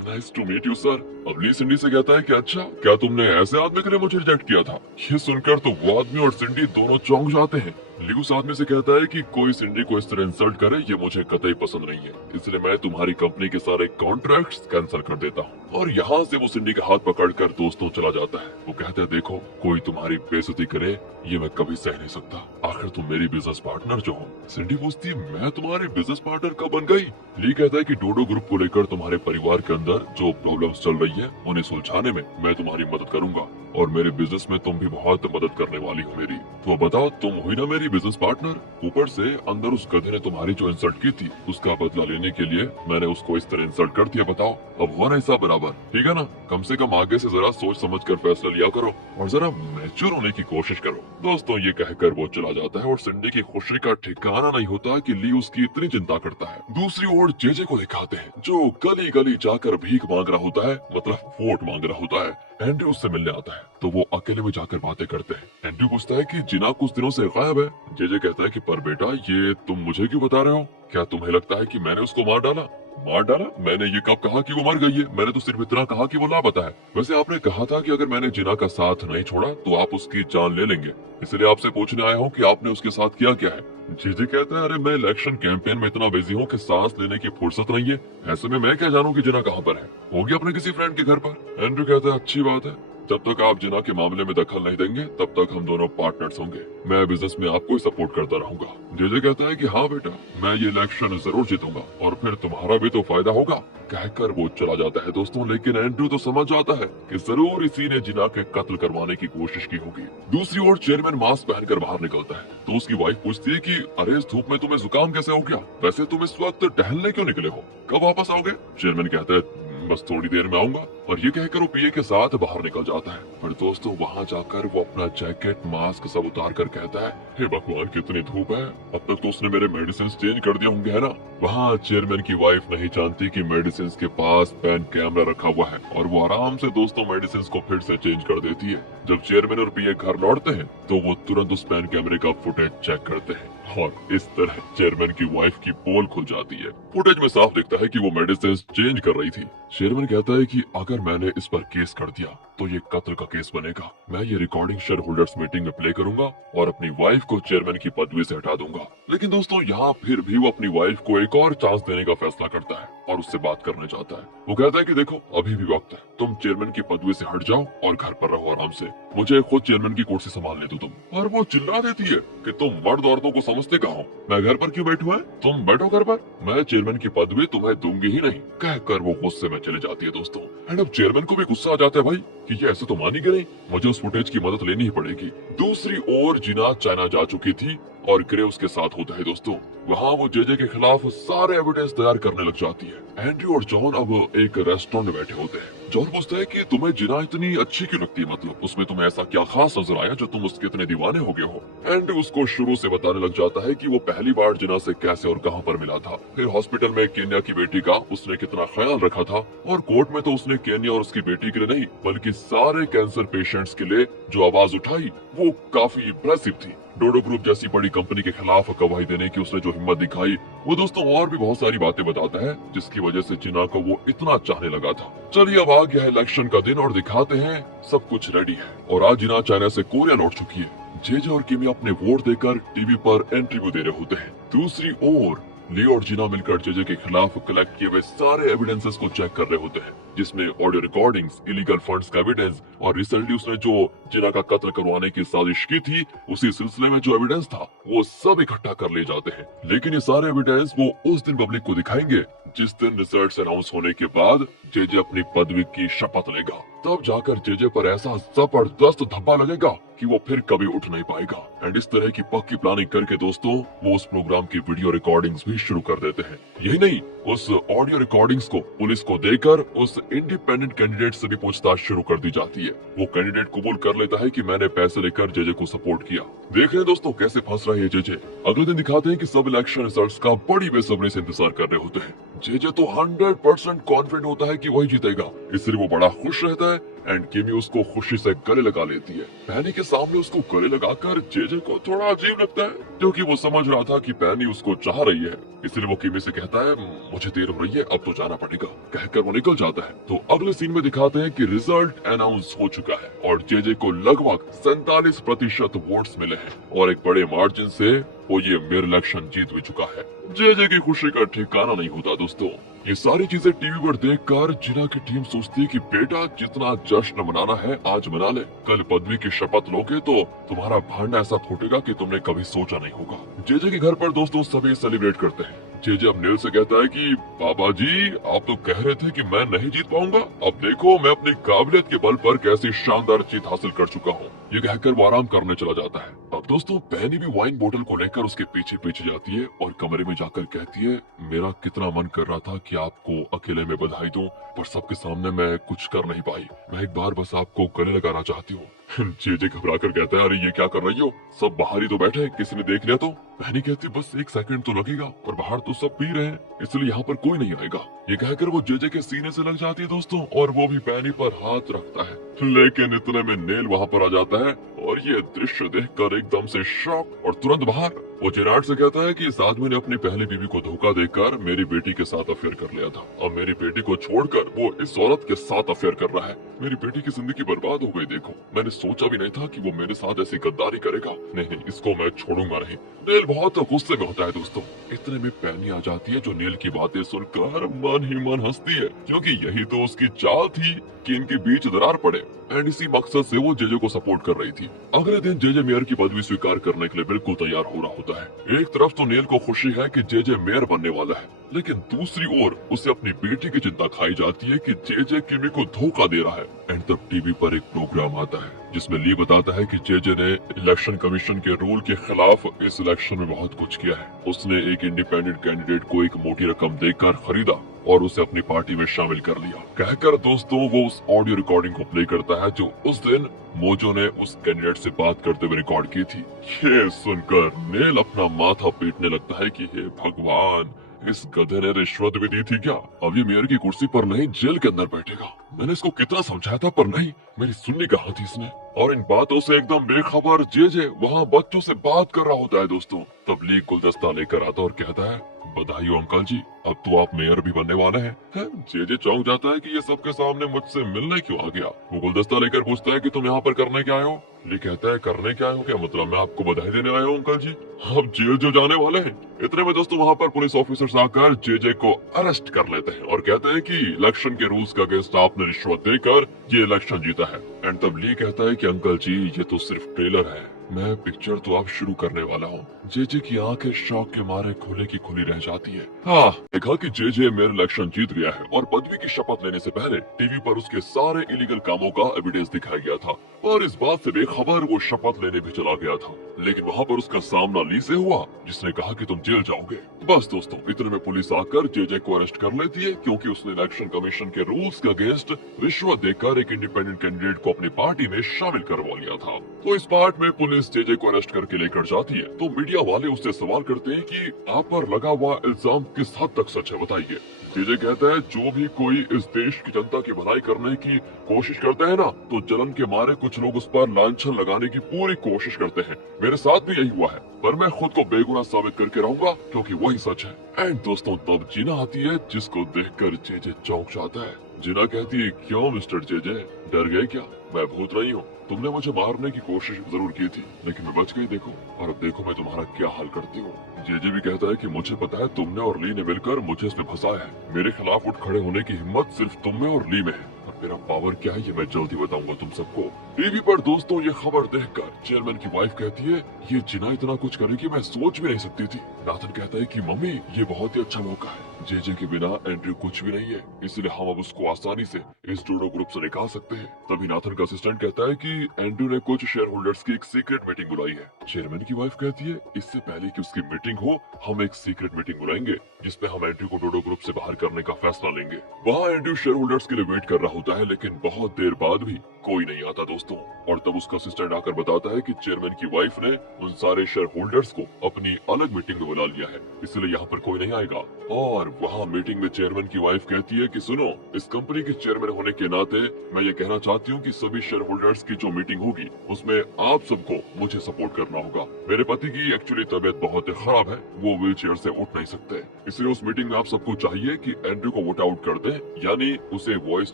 nice to meet you sir. अब ली सिंडी से कहता है कि अच्छा क्या तुमने ऐसे आदमी के लिए मुझे रिजेक्ट किया था? ये सुनकर तो वो आदमी और सिंडी दोनों चौंक जाते हैं। ली उस आदमी से कहता है कि कोई सिंडी को इस तरह इंसल्ट करे ये मुझे कतई पसंद नहीं है, इसलिए मैं तुम्हारी कंपनी के सारे कॉन्ट्रैक्ट्स कैंसिल कर देता हूँ। और यहाँ से वो सिंडी का हाथ पकड़कर दोस्तों चला जाता है। वो कहता है देखो कोई तुम्हारी बेइज्जती करे ये मैं कभी सह नहीं सकता, आखिर तुम मेरी बिजनेस पार्टनर जो हो। सिंडी पूछती है मैं तुम्हारी बिजनेस पार्टनर कब बन गई? ली कहता है कि डोडो ग्रुप को लेकर तुम्हारे परिवार के अंदर जो प्रॉब्लम्स चल रही है उन्हें सुलझाने में मैं तुम्हारी मदद करूंगा और मेरे बिजनेस में तुम भी बहुत मदद करने वाली हो मेरी। तो बताओ तुम हुई ना मेरी बिजनेस पार्टनर। ऊपर से अंदर उस गधे ने तुम्हारी जो इंसल्ट की थी उसका बदला लेने के लिए मैंने उसको इस तरह इंसल्ट कर दिया। बताओ अब हुआ ना हिसाब बराबर, ठीक है ना? कम से कम आगे से जरा सोच समझ कर फैसला लिया करो और जरा मैच्योर होने की कोशिश करो। दोस्तों ये कहकर वो चला जाता है और सिंडी की खुशी का ठिकाना नहीं होता कि ली उसकी इतनी चिंता करता है। दूसरी ओर जेजे को दिखाते हैं जो गली गली जाकर भीख मांग रहा होता है, मतलब वोट मांग रहा होता है। एंड्रयू उससे मिलने आता है तो वो अकेले में जाकर बातें करते हैं। एंड्रयू पूछता है कि जिना कुछ दिनों से गायब है। जेजे कहता है कि पर बेटा ये तुम मुझे क्यों बता रहे हो? क्या तुम्हें लगता है कि मैंने उसको मार डाला? मार डाला? मैंने ये कब कहा कि वो मर गई है? मैंने तो सिर्फ इतना कहा कि वो लापता है। वैसे आपने कहा था कि अगर मैंने जिना का साथ नहीं छोड़ा तो आप उसकी जान ले लेंगे, इसलिए आपसे पूछने आया हूँ कि आपने उसके साथ किया क्या है। जीजे कहता है, अरे मैं इलेक्शन कैंपेन में इतना बिजी हूँ कि सांस लेने की फुर्सत नहीं है, ऐसे में मैं क्या जानूँ कि जिना कहाँ पर है, होगी अपने किसी फ्रेंड के घर पर। एंड्रू कहता है, अच्छी बात है, जब तक आप जिना के मामले में दखल नहीं देंगे तब तक हम दोनों पार्टनर्स होंगे, मैं बिजनेस में आपको ही सपोर्ट करता रहूंगा। जेजे कहता है कि हाँ बेटा, मैं ये इलेक्शन जरूर जीतूंगा और फिर तुम्हारा भी तो फायदा होगा, कहकर वो चला जाता है दोस्तों। लेकिन एंड्रू तो समझ जाता है कि जरूर इसी ने जिना के कत्ल करवाने की कोशिश की होगी। दूसरी ओर चेयरमैन मास्क पहनकर बाहर निकलता है तो उसकी वाइफ पूछती है कि अरे इस धूप में तुम्हें जुकाम कैसे हो गया, वैसे तुम इस वक्त टहलने क्यों निकले हो, कब वापस आओगे? चेयरमैन कहता है, बस थोड़ी देर में आऊंगा, और ये कहकर वो पिए के साथ बाहर निकल जाता है। पर दोस्तों वहाँ जाकर वो अपना जैकेट मास्क सब उतार कर कहता है, हे भगवान कितनी धूप है, अब तक तो उसने मेरे मेडिसिन चेंज कर दिए होंगे है ना। वहाँ चेयरमैन की वाइफ नहीं जानती कि मेडिसिन के पास पेन कैमरा रखा हुआ है और वो आराम से दोस्तों मेडिसिन को फिर से चेंज कर देती है। जब चेयरमैन और पीए घर लौटते हैं तो वो तुरंत उस पेन कैमरे का फुटेज चेक करते हैं और इस तरह चेयरमैन की वाइफ की पोल खुल जाती है। फुटेज में साफ दिखता है कि वो मेडिसिन चेंज कर रही थी। चेयरमैन कहता है कि अगर मैंने इस पर केस कर दिया तो ये कत्ल का केस बनेगा, मैं ये रिकॉर्डिंग शेयर होल्डर्स मीटिंग में प्ले करूंगा और अपनी वाइफ को चेयरमैन की पदवी से हटा दूंगा। लेकिन दोस्तों यहाँ फिर भी वो अपनी वाइफ को एक और चांस देने का फैसला करता है और उससे बात करना चाहता है। वो कहता है कि देखो अभी भी वक्त है, तुम चेयरमैन की पदवी से हट जाओ और घर पर रहो आराम से, मुझे खुद चेयरमैन की कुर्सी संभाल ले दो तुम। और वो चिल्ला देती है कि तुम मर्द औरतों को समझते कहाँ हो, मैं घर पर क्यों बैठूं है, तुम बैठो घर पर, मैं चेयरमैन की पदवी तुम्हें दूंगी ही नहीं, कहकर वो गुस्से में चले जाती है दोस्तों। एंड अब चेयरमैन को भी गुस्सा आ जाता है भाई कि ये ऐसे तो मानेगी नहीं, मुझे उस फुटेज की मदद लेनी ही पड़ेगी। दूसरी ओर जिना चाइना जा चुकी थी और ग्रे उसके साथ होता है दोस्तों। वहाँ वो जेजे के खिलाफ सारे एविडेंस तैयार करने लग जाती है। एंड्रयू और जॉन अब एक रेस्टोरेंट में बैठे होते हैं। जॉन पूछता है कि तुम्हें जिना इतनी अच्छी क्यों लगती है, मतलब उसमें तुम्हें ऐसा क्या खास नजर आया जो तुम उसके इतने दीवाने हो गए हो। एंड्रयू उसको शुरू से बताने लग जाता है कि वो पहली बार जिना से कैसे और कहां पर मिला था, फिर हॉस्पिटल में केन्या की बेटी का उसने कितना ख्याल रखा था, और कोर्ट में तो उसने केन्या और उसकी बेटी के लिए नहीं बल्कि सारे कैंसर पेशेंट्स के लिए जो आवाज उठाई वो काफी इम्प्रेसिव थी। डोडो ग्रुप जैसी बड़ी कंपनी के खिलाफ गवाही देने की उसने जो हिम्मत दिखाई, वो दोस्तों और भी बहुत सारी बातें बताता है जिसकी वजह से जिना को वो इतना चाहने लगा था। चलिए अब आ गया है इलेक्शन का दिन और दिखाते हैं सब कुछ रेडी है। और आज जिना चाइना से कोरिया लौट चुकी है। जेजे और किमी अपने वोट देकर टीवी पर इंटरव्यू दे रहे होते हैं। दूसरी ओर लियो और जिना मिलकर जेजे के खिलाफ कलेक्ट किए हुए सारे एविडेंसेस को चेक कर रहे होते हैं, जिसमें ऑडियो रिकॉर्डिंग्स, इलीगल फंड्स का एविडेंस और रिसेंटली उसने जो जिना का कत्ल करवाने की साजिश की थी उसी सिलसिले में जो एविडेंस था वो सब इकट्ठा कर लिए जाते हैं। लेकिन ये सारे एविडेंस वो उस दिन पब्लिक को दिखाएंगे जिस दिन रिजल्ट्स अनाउंस होने के बाद जेजे अपनी पदवी की शपथ लेगा। तब जाकर जेजे पर ऐसा जबरदस्त धब्बा लगेगा कि वो फिर कभी उठ नहीं पाएगा। एंड इस तरह की पक्की प्लानिंग करके दोस्तों वो उस प्रोग्राम की वीडियो रिकॉर्डिंग्स भी शुरू कर देते हैं। यही नहीं, उस ऑडियो रिकॉर्डिंग्स को पुलिस को देकर उस इंडिपेंडेंट कैंडिडेट से भी पूछताछ शुरू कर दी जाती है। वो कैंडिडेट कबूल कर लेता है कि मैंने पैसे लेकर जेजे को सपोर्ट किया। देख रहे हैं दोस्तों कैसे फंस रहे हैं जेजे। अगले दिन दिखाते हैं कि सब इलेक्शन रिजल्ट्स का बड़ी बेसब्री से इंतजार कर रहे होते हैं। जेजे तो 100% कॉन्फिडेंट होता है कि वही जीतेगा, इसलिए वो बड़ा खुश रहता है। एंड किमी उसको खुशी से गले लगा लेती है। पैनी के सामने उसको गले लगाकर जेजे को थोड़ा अजीब लगता है, क्योंकि वो समझ रहा था कि पैनी उसको चाह रही है। इसलिए वो किमी से कहता है मुझे देर हो रही है, अब तो जाना पड़ेगा, कहकर वो निकल जाता है। तो अगले सीन में दिखाते हैं कि रिजल्ट अनाउंस हो चुका है और जेजे को लगभग 47% वोट्स मिले हैं और एक बड़े मार्जिन से वो ये मेयर इलेक्शन जीत भी चुका है। जेजे की खुशी का ठिकाना नहीं होता दोस्तों। ये सारी चीजें टीवी पर देखकर जिना की टीम सोचती है कि बेटा जितना जश्न मनाना है आज मना ले, कल पदवी की शपथ लोगे तो तुम्हारा भांडा ऐसा फूटेगा कि तुमने कभी सोचा नहीं होगा। जेजे के घर पर दोस्तों सभी सेलिब्रेट करते हैं। जेजे अब नील से कहता है कि बाबा जी आप तो कह रहे थे कि मैं नहीं जीत पाऊंगा, अब देखो मैं अपनी काबिलियत के बल पर कैसी शानदार जीत हासिल कर चुका हूँ। ये कहकर वो आराम करने चला जाता है। अब दोस्तों पैनी भी वाइन बोतल को लेकर उसके पीछे पीछे जाती है और कमरे में जाकर कहती है मेरा कितना मन कर रहा था कि आपको अकेले में बधाई दूं, पर सबके सामने मैं कुछ कर नहीं पाई, मैं एक बार बस आपको गले लगाना चाहती हूँ। जेजे घबरा कर कहता है अरे ये क्या कर रही हो, सब बाहर ही तो बैठे हैं, किसी ने देख लिया तो। बहनी कहती बस 1 सेकंड तो लगेगा, और बाहर तो सब पी रहे हैं इसलिए यहाँ पर कोई नहीं आएगा। ये कहकर वो जेजे के सीने से लग जाती है दोस्तों और वो भी पैनी पर हाथ रखता है। लेकिन इतने में नेल वहाँ पर आ जाता है और ये दृश्य देखकर एकदम से शॉक और तुरंत बाहर। वो जेरार्ड से कहता है कि इस आदमी ने अपनी पहली बीवी को धोखा देकर मेरी बेटी के साथ अफेयर कर लिया था। अब मेरी बेटी को छोड़कर वो इस औरत के साथ अफेयर कर रहा है। मेरी बेटी की जिंदगी बर्बाद हो गई। देखो, मैंने सोचा भी नहीं था कि वो मेरे साथ ऐसी गद्दारी करेगा। नहीं, इसको मैं छोड़ूंगा नहीं। नेल बहुत गुस्से में होता है दोस्तों। इतने में पैनी आ जाती है जो नेल की बातें सुनकर मन ही मन हंसती है, क्योंकि यही तो उसकी चाल थी कि इनके बीच दरार पड़े। एंड इसी मकसद से वो जेजे को सपोर्ट कर रही थी। अगले दिन जेजे मेयर की पदवी स्वीकार करने के लिए बिल्कुल तैयार हो रहा होता है। एक तरफ तो नेल को खुशी है कि जेजे मेयर बनने वाला है, लेकिन दूसरी ओर उसे अपनी बेटी की चिंता खाई जाती है कि जेजे किमी को धोखा दे रहा है। एंड तब टीवी पर एक प्रोग्राम आता है जिसमें ली बताता है कि जेजे ने इलेक्शन कमीशन के रूल के खिलाफ इस इलेक्शन में बहुत कुछ किया है। उसने एक इंडिपेंडेंट कैंडिडेट को एक मोटी रकम देकर खरीदा और उसे अपनी पार्टी में शामिल कर लिया। कहकर दोस्तों वो उस ऑडियो रिकॉर्डिंग को प्ले करता है जो उस दिन मोजो ने उस कैंडिडेट से बात करते हुए रिकॉर्ड की थी। ये सुनकर नेल अपना माथा पीटने लगता है कि हे भगवान, इस गधे ने रिश्वत भी दी थी क्या? अब ये मेयर की कुर्सी पर नहीं, जेल के अंदर बैठेगा। मैंने इसको कितना समझाया था, पर नहीं, मेरी सुननी कहाँ थी इसने। और इन बातों से एकदम बेखबर जेजे वहाँ बच्चों से बात कर रहा होता है दोस्तों। तब ली गुलदस्ता लेकर आता और कहता है, बधाई हो अंकल जी, अब तो आप मेयर भी बनने वाले हैं। जेजे चौंक जाता है कि ये सबके सामने मुझसे मिलने क्यों आ गया। वो गुलदस्ता लेकर पूछता है कि तुम यहाँ पर करने क्या आए हो? ली कहता है, करने क्या आए हो क्या मतलब, मैं आपको बधाई देने आया हूँ अंकल जी, अब जेल जो जाने वाले हैं। इतने में दोस्तों वहाँ पर पुलिस ऑफिसर्स आकर जेजे को अरेस्ट कर लेते हैं और कहते हैं कि इलेक्शन के रूल्स का अगेंस्ट आपने रिश्वत देकर ये इलेक्शन जीता है। एंड तब ली कहता है कि अंकल जी, ये तो सिर्फ ट्रेलर है, मैं पिक्चर तो अब शुरू करने वाला हूँ। जेजे की आंखें शौक के मारे खुले की खुली रह जाती है। हाँ, देखा कि जेजे मेयर इलेक्शन जीत गया है और पदवी की शपथ लेने से पहले टीवी पर उसके सारे इलीगल कामों का एविडेंस दिखाया गया था और इस बात से बेखबर वो शपथ लेने भी चला गया था। लेकिन वहाँ पर उसका सामना ली से हुआ जिसने कहा कि तुम जेल जाओगे। बस दोस्तों, इतने में पुलिस आकर जेजे को अरेस्ट कर लेती है क्योंकि उसने इलेक्शन कमीशन के रूल्स के अगेंस्ट रिश्वत देकर एक इंडिपेंडेंट कैंडिडेट को अपनी पार्टी में शामिल करवा लिया था। तो इस पार्ट में पुलिस जेजे को अरेस्ट करके लेकर जाती है तो मीडिया वाले उससे सवाल करते हैं कि आप पर लगा हुआ इल्जाम किस हद तक सच है, बताइए। जेजे कहता है, जो भी कोई इस देश की जनता की भलाई करने की कोशिश करता है ना, तो जलन के मारे कुछ लोग उस पर लांछन लगाने की पूरी कोशिश करते हैं। मेरे साथ भी यही हुआ है, पर मैं खुद को बेगुनाह साबित करके रहूंगा क्योंकि वही सच है। एंड दोस्तों, तब जीना आती है जिसको देखकर जेजे चौंक जाता है। जीना कहती है, क्यों मिस्टर जेजे, डर गए क्या? मैं भूत नहीं हूँ। तुमने मुझे मारने की कोशिश जरूर की थी, लेकिन मैं बच गई देखो, और अब देखो मैं तुम्हारा क्या हाल करती हूँ। जेजे भी कहता है कि मुझे पता है तुमने और ली ने मिलकर मुझे इसमें फंसाया है। मेरे खिलाफ उठ खड़े होने की हिम्मत सिर्फ तुम में और ली में है, और मेरा पावर क्या है ये मैं जल्दी बताऊंगा तुम सबको। टीवी पर दोस्तों ये खबर देखकर चेयरमैन की वाइफ कहती है, ये जिना इतना कुछ करेगी मैं सोच भी नहीं सकती थी। नाथन कहता है कि मम्मी, ये बहुत ही अच्छा मौका है, जेजे के बिना एंड्रयू कुछ भी नहीं है, इसलिए हम अब उसको आसानी से इस जूडो ग्रुप से निकाल सकते हैं। तभी नाथन का असिस्टेंट कहता है कि एंड्रयू ने कुछ शेयर होल्डर्स की एक सीक्रेट मीटिंग बुलाई है। चेयरमैन की वाइफ कहती है, इससे पहले कि उसकी मीटिंग हो हम एक सीक्रेट मीटिंग बुलाएंगे जिसमें हम एंड्रयू को डोडो ग्रुप से बाहर करने का फैसला लेंगे। वहाँ एंड्रयू शेयर होल्डर्स के लिए वेट कर रहा होता है, लेकिन बहुत देर बाद भी कोई नहीं आता दोस्तों। और तब उसका असिस्टेंट आकर बताता है कि चेयरमैन की वाइफ ने उन सारे शेयर होल्डर्स को अपनी अलग मीटिंग में बुला लिया है, इसलिए यहाँ पर कोई नहीं आएगा। और वहाँ मीटिंग में चेयरमैन की वाइफ कहती है कि सुनो, इस कंपनी के चेयरमैन होने के नाते मैं ये कहना चाहती हूँ कि सभी शेयर होल्डर्स की जो मीटिंग होगी उसमें आप सबको मुझे सपोर्ट करना होगा। मेरे पति की एक्चुअली तबीयत बहुत खराब है, वो व्हील चेयर से उठ नहीं सकते, इसलिए उस मीटिंग में आप सबको चाहिए कि एंड्रयू को वोट आउट कर दे, यानी उसे वॉइस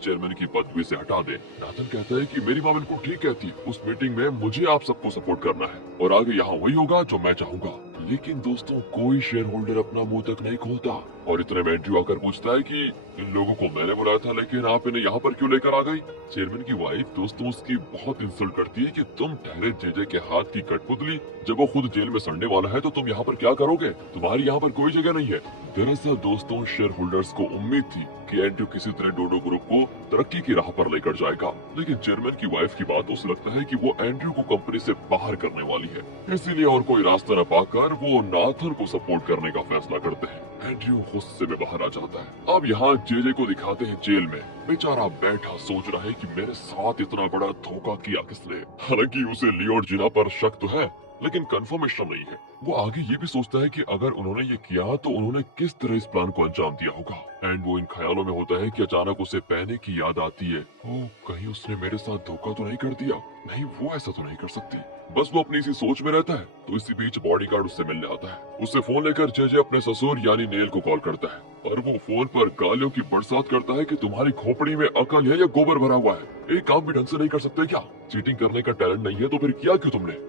चेयरमैन की पदवी से हटा दे। नाथन कहता है कि मेरी माँ बिल्कुल ठीक कहती, उस मीटिंग में मुझे आप सबको सपोर्ट करना है और आगे यहाँ वही होगा जो मैं चाहूंगा। लेकिन दोस्तों, कोई शेयर होल्डर अपना मुंह तक नहीं खोलता और इतने में एंड्रयू आकर पूछता है कि इन लोगों को मैंने बुलाया था, लेकिन आप इन्हें यहाँ पर क्यों लेकर आ गई? चेयरमैन की वाइफ दोस्तों उसकी बहुत इंसल्ट करती है कि तुम ठहरे जेजे के हाथ की कठपुतली, जब वो खुद जेल में सड़ने वाला है तो तुम यहाँ पर क्या करोगे? तुम्हारी यहाँ पर कोई जगह नहीं है। दरअसल दोस्तों, शेयर होल्डर्स को उम्मीद थी कि एंड्रयू किसी तरह डोडो ग्रुप को तरक्की की राह पर लेकर जाएगा, लेकिन चेयरमैन की वाइफ की बातों से लगता है कि वो एंड्रयू को कंपनी से बाहर करने वाली है, इसीलिए और कोई रास्ता न पाकर वो नाथन को सपोर्ट करने का फैसला करते हैं। एंड्रयू गुस्से में बाहर आ जाता है। अब यहाँ जेजे को दिखाते हैं जेल में, बेचारा बैठा सोच रहा है कि मेरे साथ इतना बड़ा धोखा किया किसने। हालांकि उसे ली और जिना पर शक तो है, लेकिन कंफर्मेशन नहीं है। वो आगे ये भी सोचता है कि अगर उन्होंने ये किया तो उन्होंने किस तरह इस प्लान को अंजाम दिया होगा। एंड वो इन ख्यालों में होता है कि अचानक उसे पैनी की याद आती है। ओह, कहीं उसने मेरे साथ धोखा तो नहीं कर दिया? नहीं, वो ऐसा तो नहीं कर सकती। बस वो अपनी इसी सोच में रहता है। तो इसी बीच बॉडीगार्ड उससे मिलने आता है। उससे फोन लेकर जेजे अपने ससुर यानी नेल को कॉल करता है और वो फोन पर गालियों की बरसात करता है कि तुम्हारी खोपड़ी में अकल है या गोबर भरा हुआ है? एक काम भी ढंग से नहीं कर सकते क्या? चीटिंग करने का टैलेंट नहीं है तो फिर किया क्यों तुमने?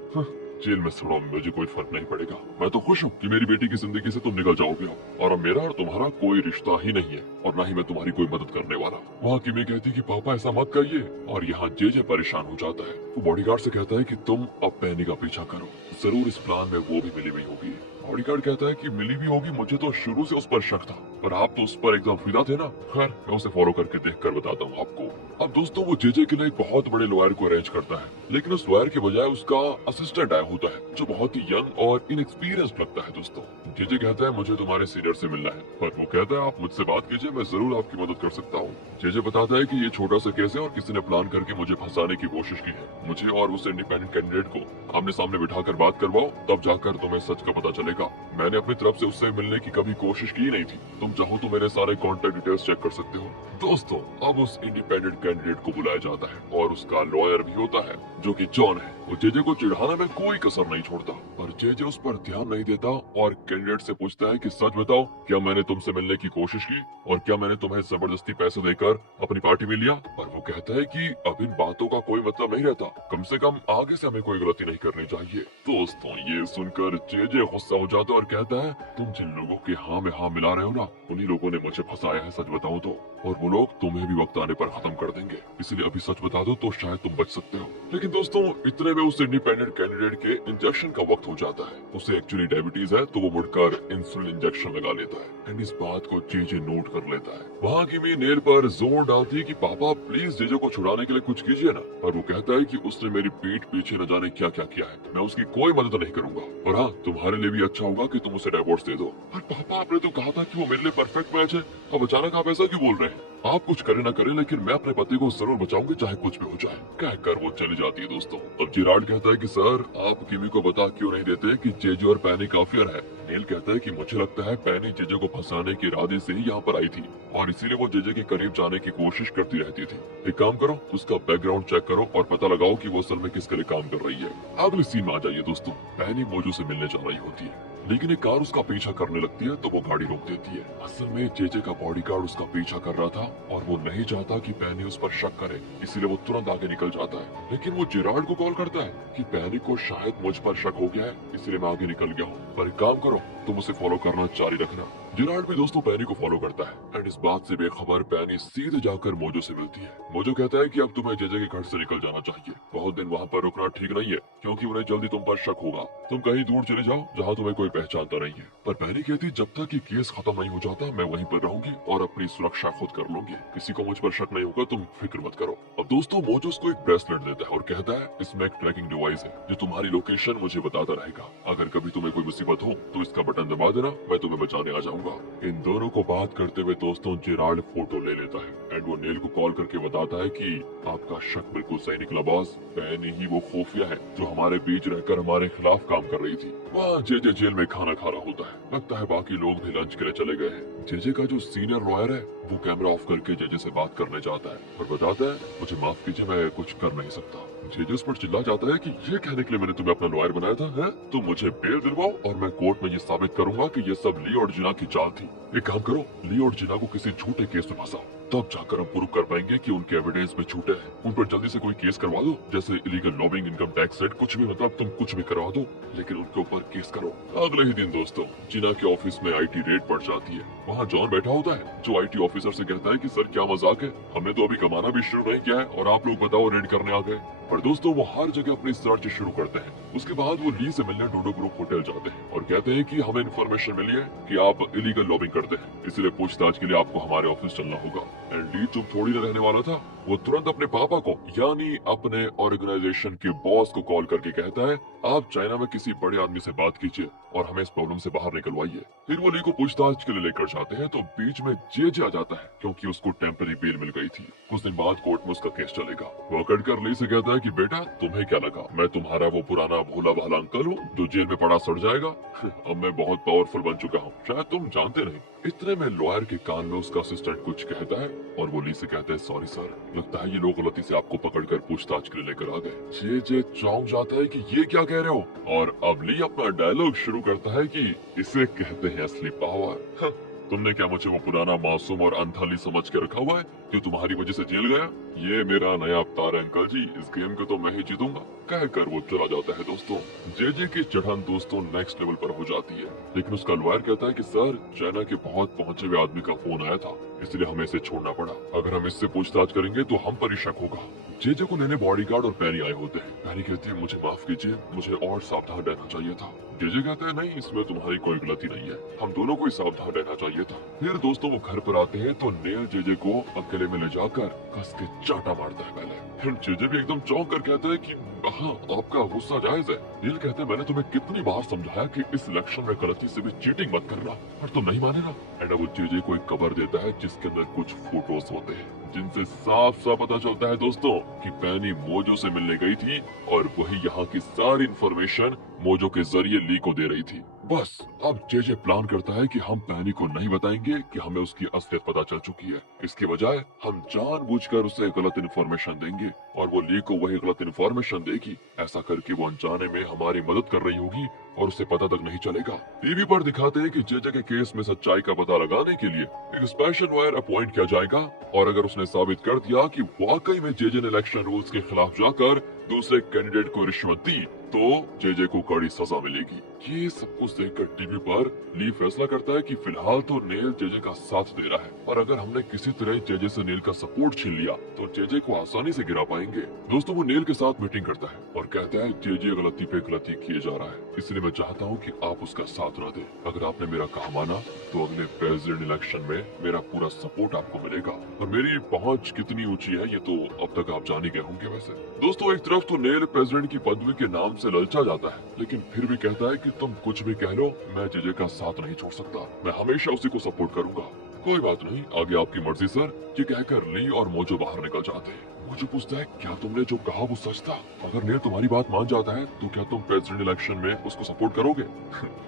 जेल में सड़ो, मुझे कोई फर्क नहीं पड़ेगा। मैं तो खुश हूँ कि मेरी बेटी की जिंदगी से तुम निकल जाओगे और अब मेरा और तुम्हारा कोई रिश्ता ही नहीं है और न ही मैं तुम्हारी कोई मदद करने वाला। वहाँ किमी कहती कि पापा ऐसा मत कहिए और यहाँ जेजे परेशान हो जाता है। वो बॉडीगार्ड से कहता है कि तुम अब पैनी का पीछा करो, जरूर इस प्लान में वो भी मिली हुई होगी। बॉडीगार्ड कहता है कि मिली भी होगी, मुझे तो शुरू से उस पर शक था, पर आप तो उस पर एकदम फिदा थे ना। खैर, मैं उसे फॉलो करके देख कर बताता हूँ आपको। अब दोस्तों वो जेजे के लिए एक बहुत बड़े लॉयर को अरेंज करता है, लेकिन उस लॉयर के बजाय उसका असिस्टेंट आया होता है जो बहुत ही यंग और इनएक्सपीरियंस्ड लगता है। दोस्तों जेजे कहता है मुझे तुम्हारे सीनियर से मिलना है, पर वो कहता है आप मुझसे बात कीजिए, मैं जरूर आपकी मदद कर सकता हूँ। जेजे बताता है कि ये छोटा सा केस है और किसी ने प्लान करके मुझे फंसाने की कोशिश की है। मुझे और उस इंडिपेंडेंट कैंडिडेट को आमने सामने बिठाकर बात करवाओ, तब जाकर तुम्हें सच का पता चलेगा। मैंने अपनी तरफ से उससे मिलने की कभी कोशिश की नहीं थी। तुम चाहो तो मेरे सारे कॉन्टेक्ट डिटेल्स चेक कर सकते हो। दोस्तों अब उस इंडिपेंडेंट कैंडिडेट को बुलाया जाता है और उसका लॉयर भी होता है जो कि जॉन है। वो जेजे को चिढ़ाने में कोई कसर नहीं छोड़ता, पर जेजे उस पर ध्यान नहीं देता और कैंडिडेट से पूछता है कि सच बताओ, क्या मैंने तुमसे मिलने की कोशिश की और क्या मैंने तुम्हें जबरदस्ती पैसे देकर अपनी पार्टी में लिया? पर वो कहता है कि अब इन बातों का कोई मतलब नहीं रहता, कम से कम आगे से हमें कोई गलती नहीं करनी चाहिए। दोस्तों ये सुनकर जेजे गुस्सा हो जाता है और कहता है तुम जिन लोगों के हाँ में हाँ मिला रहे हो ना, उन्हीं लोगों ने मुझे फंसाया है, सच बताऊं तो, और वो लोग तुम्हें भी वक्त आने पर खत्म कर देंगे, इसलिए अभी सच बता दो तो शायद तुम बच सकते हो। लेकिन दोस्तों इतने में उस इंडिपेंडेंट कैंडिडेट के इंजेक्शन का वक्त हो जाता है। उसे एक्चुअली डायबिटीज है तो वो मुड़कर इंसुलिन इंजेक्शन लगा लेता है एंड इस बात को जेजे नोट कर लेता है। वहाँ की मी नेल पर जोर डालती है कि पापा प्लीज जेजे को छुड़ाने के लिए कुछ कीजिए ना, पर वो कहता है कि उसने मेरी पीठ पीछे न जाने क्या क्या किया है, मैं उसकी कोई मदद नहीं करूंगा और हाँ तुम्हारे लिए भी अच्छा होगा कि तुम उसे डिवोर्स दे दो। पर पापा आपने तो कहा था कि वो मेरे लिए परफेक्ट मैच है, अब अचानक आप ऐसा क्यों बोल रहे हैं? आप कुछ करें ना करें लेकिन मैं अपने पति को जरूर बचाऊंगी चाहे कुछ भी हो जाए, कहकर वो चली जाती है। दोस्तों अब जिराल्ड कहता है कि सर आप किमी को बता क्यों नहीं देते कि जेजे और पैनी का अफेयर है। नेल कहता है कि मुझे लगता है पैनी जेजे को फंसाने के इरादे से ही यहाँ पर आई थी और इसीलिए वो जेजे के करीब जाने की कोशिश करती रहती थी। एक काम करो, उसका बैकग्राउंड चेक करो और पता लगाओ कि वो असल में किसके लिए काम कर रही है। अगले सीन में आ जाइए दोस्तों। पैनी मोजो से मिलने जा रही होती है लेकिन एक कार उसका पीछा करने लगती है तो वो गाड़ी रोक देती है। असल में जेजे का बॉडीगार्ड उसका पीछा कर रहा था और वो नहीं चाहता कि पैनी उस पर शक करे, इसीलिए वो तुरंत आगे निकल जाता है। लेकिन वो जिराल्ड को कॉल करता है कि पैनी को शायद मुझ पर शक हो गया है, इसलिए मैं आगे निकल गया हूँ, पर एक काम करो तुम उसे फॉलो करना जारी रखना। जिराल्ड भी दोस्तों पैनी को फॉलो करता है एंड इस बात से बेखबर पैनी सीधे जाकर मोजो से मिलती है। मोजो कहता है कि अब तुम्हें जेजे के घर से निकल जाना चाहिए, बहुत दिन वहाँ पर रुकना ठीक नहीं है क्योंकि उन्हें जल्दी तुम पर शक होगा, तुम कहीं दूर चले जाओ जहाँ तुम्हें कोई पहचानता नहीं है। पर पैनी कहती जब तक ये केस खत्म नहीं हो जाता मैं वहीं पर रहूंगी और अपनी सुरक्षा खुद कर लूंगी, किसी को मुझ पर शक नहीं होगा, तुम फिक्र मत करो। अब दोस्तों मोजो उसको एक ब्रेसलेट देता है और कहता है इसमें एक ट्रैकिंग डिवाइस है जो तुम्हारी लोकेशन मुझे बताता रहेगा, अगर कभी तुम्हें कोई मुसीबत हो तो इसका बटन दबा देना, मैं तुम्हें बचाने आ जाऊंगा। इन दोनों को बात करते हुए दोस्तों जिराल्ड फोटो ले लेता है एंड वो नेल को कॉल करके बताता है कि आपका शक बिल्कुल सही निकला बॉस, पैनी ही वो खुफिया है जो हमारे बीच रहकर हमारे खिलाफ काम कर रही थी। वहाँ जेजे जेल में खाना खा रहा होता है, लगता है बाकी लोग भी लंच के लिए चले गए हैं। जेजे का जो सीनियर लॉयर है वो कैमरा ऑफ करके जेजे से बात करने जाता है और बताता है मुझे माफ कीजिए मैं कुछ कर नहीं सकता। जेजे उस पर चिल्ला जाता है कि ये कहने के लिए मैंने तुम्हें अपना लॉयर बनाया था है? तो मुझे बेल दिलवाओ और मैं कोर्ट में ये साबित करूंगा कि ये सब ली और जिना की चाल थी। एक काम करो, ली और जिना को किसी झूठे केस में फंसाओ, तब जाकर हम प्रूव कर पाएंगे कि उनके एविडेंस में झूठे हैं। उन पर जल्दी से कोई केस करवा दो, जैसे illegal lobbying, income tax rate, कुछ भी, मतलब तुम कुछ भी करवा दो, लेकिन उनके ऊपर केस करो। अगले ही दिन दोस्तों जिना के ऑफिस में आईटी रेड पड़ जाती है। वहाँ जॉन बैठा होता है जो आईटी ऑफिसर से कहता है कि सर क्या मजाक है, हमने तो अभी कमाना भी शुरू नहीं किया है और आप लोग बताओ रेड करने आ गए। पर दोस्तों वो हर जगह अपनी सर्च शुरू करते हैं। उसके बाद वो ली से मिलने डोडो ग्रुप होटल जाते हैं और कहते हैं कि हमें इन्फॉर्मेशन मिली है कि आप इलीगल लॉबिंग करते हैं, इसलिए पूछताछ के लिए आपको हमारे ऑफिस चलना होगा। एंड ली चुप थोड़ी न रहने वाला था, वो तुरंत अपने पापा को यानी अपने ऑर्गेनाइजेशन के बॉस को कॉल करके कहता है, आप चाइना में किसी बड़े आदमी से बात कीजिए और हमें इस प्रॉब्लम से बाहर निकलवाइए। फिर वो ली को पूछताछ के लिए लेकर जाते हैं तो बीच में जे आ जाता है क्योंकि उसको टेम्पररी बेल मिल गई थी। कुछ दिन बाद कोर्ट में उसका केस चलेगा। वो अकड़कर ली से कहता है कि बेटा तुम्हें क्या लगा मैं तुम्हारा वो पुराना भोला भाला अंकल हूँ जो जेल में पड़ा सड़ जाएगा? अब मैं बहुत पावरफुल बन चुका हूँ, शायद तुम जानते नहीं। इतने में लॉयर के कान में उसका असिस्टेंट कुछ कहता है और वो ली से कहता है, सॉरी सर, लगता है ये लोग गलती से आपको पकड़कर पूछताछ के लिए लेकर आ गए। जे चौंक जाता है कि ये क्या कह रहे हो और अब ली अपना डायलॉग शुरू करता है कि इसे कहते हैं असली पावर। तुमने क्या मुझे वो पुराना मासूम और अंधा समझ के रखा हुआ है जो तुम्हारी वजह से जेल गया? ये मेरा नया अवतार है अंकल जी, इस गेम को तो मैं ही जीतूंगा, कहकर वो चला जाता है। दोस्तों जे की चढ़न दोस्तों नेक्स्ट लेवल पर हो जाती है, लेकिन उसका लॉयर कहता है कि सर चाइना के बहुत पहुंचे हुए आदमी का फोन आया था, इसलिए हमें इसे छोड़ना पड़ा। अगर हम इससे पूछताछ करेंगे तो हम पर ही शक होगा। जे को लेने बॉडीगार्ड और पैनी आए होते हैं। पैनी कहती है, मुझे माफ कीजिए, मुझे और सावधान रहना चाहिए था। जे कहते हैं, नहीं इसमें तुम्हारी कोई गलती नहीं है, हम दोनों को ही सावधान रहना चाहिए था। फिर दोस्तों वो घर पर आते हैं तो नेल जे को अकेले में ले जाकर कस के चाटा मारता है पहले। फिर जे भी एकदम चौंक कर कहता है कि हाँ आपका गुस्सा जायज है। नील कहते हैं, मैंने तुम्हें कितनी बार समझाया कि इस इलेक्शन में गलती से भी चीटिंग मत करना, पर तुम नहीं माने ना। एंड वो जे को एक कवर देता है जिसके अंदर कुछ फोटोज होते हैं जिनसे साफ साफ पता चलता है दोस्तों कि पैनी मोजो से मिलने गई थी और वही यहाँ की सारी इंफॉर्मेशन मोजो के जरिए ली को दे रही थी। बस अब जे प्लान करता है कि हम पैनी को नहीं बताएंगे कि हमें उसकी असलियत पता चल चुकी है, इसके बजाय हम जानबूझकर उसे गलत इन्फॉर्मेशन देंगे और वो ली को वही गलत इन्फॉर्मेशन देगी। ऐसा करके वो अनजाने में हमारी मदद कर रही होगी और उसे पता तक नहीं चलेगा। टीवी पर दिखाते हैं कि जे के केस में सच्चाई का पता लगाने के लिए एक स्पेशल लॉयर अपॉइंट किया जाएगा और अगर उसने साबित कर दिया कि वाकई में जे ने इलेक्शन रूल्स के खिलाफ जाकर दूसरे कैंडिडेट को रिश्वत दी तो जे को कड़ी सजा मिलेगी। ये सब कुछ देखकर टीवी पर ली फैसला करता है कि फिलहाल तो नेल जे का साथ दे रहा है और अगर हमने किसी तरह जे से नेल का सपोर्ट छीन लिया तो जे को आसानी से गिरा पाएंगे। दोस्तों वो नेल के साथ मीटिंग करता है और कहता है जे गलती पे गलती किए जा रहा है, इसलिए मैं चाहता हूँ कि आप उसका साथ न दें। अगर आपने मेरा कहा माना तो अगले प्रेसिडेंट इलेक्शन में मेरा पूरा सपोर्ट आपको मिलेगा और मेरी पहुंच कितनी ऊंची है ये तो अब तक आप जान ही गए होंगे। वैसे दोस्तों एक तरफ तो नेल प्रेसिडेंट की पदवी के नाम से ललचा जाता है, लेकिन फिर भी कहता है कि तुम कुछ भी कह लो मैं जे का साथ नहीं छोड़ सकता, मैं हमेशा उसी को सपोर्ट करूंगा। कोई बात नहीं, आगे आपकी मर्जी सर, ये कहकर ली और मोजो बाहर निकल जाते हैं। मुझे पूछता है, क्या तुमने जो कहा वो सच था? अगर नेल तुम्हारी बात मान जाता है तो क्या तुम प्रेसिडेंट इलेक्शन में उसको सपोर्ट करोगे?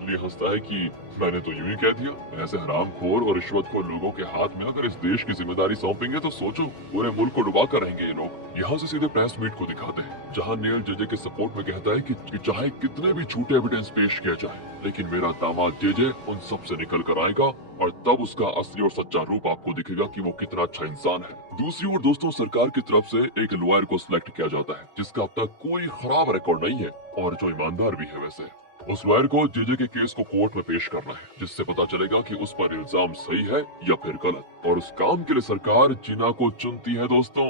ली हंसता है कि मैंने तो यूं ही कह दिया। ऐसे हरामखोर और रिश्वतखोर लोगों के हाथ में अगर इस देश की जिम्मेदारी सौंपेंगे तो सोचो पूरे मुल्क को डुबा कर रहेंगे ये लोग। यहाँ से सीधे प्रेस मीट को दिखाते हैं जहाँ नेल जे के सपोर्ट में कहता है कि चाहे कितने भी झूठे एविडेंस पेश किया जाए लेकिन मेरा दामाद जे उन सब से निकल कर आएगा और तब उसका असली और सच्चा रूप आपको दिखेगा कि वो कितना अच्छा इंसान है। दूसरी ओर दोस्तों सरकार की तरफ से एक लॉयर को सिलेक्ट किया जाता है जिसका अब तक कोई खराब रिकॉर्ड नहीं है और जो ईमानदार भी है। वैसे उस लॉयर को जे के केस को कोर्ट में पेश करना है जिससे पता चलेगा कि उस पर इल्जाम सही है या फिर गलत, और उस काम के लिए सरकार जिना को चुनती है। दोस्तों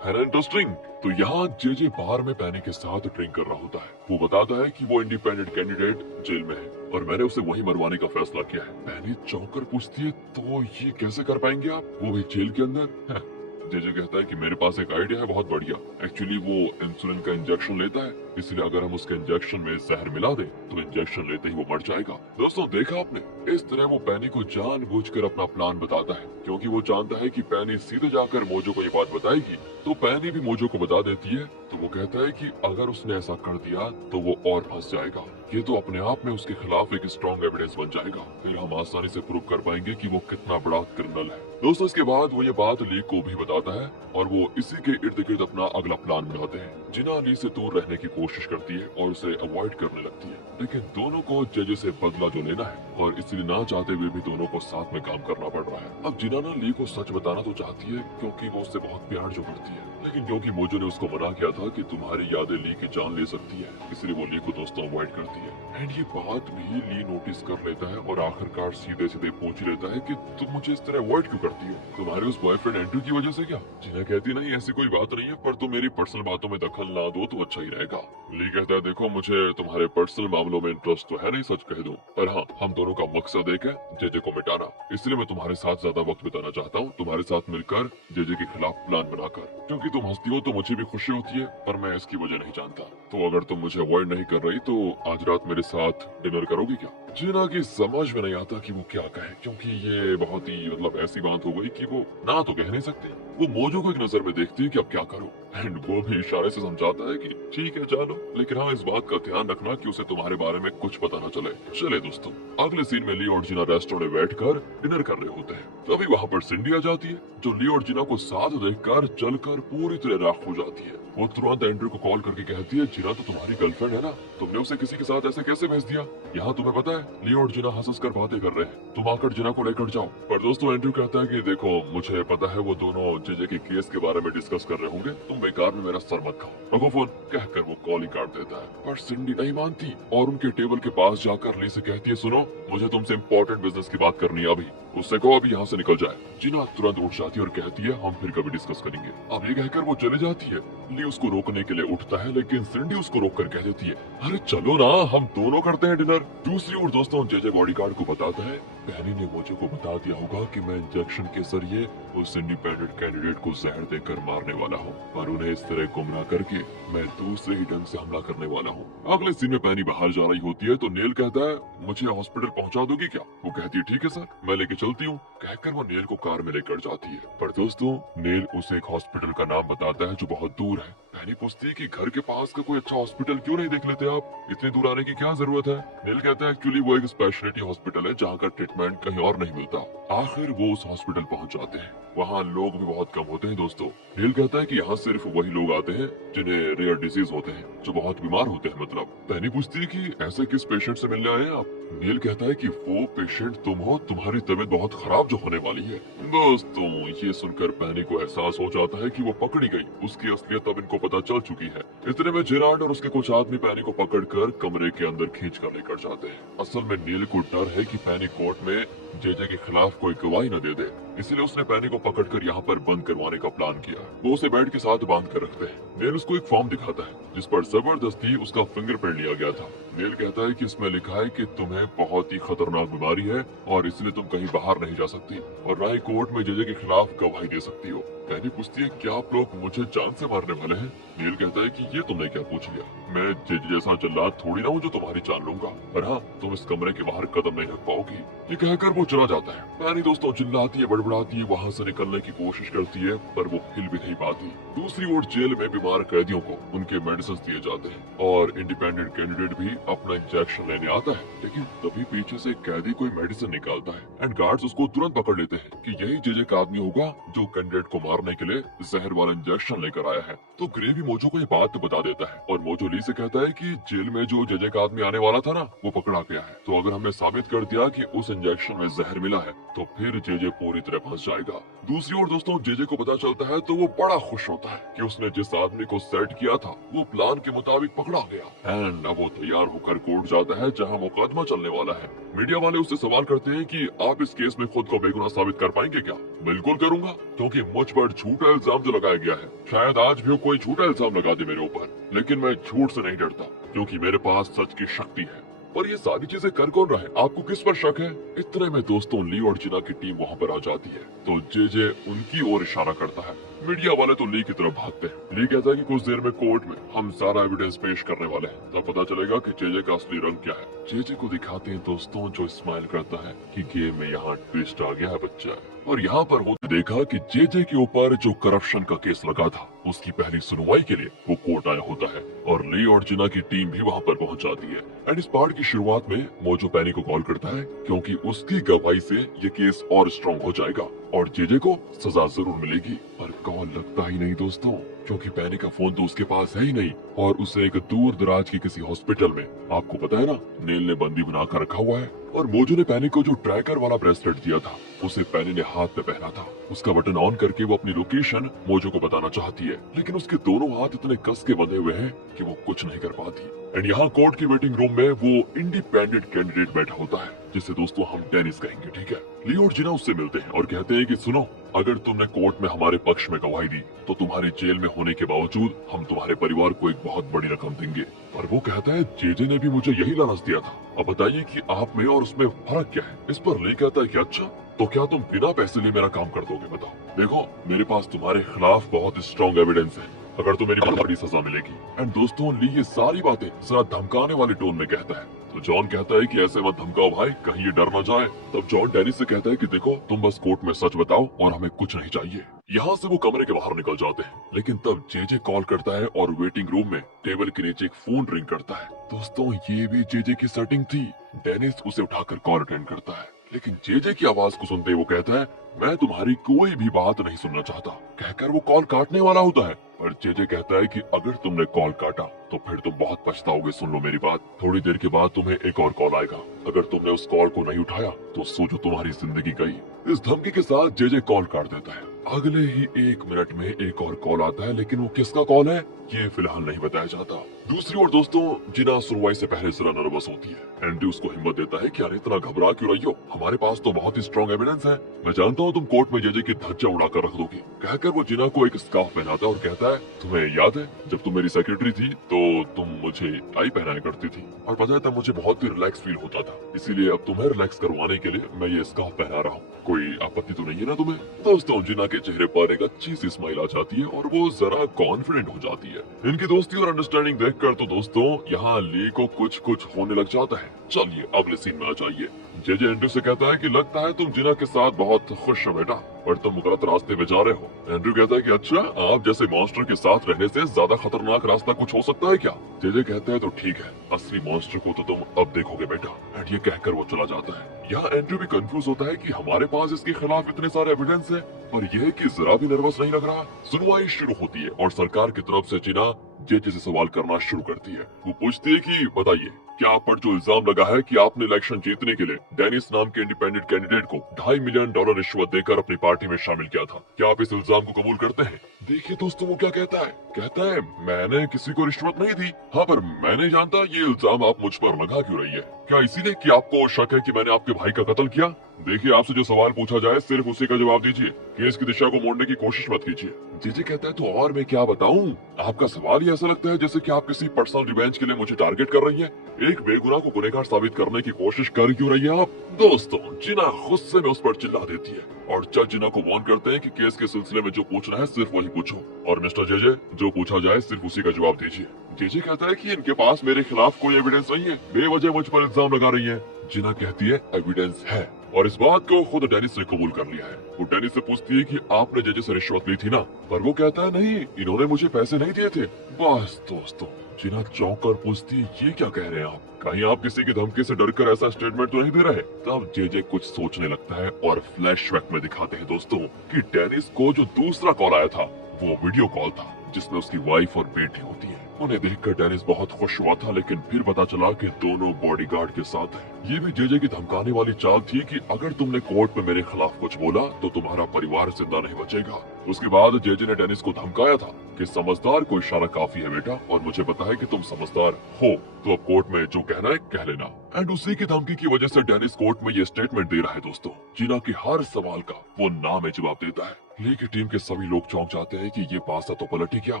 है ना इंटरेस्टिंग? तो यहाँ जे बाहर में पैनी के साथ ड्रिंक कर रहा होता है। वो बताता है कि वो इंडिपेंडेंट कैंडिडेट जेल में है और मैंने उसे वही मरवाने का फैसला किया है। पैनी चौंक कर पूछती है, तो ये कैसे कर पाएंगे आप, वो भी जेल के अंदर? जे कहता है कि मेरे पास एक आइडिया है बहुत बढ़िया। एक्चुअली वो इंसुलिन का इंजेक्शन लेता है, इसलिए अगर हम उसके इंजेक्शन में जहर मिला दें तो इंजेक्शन लेते ही वो मर जाएगा। दोस्तों देखा आपने, इस तरह वो पैनी को जानबूझकर अपना प्लान बताता है क्योंकि वो जानता है कि पैनी सीधे जाकर मोजो को ये बात बताएगी तो पैनी भी मोजो को बता देती है। तो वो कहता है कि अगर उसने ऐसा कर दिया तो वो और फंस जाएगा, ये तो अपने आप में उसके खिलाफ एक स्ट्रॉन्ग एविडेंस बन जाएगा, फिर हम आसानी से प्रूव कर पाएंगे कि वो कितना बड़ा क्रिमिनल है। दोस्तों इसके बाद वो ये बात ली को भी बताता है और वो इसी के इर्द गिर्द अपना अगला प्लान बनाते हैं। जिना ली से दूर रहने की कोशिश करती है और उसे अवॉइड करने लगती है, लेकिन दोनों को जे से बदला जो लेना है और इसलिए ना चाहते हुए भी दोनों को साथ में काम करना पड़ रहा है। अब जिना ली को सच बताना तो चाहती है क्योंकि वो उससे बहुत प्यार जो करती है, लेकिन क्योंकि मोजो ने उसको मना किया था कि तुम्हारी यादें ली की जान ले सकती है, इसलिए वो ली को दोस्तों अवॉइड करती है। एंड ये बात भी ली नोटिस कर लेता है और आखिरकार सीधे सीधे पूछ लेता है कि तुम मुझे इस तरह अवॉइड क्यों करती हो, तुम्हारे उस बॉयफ्रेंड एंड्रू की वजह से क्या? जिन्हें कहती नहीं ऐसी कोई बात नहीं है, पर तुम मेरी पर्सनल बातों में दखल ना दो तो अच्छा ही रहेगा। ली कहता है देखो मुझे तुम्हारे पर्सनल मामलों में इंटरेस्ट तो है नहीं, सच कह दूं, पर हाँ हम दोनों का मकसद एक है, जेजे को मिटाना। इसलिए मैं तुम्हारे साथ ज्यादा वक्त बिताना चाहता हूँ, तुम्हारे साथ मिलकर जेजे के खिलाफ प्लान बनाकर। क्योंकि तुम हंसती हो तो मुझे भी खुशी होती है, पर मैं इसकी वजह नहीं जानता। तो अगर तुम मुझे अवॉइड नहीं कर रही तो आज रात मेरे साथ डिनर करोगी क्या? जीना की समझ में नहीं आता कि वो क्या कहे, क्योंकि ये बहुत ही ऐसी बात हो गई कि वो ना तो कह नहीं सकती। वो मोजो को एक नजर में देखती है कि अब क्या करो, एंड वो भी इशारे से समझाता है कि ठीक है चलो, लेकिन हाँ इस बात का ध्यान रखना कि उसे तुम्हारे बारे में कुछ पता ना चले। चले दोस्तों, अगले सीन में ली और जीना रेस्टोरेंट में बैठकर डिनर कर रहे होते हैं। तभी वहाँ पर सिंडी आ जाती है, जो ली और जीना को साथ देखकर जलकर पूरी तरह राख हो जाती है। वो तुरंत एंड्रू को कॉल करके कहती है जीना तो तुम्हारी गर्लफ्रेंड है ना, तुमने उसे किसी के साथ ऐसे कैसे भेज दिया? यहाँ तुम्हें पता है ली और जीना हंस कर बातें कर रहे हैं, तुम आकर जीना को लेकर जाओ। पर दोस्तों एंड्रू कहता है कि देखो मुझे पता है वो दोनों जेजे के केस के बारे में डिस्कस कर रहे होंगे, तुम बेकार में मेरा सर मत खाओ। रखो फोन, कहकर वो कॉल ही काट देता है। पर सिंडी नहीं मानती और उनके टेबल के पास जाकर ली से कहती है सुनो, मुझे तुमसे इम्पोर्टेंट बिजनेस की बात करनी है, अभी उससे कहो अभी यहाँ से निकल जाए। जीना तुरंत उठ जाती है और कहती है हम फिर कभी डिस्कस करेंगे। अब ये कहकर वो चले जाती है। ली उसको रोकने के लिए उठता है, लेकिन सिंडी उसको रोक कर कह देती है अरे चलो ना, हम दोनों करते हैं डिनर। दूसरी ओर दोस्तों जेजे बॉडीगार्ड को बताता है बहनी ने मोजो को बता दिया होगा कि मैं इंजेक्शन के जरिए उस इंडिपेंडेंट कैंडिडेट को जहर देकर मारने वाला हूँ, पर उन्हें इस तरह गुमराह करके मैं दूसरे ही ढंग से हमला करने वाला हूँ। अगले सीन में पैनी बाहर जा रही होती है तो नेल कहता है मुझे हॉस्पिटल पहुँचा दोगी क्या? वो कहती है ठीक है सर, मैं लेके चलती हूँ। कहकर वो नेल को कार में लेकर जाती है। पर दोस्तों नेल उसे एक हॉस्पिटल का नाम बताता है जो बहुत दूर है। पैनी पूछती है कि घर के पास का कोई अच्छा हॉस्पिटल क्यों नहीं देख लेते आप, इतनी दूर आने की क्या जरूरत है? नेल कहता है एक्चुअली वो एक स्पेशलिटी हॉस्पिटल है जहाँ का ट्रीटमेंट कहीं और नहीं मिलता। आखिर वो उस हॉस्पिटल पहुँच जाते हैं। वहाँ लोग भी बहुत कम होते हैं दोस्तों। नेल कहता है कि यहाँ सिर्फ वही लोग आते हैं जिन्हें रेयर डिजीज होते हैं, जो बहुत बीमार होते हैं मतलब। पैनी पूछती है कि ऐसे किस पेशेंट से मिलने आए हैं आप? नेल कहता है कि वो पेशेंट तुम हो, तुम्हारी तबीयत बहुत खराब जो होने वाली है। दोस्तों ये सुनकर पैनी को एहसास हो जाता है कि वो पकड़ी गई, उसकी असलियत अब इनको पता चल चुकी है। इतने में जेरार्ड और उसके कुछ आदमी पैनी को पकड़कर कमरे के अंदर खींच कर लेकर जाते हैं। असल में नेल को डर है कि पैनी कोर्ट में जेजे के खिलाफ कोई गवाही न दे दे, इसलिए उसने पैनी को पकड़कर यहाँ पर बंद करवाने का प्लान किया। वो उसे बेड के साथ बांध कर रखते हैं। नेल उसको एक फॉर्म दिखाता है जिस पर जबरदस्ती उसका फिंगरप्रिंट लिया गया था। नेल कहता है कि इसमें लिखा है कि तुम्हें बहुत ही खतरनाक बीमारी है और इसलिए तुम कहीं बाहर नहीं जा सकती और ना ही कोर्ट में जेजे के खिलाफ गवाही दे सकती हो। पैनी पूछती है क्या आप लोग मुझे जान से मारने वाले हैं? नेल कहता है कि ये तुमने क्या पूछ लिया, मैं जेजे जैसा जल्लाद थोड़ी ना हूँ जो तुम्हारी जान लूंगा, पर हाँ तुम इस कमरे के बाहर कदम नहीं रख पाओगी। ये कहकर वो चला जाता है। पैनी दोस्तों चिल्लाती है, बड़बड़ाती है, वहाँ से निकलने की कोशिश करती है, पर वो हिल भी नहीं पाती। दूसरी ओर जेल में बीमार कैदियों को उनके मेडिसिन दिए जाते हैं और इंडिपेंडेंट कैंडिडेट भी अपना इंजेक्शन लेने आता है, लेकिन तभी पीछे से कैदी कोई मेडिसिन निकालता है एंड गार्ड्स उसको तुरंत पकड़ लेते हैं कि यही जेजे का आदमी होगा जो कैंडिडेट को मारने के लिए जहर वाला इंजेक्शन लेकर आया है। तो ग्रे भी मोजो को ये बात बता देता है और मोजो ली से कहता है कि जेल में जो जेजे का आदमी आने वाला था ना, वो पकड़ा गया है। तो अगर हमने साबित कर दिया कि उस इंजेक्शन में जहर मिला है तो फिर जेजे पूरी तरह फंस जाएगा। दूसरी ओर दोस्तों जेजे को पता चलता है तो वो बड़ा खुश होता है कि उसने जिस आदमी को सेट किया था वो प्लान के मुताबिक पकड़ा गया। एंड अब वो तैयार होकर कोर्ट जाता है जहाँ मुकदमा चलने वाला है। मीडिया वाले उससे सवाल करते हैं कि आप इस केस में खुद को बेगुनाह साबित कर पाएंगे क्या? बिल्कुल करूंगा, क्योंकि मुझ पर झूठा इल्जाम जो लगाया गया है, शायद आज भी कोई झूठा इल्जाम लगा दे मेरे ऊपर, लेकिन मैं झूठ से नहीं डरता क्योंकि मेरे पास सच की शक्ति है। और ये सारी चीजें कर कौन रहा है? आपको किस पर शक है? इतने में दोस्तों ली और जिना की टीम वहाँ पर आ जाती है तो जेजे उनकी ओर इशारा करता है। मीडिया वाले तो ली की तरफ भागते हैं। ली कहता है कि कुछ देर में कोर्ट में हम सारा एविडेंस पेश करने वाले हैं, तब पता चलेगा कि जेजे का असली रंग क्या है। जेजे को दिखाते हैं दोस्तों जो स्माइल करता है कि गेम में यहाँ ट्विस्ट आ गया है बच्चा। और यहाँ पर होते देखा कि जेजे के ऊपर जो करप्शन का केस लगा था उसकी पहली सुनवाई के लिए वो कोर्ट आया होता है और ली और जिना की टीम भी वहाँ पर पहुँच जाती है। एंड इस पार्ट की शुरुआत में मोजो पैनी को कॉल करता है क्योंकि उसकी गवाही से ये केस और स्ट्रॉन्ग हो जाएगा और जेजे को सजा जरूर मिलेगी। पर कॉल लगता ही नहीं दोस्तों। क्योंकि पैनी का फोन तो उसके पास है ही नहीं और उसे एक दूर दराज की किसी हॉस्पिटल में, आपको पता है ना, नेल ने बंदी बना कर रखा हुआ है। और मोजो ने पैनी को जो ट्रैकर वाला ब्रेसलेट दिया था उसे पैनी ने हाथ में पहना था। उसका बटन ऑन करके वो अपनी लोकेशन मोजो को बताना चाहती है, लेकिन उसके दोनों हाथ इतने कस के बंधे हुए हैं कि वो कुछ नहीं कर पाती। एंड यहाँ कोर्ट की वेटिंग रूम में वो इंडिपेंडेंट कैंडिडेट बैठा होता है जिसे दोस्तों हम डेनिस कहेंगे, ठीक है। लियो और जिना उससे मिलते हैं और कहते हैं कि सुनो, अगर तुमने कोर्ट में हमारे पक्ष में गवाही दी तो तुम्हारे जेल में होने के बावजूद हम तुम्हारे परिवार को एक बहुत बड़ी रकम देंगे। और वो कहता है जेजे ने भी मुझे यही लालच दिया था, अब बताइए कि आप में और उसमें फर्क क्या है। इस पर ली कहता है कि अच्छा, तो क्या तुम बिना पैसे लिए मेरा काम कर दोगे, बताओ। देखो, मेरे पास तुम्हारे खिलाफ बहुत स्ट्रॉन्ग एविडेंस है, अगर तो मेरी बहुत बड़ी सजा मिलेगी। एंड दोस्तों, ली ये सारी बातें जरा धमकाने वाले टोन में कहता है, तो जॉन कहता है कि ऐसे मत धमकाओ भाई, कहीं ये डर ना जाए। तब जॉन डेनिस से कहता है कि देखो, तुम बस कोर्ट में सच बताओ और हमें कुछ नहीं चाहिए। यहाँ से वो कमरे के बाहर निकल जाते हैं, लेकिन तब जेजे कॉल करता है और वेटिंग रूम में टेबल के नीचे एक फोन रिंग करता है। दोस्तों, ये भी जेजे की सेटिंग थी। डेनिस उसे उठाकर कॉल अटेंड करता है, लेकिन जेजे की आवाज को सुनते ही वो कहता है, मैं तुम्हारी कोई भी बात नहीं सुनना चाहता, कहकर वो कॉल काटने वाला होता है। पर जेजे कहता है कि अगर तुमने कॉल काटा तो फिर तुम बहुत पछताओगे, सुन लो मेरी बात। थोड़ी देर के बाद तुम्हें एक और कॉल आएगा, अगर तुमने उस कॉल को नहीं उठाया तो सोचो तुम्हारी जिंदगी गई। इस धमकी के साथ जेजे कॉल काट देता है। अगले ही 1 मिनट में एक और कॉल आता है, लेकिन वो किसका कॉल है ये फिलहाल नहीं बताया जाता। दूसरी ओर दोस्तों, जिना सुनवाई से पहले जरा नर्वस होती है। एंड्रयू उसको हिम्मत देता है कि अरे इतना घबरा क्यों रही हो, हमारे पास तो बहुत ही स्ट्रॉन्ग एविडेंस है, मैं जानता हूँ तुम कोर्ट में जेजे की धज्जियां उड़ाकर रख दोगी। कहकर वो जिना को एक स्कार्फ पहनाता है और कहता है, तुम्हें याद है जब तुम मेरी सेक्रेटरी थी तो तुम मुझे टाई पहनाया करती थी, और पता है तब मुझे बहुत ही रिलैक्स फील होता था, इसीलिए अब तुम्हें रिलैक्स करवाने के लिए मैं ये स्कार्फ पहना रहा हूँ। कोई आपत्ति तो नहीं है ना तुम्हें? दोस्तों, जिना के चेहरे पर एक अच्छी सी स्माइल आ जाती है और वो जरा कॉन्फिडेंट हो जाती है। इनकी दोस्ती और अंडरस्टैंडिंग देखकर तो दोस्तों यहाँ ली को कुछ होने लग जाता है। चलिए अगले सीन में आ जाइए। जेजे एंड्रयू से कहता है कि लगता है तुम जिना के साथ बहुत खुश हो बेटा, पर तुम गलत रास्ते में जा रहे हो। एंड्रयू कहता है कि अच्छा, आप जैसे मॉन्स्टर के साथ रहने से ज्यादा खतरनाक रास्ता कुछ हो सकता है क्या? जेजे कहता है तो ठीक है, असली मॉन्स्टर को तो तुम अब देखोगे बेटा। एंड ये कहकर वो चला जाता है। यहाँ एंड्रयू भी कंफ्यूज होता है कि हमारे पास इसके खिलाफ इतने सारे एविडेंस है, पर यह कि जरा भी नर्वस नहीं लग रहा। सुनवाई शुरू होती है और सरकार की तरफ से जिना जेजे से सवाल करना शुरू करती है। वो पूछती है कि बताइए, क्या आप पर जो इल्जाम लगा है कि आपने इलेक्शन जीतने के लिए डेनिस नाम के इंडिपेंडेंट कैंडिडेट को $2.5 मिलियन रिश्वत देकर अपनी पार्टी में शामिल किया था, क्या आप इस इल्जाम को कबूल करते हैं? देखिए दोस्तों, वो क्या कहता है मैंने किसी को रिश्वत नहीं दी। हाँ, पर मैं नहीं जानता ये इल्जाम आप मुझ पर लगा क्यों रही है, क्या इसीलिए कि आपको शक है कि मैंने आपके भाई का कत्ल किया? देखिए, आपसे जो सवाल पूछा जाए सिर्फ उसी का जवाब दीजिए, केस की दिशा को मोड़ने की कोशिश मत कीजिए। जेजे कहता है तो और मैं क्या बताऊं, आपका सवाल ही ऐसा लगता है जैसे कि आप किसी पर्सनल रिवेंज के लिए मुझे टारगेट कर रही है। एक बेगुनाह को गुनहगार साबित करने की कोशिश कर क्यों रही है आप? दोस्तों, जिना गुस्से में उस पर चिल्ला देती है और जज जिना को वार्न करते हैं कि केस के सिलसिले में जो पूछना है सिर्फ वही पूछो, और मिस्टर जेजे जो पूछा जाए सिर्फ उसी का जवाब दीजिए। जेजे कहता है कि इनके पास मेरे खिलाफ कोई एविडेंस नहीं है, बेवजह मुझ पर इल्जाम लगा रही है। जिना कहती है एविडेंस है, और इस बात को खुद डेनिस ने कबूल कर लिया है। वो डेनिस से पूछती है कि आपने जेजे से रिश्वत ली थी ना, पर वो कहता है नहीं, इन्होंने मुझे पैसे नहीं दिए थे। बस दोस्तों, जिना चौंक कर पूछती है ये क्या कह रहे हैं आप, कहीं आप किसी की धमकी से डरकर ऐसा स्टेटमेंट तो नहीं दे रहे? तब जेजे कुछ सोचने लगता है और फ्लैशबैक में दिखाते हैं दोस्तों कि डेनिस को जो दूसरा कॉल आया था वो वीडियो कॉल था जिसमें उसकी वाइफ और बेटी होती है। उन्हें देखकर डेनिस बहुत खुश हुआ था, लेकिन फिर पता चला कि दोनों बॉडीगार्ड के साथ है। ये भी जेजे की धमकाने वाली चाल थी कि अगर तुमने कोर्ट में मेरे खिलाफ कुछ बोला तो तुम्हारा परिवार जिंदा नहीं बचेगा। उसके बाद जेजे ने डेनिस को धमकाया था कि समझदार को इशारा काफी है बेटा, और मुझे पता है कि तुम समझदार हो, तो अब कोर्ट में जो कहना है कह लेना। एंड उसी की धमकी की वजह से डेनिस कोर्ट में ये स्टेटमेंट दे रहा है दोस्तों। जिना के हर सवाल का वो ना में जवाब देता है। ली की टीम के सभी लोग चौंक जाते हैं कि ये पासा तो पलट ही क्या।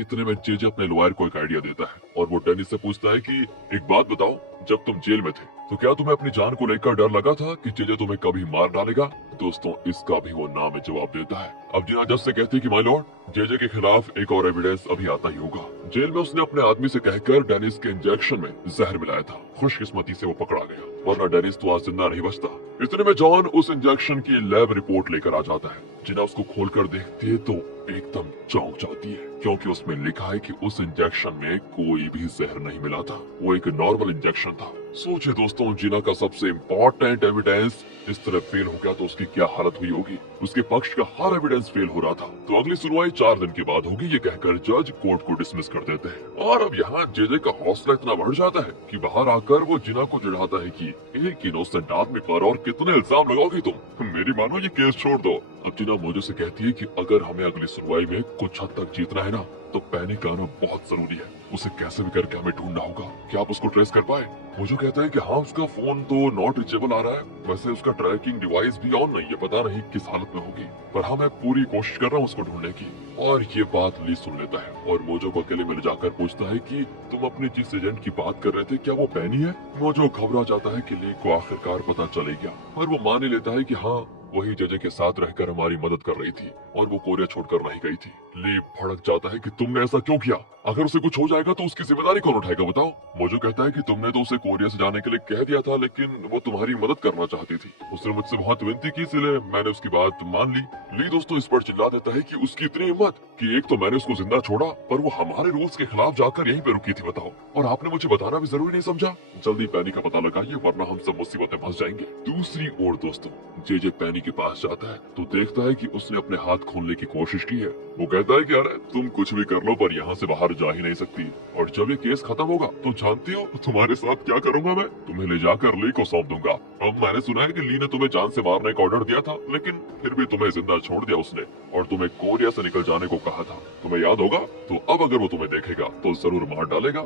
इतने में जेजे अपने लॉयर को एक आइडिया देता है और वो डेनिस से पूछता है कि एक बात बताओ, जब तुम जेल में थे तो क्या तुम्हें अपनी जान को लेकर डर लगा था कि जेजे तुम्हें कभी मार डालेगा? दोस्तों, इसका भी वो ना में जवाब देता है। अब जिना जज से कहती है कि माय लॉर्ड, जेजे के खिलाफ एक और एविडेंस अभी आता ही होगा। जेल में उसने अपने आदमी से कहकर डेनिस के इंजेक्शन में जहर मिलाया था। खुशकिस्मती से वो पकड़ा गया, वरना डेनिस तो आज जिंदा नहीं बचता। इतने में जॉन उस इंजेक्शन की लैब रिपोर्ट लेकर आ जाता है। जिना उसको खोलकर देखती है तो एकदम चौंक जाती है, क्योंकि उसमें लिखा है कि उस इंजेक्शन में कोई भी जहर नहीं मिला था, वो एक नॉर्मल इंजेक्शन था सोचिए दोस्तों, जिना का सबसे इम्पोर्टेंट एविडेंस इस तरह फेल हो गया तो उसकी क्या हालत हुई होगी। उसके पक्ष का हर एविडेंस फेल हो रहा था। तो अगली सुनवाई 4 दिन के बाद होगी, ये कहकर जज कोर्ट को डिसमिस कर देते हैं। और अब यहाँ जेजे का हौसला इतना बढ़ जाता है कि बाहर आकर वो जिना को चिढ़ाता है कि एक इनोसेंट आदमी पर और कितने इल्जाम लगाओगी तुम, मेरी मानो ये केस छोड़ दो। अब जिना मोजो से कहती है कि अगर हमें अगली सुनवाई में कुछ हद तक जीतना है ना, तो पैनिक आना बहुत जरूरी है। उसे कैसे भी करके हमें ढूंढना होगा। क्या आप उसको ट्रेस कर पाए? मुझे कहता है कि हाँ, उसका फोन तो नॉट रीचेबल आ रहा है। वैसे उसका ट्रैकिंग डिवाइस भी ऑन नहीं है, पता नहीं किस हालत में होगी। पर हाँ, मैं पूरी कोशिश कर रहा हूँ उसको ढूंढने की। और ये बात ली सुन लेता है और मोजो को अकेले में ले जाकर पूछता है कि तुम अपने जिस एजेंट की बात कर रहे थे, क्या वो पैनी है? मोजो घबरा जाता है कि ली को आखिरकार पता चले गया। और वो मान ही लेता है कि हाँ, वही जेजे के साथ रहकर हमारी मदद कर रही थी और वो कोरिया छोड़कर नहीं गई थी। ली भड़क जाता है कि तुमने ऐसा क्यों किया? अगर उसे कुछ हो जाएगा तो उसकी जिम्मेदारी कौन उठाएगा, बताओ। मोजो कहता है कि तुमने तो उसे कोरिया से जाने के लिए कह दिया था, लेकिन वो तुम्हारी मदद करना चाहती थी। उसने मुझसे बहुत विनती की, इसलिए मैंने उसकी बात मान ली। ली दोस्तों इस पर चिल्ला देता है कि उसकी इतनी हिम्मत कि एक तो मैंने उसको जिंदा छोड़ा, पर वो हमारे रूल्स के खिलाफ जाकर यहीं पे रुकी थी, बताओ। और आपने मुझे बताना भी जरूरी नहीं समझा। जल्दी पैनी का पता लगाइए, वरना हम सब मुसीबत में फंस जाएंगे। दूसरी ओर दोस्तों, जेजे पैनी के पास जाता है तो देखता है कि उसने अपने हाथ खोलने की कोशिश की है। वो कहता है कि अरे तुम कुछ भी कर लो, पर यहाँ से बाहर जा ही नहीं सकती। और जब ये केस खत्म होगा तो जानती हो तुम्हारे साथ क्या करूंगा मैं? तुम्हें ले जाकर ली को सौंप दूंगा। अब मैंने सुना है कि ली ने तुम्हें जान से मारने का ऑर्डर दिया था, लेकिन फिर भी तुम्हें जिंदा छोड़ दिया उसने और तुम्हें कोरिया से निकल जाने को कहा था। तुम्हें याद होगा? तो अब अगर वो तुम्हें देखेगा तो जरूर मार डालेगा।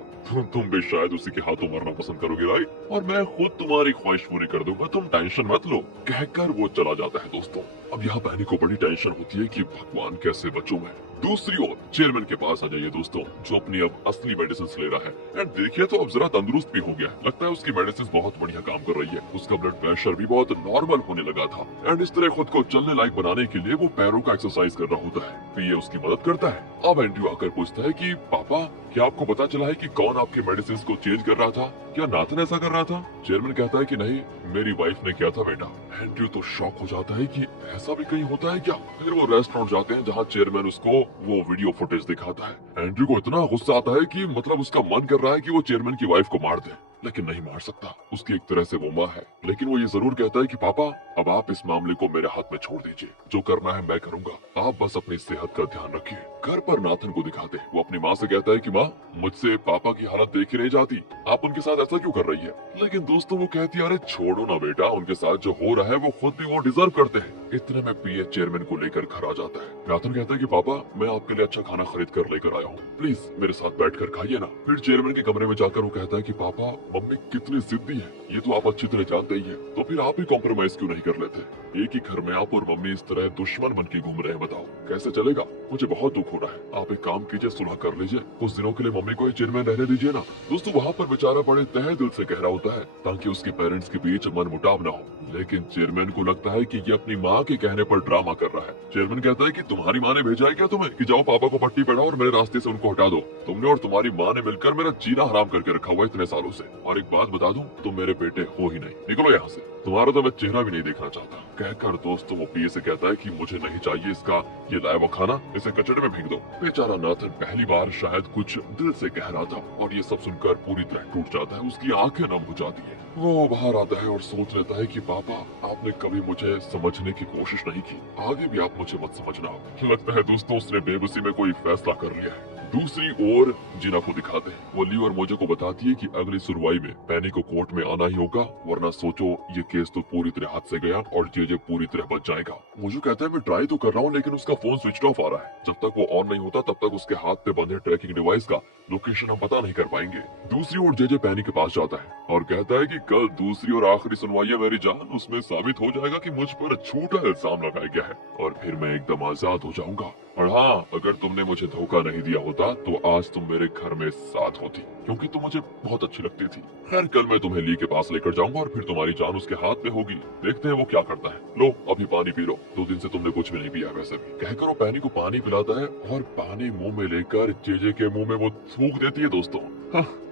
तुम भी शायद उसी के हाथों मरना पसंद करोगे, राइट? और मैं खुद तुम्हारी ख्वाहिश पूरी कर दूंगा, तुम टेंशन मत लो, कहकर वो चला जाता है। दोस्तों अब यहाँ पैनी को बड़ी टेंशन होती है कि भगवान कैसे बचूं मैं। दूसरी ओर चेयरमैन के पास आ जाइए दोस्तों, जो अपनी अब असली मेडिसिन ले रहा है। एंड देखिए तो अब जरा तंदुरुस्त भी हो गया, लगता है उसकी मेडिसिन बहुत बढ़िया काम कर रही है। उसका ब्लड प्रेशर भी बहुत नॉर्मल होने लगा था। एंड इस तरह खुद को चलने लायक बनाने के लिए वो पैरों का एक्सरसाइज कर रहा होता है, तो ये उसकी मदद करता है। अब एंड्रयू आकर पूछता है कि पापा, क्या आपको पता चला है कि कौन आपकी मेडिसिन को चेंज कर रहा था? क्या नाथन ऐसा कर रहा था? चेयरमैन कहता है कि नहीं, मेरी वाइफ ने किया था बेटा। एंड्रयू तो शॉक हो जाता है कि ऐसा भी कहीं होता है क्या? फिर वो रेस्टोरेंट जाते हैं जहाँ चेयरमैन उसको वो वीडियो फुटेज दिखाता है। एंड्रयू को इतना गुस्सा आता है कि मतलब उसका मन कर रहा है कि वो चेयरमैन की वाइफ को मार दे, लेकिन नहीं मार सकता। उसकी एक तरह से वो माँ है, लेकिन वो ये जरूर कहता है कि पापा, अब आप इस मामले को मेरे हाथ में छोड़ दीजिए, जो करना है मैं करूंगा, आप बस अपनी सेहत का ध्यान रखिए। घर पर नाथन को दिखाते वो अपनी माँ से कहता है कि माँ, मुझसे पापा की हालत देख ही नहीं जाती, आप उनके साथ ऐसा क्यों कर रही है? लेकिन दोस्तों वो कहती है, अरे छोड़ो ना बेटा, उनके साथ जो हो रहा है वो खुद भी वो डिजर्व करते हैं। इतने में पीए चेयरमैन को लेकर घर आ जाता है। नाथन कहता है कि पापा, मैं आपके लिए अच्छा खाना खरीद कर लेकर आया हूँ, प्लीज मेरे साथ बैठ कर खाइए ना। फिर चेयरमैन के कमरे में जाकर वो कहता है कि पापा, मम्मी कितनी जिद्दी है, ये तो आप अच्छी तरह जानते ही है, तो फिर आप ही कॉम्प्रोमाइज क्यों नहीं कर लेते? एक ही घर में आप और मम्मी इस तरह दुश्मन बन के घूम रहे हैं, बताओ कैसे चलेगा? मुझे बहुत दुख हो रहा है, आप एक काम कीजिए, सुलह कर लीजिए, कुछ दिनों के लिए मम्मी को चेयरमैन रहने दीजिए ना। दोस्तों वहाँ पर बेचारा बड़े तहे दिल से कह रहा होता है ताकि उसके पेरेंट्स के बीच मनमुटाव न हो, लेकिन चेयरमैन को लगता है कि ये अपनी माँ के कहने पर ड्रामा कर रहा है। चेयरमैन कहता है कि तुम्हारी माँ ने भेजा है क्या तुम्हें कि जाओ पापा को पट्टी पढ़ाओ और मेरे रास्ते से उनको हटा दो? तुमने और तुम्हारी माँ ने मिलकर मेरा जीना हराम करके रखा हुआ इतने सालों से। और एक बात बता दूं, तुम मेरे बेटे हो ही नहीं, निकलो यहाँ से, तुम्हारा तो मैं चेहरा भी नहीं देखना चाहता। कहकर दोस्तों वो पीए से कहता है कि मुझे नहीं चाहिए इसका ये लाया हुआ खाना, इसे कचड़े में फेंक दो। बेचारा नाथन पहली बार शायद कुछ दिल से कह रहा था और ये सब सुनकर पूरी तरह टूट जाता है, उसकी आंखें नम हो जाती है। वो बाहर आता है और सोच लेता है कि पापा, आपने कभी मुझे समझने की कोशिश नहीं की, आगे भी आप मुझे मत समझना। लगता है दोस्तों उसने बेबसी में कोई फैसला कर लिया है। दूसरी ओर जिना को दिखाते हैं, वो ली और मोजे को बताती है कि अगली सुनवाई में पैनी को कोर्ट में आना ही होगा, वरना सोचो ये केस तो पूरी तरह हाथ से गया और जेजे पूरी तरह बच जाएगा। मोजो कहता है मैं ट्राई तो कर रहा हूँ, लेकिन उसका फोन स्विच ऑफ आ रहा है, जब तक वो ऑन नहीं होता तब तक उसके हाथ पे बंधे ट्रैकिंग डिवाइस का लोकेशन हम पता नहीं कर पाएंगे। दूसरी ओर जेजे पैनी के पास जाता है और कहता है कि कल दूसरी और आखिरी सुनवाई है मेरी जान, उसमें साबित हो जाएगा कि मुझ पर झूठा इल्जाम लगाया गया है और फिर मैं एकदम आजाद हो जाऊंगा। और हाँ, अगर तुमने मुझे धोखा नहीं दिया होता तो आज तुम मेरे घर में साथ होती, क्योंकि तुम मुझे बहुत अच्छी लगती थी। खैर कल मैं तुम्हें ली के पास लेकर जाऊंगा और फिर तुम्हारी जान उसके हाथ में होगी, देखते हैं वो क्या करता है। लो अभी पानी पी लो, 2 दिन से तुमने कुछ भी नहीं पिया वैसे भी। कहकर वो पैनी को पानी पिलाता है और पानी मुंह में लेकर जेजे के मुंह में वो थूक देती है। दोस्तों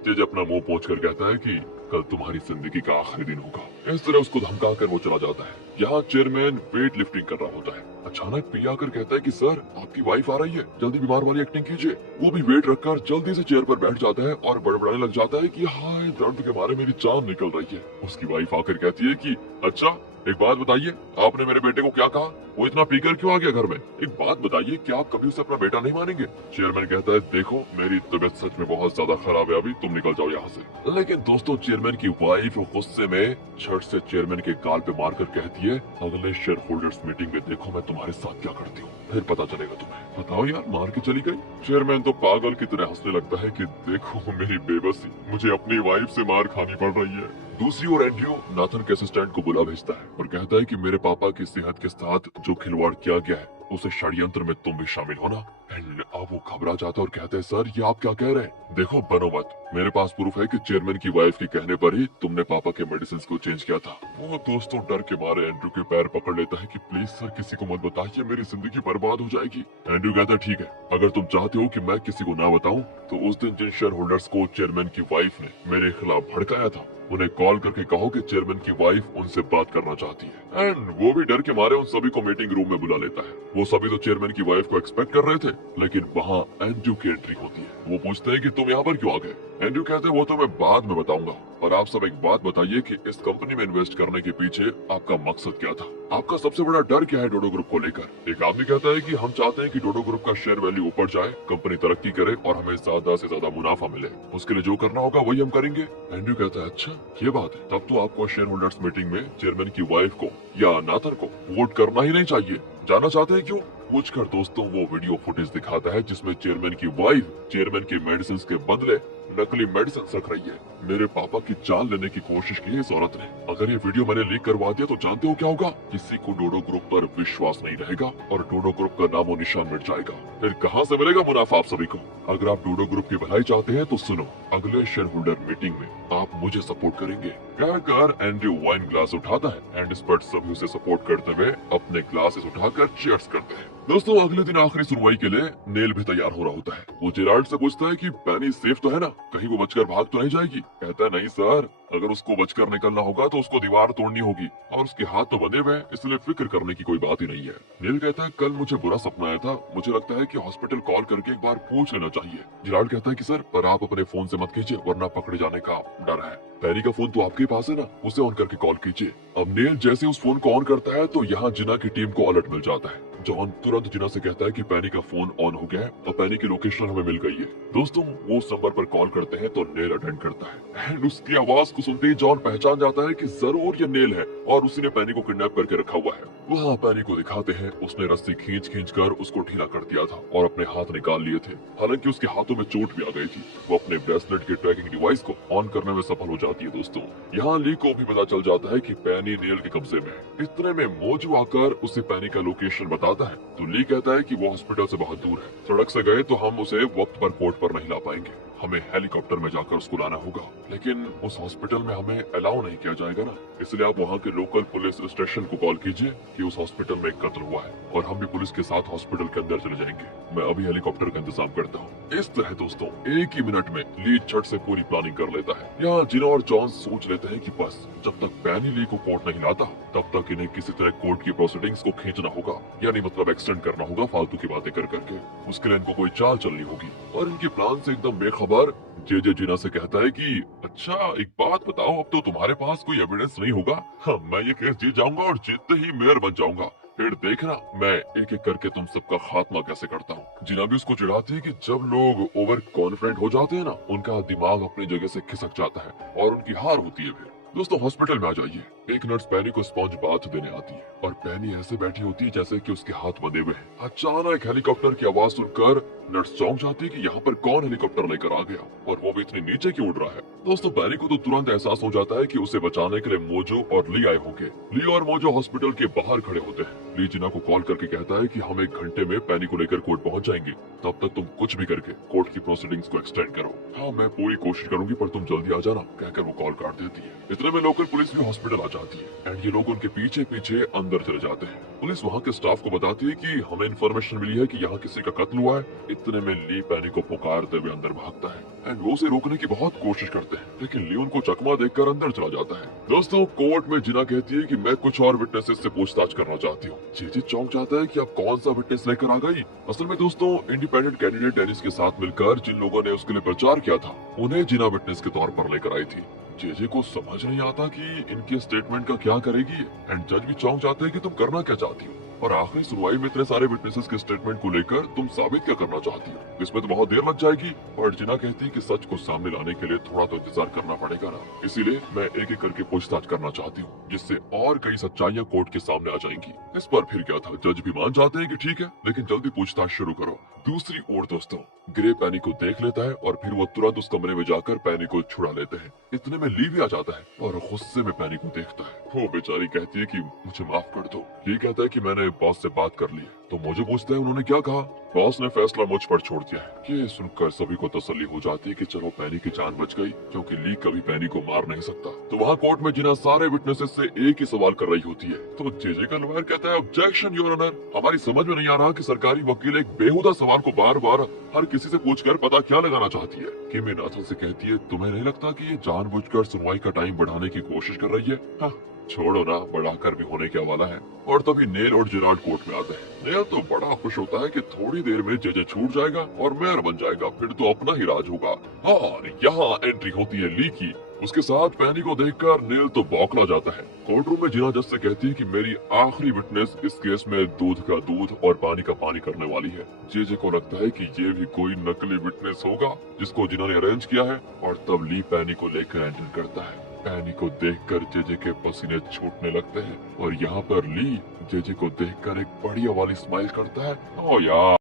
जेजे अपना मुंह पोंछ कर कहता है कि कल तुम्हारी जिंदगी का आखिरी दिन होगा। इस तरह उसको धमका कर वो चला जाता है। यहाँ चेयरमैन वेट लिफ्टिंग कर रहा होता है। अचानक पिया आकर कहता है कि सर आपकी वाइफ आ रही है, जल्दी बीमार वाली एक्टिंग कीजिए। वो भी वेट रखकर जल्दी से चेयर पर बैठ जाता है और बड़बड़ाने लग जाता है कि हाय दर्द के मारे मेरी जान निकल रही है। उसकी वाइफ आकर कहती है कि अच्छा एक बात बताइए, आपने मेरे बेटे को क्या कहा? वो इतना पीकर क्यों आ गया घर में? एक बात बताइए, क्या आप कभी उसे अपना बेटा नहीं मानेंगे? चेयरमैन कहता है देखो मेरी तबीयत सच में बहुत ज्यादा खराब है, अभी तुम निकल जाओ यहाँ से। लेकिन दोस्तों चेयरमैन की वाइफ गुस्से में छड़ से चेयरमैन के गाल पे मारकर कहती है अगले शेयर होल्डर्स मीटिंग में देखो मैं तुम्हारे साथ क्या करती हूँ, फिर पता चलेगा तुम्हें। बताओ यार, मार के चली गई। चेयरमैन तो पागल की तरह हंसने लगता है कि देखो मेरी बेबसी, मुझे अपनी वाइफ से मार खानी पड़ रही है। दूसरी ओर एंड्रयू नाथन के असिस्टेंट को बुला भेजता है और कहता है कि मेरे पापा की सेहत के साथ जो खिलवाड़ किया गया है उसे षड्यंत्र में तुम भी शामिल होना। एंड अब वो घबरा जाता है और कहते हैं सर ये आप क्या कह रहे हैं? देखो बनो मत, मेरे पास प्रूफ है कि चेयरमैन की वाइफ के कहने पर ही तुमने पापा के मेडिसिन को चेंज किया था। वो दोस्तों डर के मारे एंड्रयू के पैर पकड़ लेता है कि प्लीज सर किसी को मत बताइए, मेरी जिंदगी बर्बाद हो जाएगी। एंड्रयू कहता है ठीक है, अगर तुम चाहते हो कि मैं किसी को ना बताऊं तो उस दिन जिन शेयर होल्डर्स को चेयरमैन की वाइफ ने मेरे खिलाफ भड़काया था उन्हें कॉल करके कहो कि चेयरमैन की वाइफ उनसे बात करना चाहती है। एंड वो भी डर के मारे उन सभी को मीटिंग रूम में बुला लेता है। वो सभी तो चेयरमैन की वाइफ को एक्सपेक्ट कर रहे थे, लेकिन वहाँ एंड्रयू की एंट्री होती है। वो पूछते हैं कि तुम यहाँ पर क्यों आ गए? एंड्रयू कहते हैं वो तो मैं बाद में बताऊंगा, और आप सब एक बात बताइए कि इस कंपनी में इन्वेस्ट करने के पीछे आपका मकसद क्या था? आपका सबसे बड़ा डर क्या है डोडो ग्रुप को लेकर? एक आदमी कहता है कि हम चाहते हैं कि डोडो ग्रुप का शेयर वैल्यू ऊपर जाए, कंपनी तरक्की करे और हमें ज्यादा से ज्यादा मुनाफा मिले। उसके लिए जो करना होगा वही हम करेंगे। एंड्रयू कहता है अच्छा ये बात है, तब तो आपको शेयर होल्डर्स मीटिंग में चेयरमैन की वाइफ को या नाथन को वोट करना ही नहीं चाहिए। जानना चाहते हैं क्यों? पूछकर दोस्तों वो वीडियो फुटेज दिखाता है जिसमें चेयरमैन की वाइफ चेयरमैन के मेडिसिन के बदले नकली मेडिसिन रख रही है। मेरे पापा की जान लेने की कोशिश की इस औरत ने। अगर ये वीडियो मैंने लीक करवा दिया तो जानते हो क्या होगा? किसी को डोडो ग्रुप पर विश्वास नहीं रहेगा और डोडो ग्रुप का नामो निशान मिट जाएगा। फिर कहाँ से मिलेगा मुनाफा आप सभी को? अगर आप डोडो ग्रुप की भलाई चाहते हैं तो सुनो, अगले शेयर होल्डर मीटिंग में आप मुझे सपोर्ट करेंगे। कहकर एंड्रयू वाइन ग्लास उठाता है एंड स्पर्ट सभी उसे सपोर्ट करते हुए अपने ग्लासेस उठाकर चीयर्स करते हैं। दोस्तों अगले दिन आखिरी सुनवाई के लिए नेल भी तैयार हो रहा होता है। वो जेराल्ड से पूछता है कि पेनी सेफ तो है ना, कहीं वो बचकर भाग तो नहीं जाएगी? कहता है नहीं सर, अगर उसको बचकर निकलना होगा तो उसको दीवार तोड़नी होगी और उसके हाथ तो बंधे हुए हैं, इसलिए फिक्र करने की कोई बात ही नहीं है। नेल कहता है कल मुझे बुरा सपना आया था, मुझे लगता है कि हॉस्पिटल कॉल करके एक बार पूछ लेना चाहिए। जेराल्ड कहता है कि सर पर आप अपने फोन से मत कीजिए वरना पकड़े जाने का डर है। पेनी का फोन तो आपके पास है ना, उसे ऑन करके कॉल कीजिए। अब नेल जैसे उस फोन को ऑन करता है तो यहाँ जिना की टीम को अलर्ट मिल जाता है। जॉन तुरंत जिना से कहता है कि पेनी का फोन ऑन हो गया है और पेनी की लोकेशन हमें मिल गई है। दोस्तों वो उस नंबर पर कॉल करते हैं तो नेल अटेंड करता है एंड उसकी आवाज को सुनते ही जॉन पहचान जाता है कि जरूर ये नेल है और उसी ने पेनी को किडनैप करके रखा हुआ है। वहाँ पेनी को दिखाते हैं उसने रस्सी खींच कर उसको ढीला कर दिया था और अपने हाथ निकाल लिए थे। हालांकि उसके हाथों में चोट भी आ गई थी। वो अपने ब्रेसलेट के ट्रैकिंग डिवाइस को ऑन करने में सफल हो जाती है। दोस्तों यहाँ ली को भी पता चल जाता है कि पेनी नेल के कब्जे में है। इतने में मोजू आकर उसे पेनी का लोकेशन बताता है तो ली कहता है कि वो हॉस्पिटल से बहुत दूर है, सड़क से गए तो हम उसे वक्त पर कोर्ट पर नहीं ला पाएंगे, हमें हेलीकॉप्टर में जाकर उसको लाना होगा। लेकिन उस हॉस्पिटल में हमें अलाउ नहीं किया जाएगा ना, इसलिए आप वहाँ के लोकल पुलिस स्टेशन को कॉल कीजिए कि उस हॉस्पिटल में एक कत्ल हुआ है और हम भी पुलिस के साथ हॉस्पिटल के अंदर चले जाएंगे। मैं अभी हेलीकॉप्टर का इंतजाम करता हूँ। इस तरह दोस्तों एक ही मिनट में ली झट से पूरी प्लानिंग कर लेता है। यहाँ जिना और जॉन सोच लेते हैं कि बस जब तक पेनी ली को कोर्ट नहीं लाता तब तक इन्हें किसी तरह कोर्ट की प्रोसीडिंग्स को खींचना होगा, यानी मतलब एक्सटेंड करना होगा फालतू की बातें कर करके। उसके लिए इनको कोई चाल चलनी होगी और इनके प्लान से एकदम बेखबर जे जिना से कहता है कि अच्छा एक बात बताओ, अब तो तुम्हारे पास कोई एविडेंस नहीं होगा। हाँ, मैं ये केस जीत जाऊंगा और जीतते ही मेयर बन जाऊंगा, फिर देखना मैं एक एक करके तुम सबका खात्मा कैसे करता हूँ। जिना भी उसको चिढ़ाती है कि जब लोग ओवर कॉन्फिडेंट हो जाते हैं ना, उनका दिमाग अपनी जगह से खिसक जाता है और उनकी हार होती है। फिर दोस्तों हॉस्पिटल में आ जाइए। एक नर्स पेनी को स्पॉन्ज बाथ देने आती है और पेनी ऐसे बैठी होती है जैसे कि उसके हाथ बंधे हुए हैं। अचानक हेलीकॉप्टर की आवाज सुनकर नर्स चौंक जाती है कि यहाँ पर कौन हेलीकॉप्टर लेकर आ गया और वो भी इतनी नीचे क्यों उड़ रहा है। दोस्तों पेनी को तो तुरंत एहसास हो जाता है कि उसे बचाने के लिए मोजो और ली आए होंगे। ली और मोजो हॉस्पिटल के बाहर खड़े होते हैं। ली जिना को कॉल करके कहता है कि हम 1 घंटे में पेनी को लेकर कोर्ट पहुंच जाएंगे, तब तक तुम कुछ भी करके कोर्ट की प्रोसीडिंग्स को एक्सटेंड करो। हाँ मैं पूरी कोशिश करूंगी पर तुम जल्दी आ जाना, कहकर वो कॉल काट देती है। इतने में लोकल पुलिस भी हॉस्पिटल आ जाती है एंड ये लोग उनके पीछे पीछे अंदर चले जाते हैं। पुलिस वहाँ के स्टाफ को बताती है कि हमें इन्फॉर्मेशन मिली है कि यहाँ किसी का कत्ल हुआ है। इतने में ली पैनी को पुकारते हुए अंदर भागता है एंड वो उसे रोकने की बहुत कोशिश करते हैं, लेकिन ली उनको चकमा देकर अंदर चला जाता है। दोस्तों, कोर्ट में जिना कहती है कि मैं कुछ और विटनेसेस से पूछताछ करना चाहती हूँ। जेजे चौंक जाता है कि आप कौन सा विटनेस लेकर आ गई। असल में दोस्तों, इंडिपेंडेंट कैंडिडेट डेनिस के साथ मिलकर जिन लोगों ने उसके लिए प्रचार किया था, उन्हें जिना विटनेस के तौर पर लेकर आई थी। जेजे को समझ नहीं आता कि इनके स्टेटमेंट का क्या करेगी एंड जज भी चौंक जाते हैं कि तुम करना क्या चाहती हो और आखिरी सुनवाई में इतने सारे विटनेसेस के स्टेटमेंट को लेकर तुम साबित क्या करना चाहती हो। इसमें तो बहुत देर लग जाएगी। और जिना कहती है कि सच को सामने लाने के लिए थोड़ा तो इंतजार करना पड़ेगा ना, इसीलिए मैं एक एक करके पूछताछ करना चाहती हूँ, जिससे और कई सच्चाइयाँ कोर्ट के सामने आ जाएंगी। इस पर फिर क्या था, जज भी मान जाते हैं कि ठीक है, लेकिन जल्दी पूछताछ शुरू करो। दूसरी ओर दोस्तों, ग्रे पैनी को देख लेता है और फिर वो तुरंत उस कमरे में जाकर पैनी को छुड़ा लेते हैं। इतने में ली भी आ जाता है और गुस्से में पैनी को देखता है। वो बेचारी कहती है कि मुझे माफ कर दो। ली कहता है कि मैंने बॉस से बात कर ली है। तो मुझे पूछता है उन्होंने क्या कहा। बॉस ने फैसला मुझ पर छोड़ दिया है। ये सुनकर सभी को तसल्ली हो जाती है कि चलो पैनी की जान बच गई, क्योंकि ली कभी पैनी को मार नहीं सकता। तो वहाँ कोर्ट में जिना सारे विटनेसेस से एक ही सवाल कर रही होती है। तो जेजे का लॉयर कहता है ऑब्जेक्शन योर ऑनर, हमारी समझ में नहीं आ रहा कि सरकारी वकील एक बेहुदा सवाल को बार बार हर किसी से पूछकर पता क्या लगाना चाहती है। किमी नाथन से कहती है तुम्हें नहीं लगता कि ये जानबूझकर सुनवाई का टाइम बढ़ाने की कोशिश कर रही है। हाँ, छोड़ो ना, बढ़ाकर भी होने के वाला है। और तभी नेल और जेराल्ड कोर्ट में आते हैं। नेल तो बड़ा खुश होता है कि थोड़ी देर में जेजे छूट जाएगा और मेयर बन जाएगा, फिर तो अपना ही राज होगा। हाँ, यहाँ एंट्री होती है ली की। उसके साथ पैनी को देखकर नेल तो बौखला जाता है। कोर्ट रूम में जिना जज से कहती है कि मेरी आखिरी विटनेस इस केस में दूध का दूध और पानी का पानी करने वाली है। जेजे को लगता है कि ये भी कोई नकली विटनेस होगा जिसको जिना ने अरेंज किया है। और तब ली पैनी को लेकर एंटर करता है। पैनी को देखकर जेजे के पसीने छूटने लगते हैं और यहाँ पर ली जेजे को देखकर एक बढ़िया वाली स्माइल करता है। ओ यार।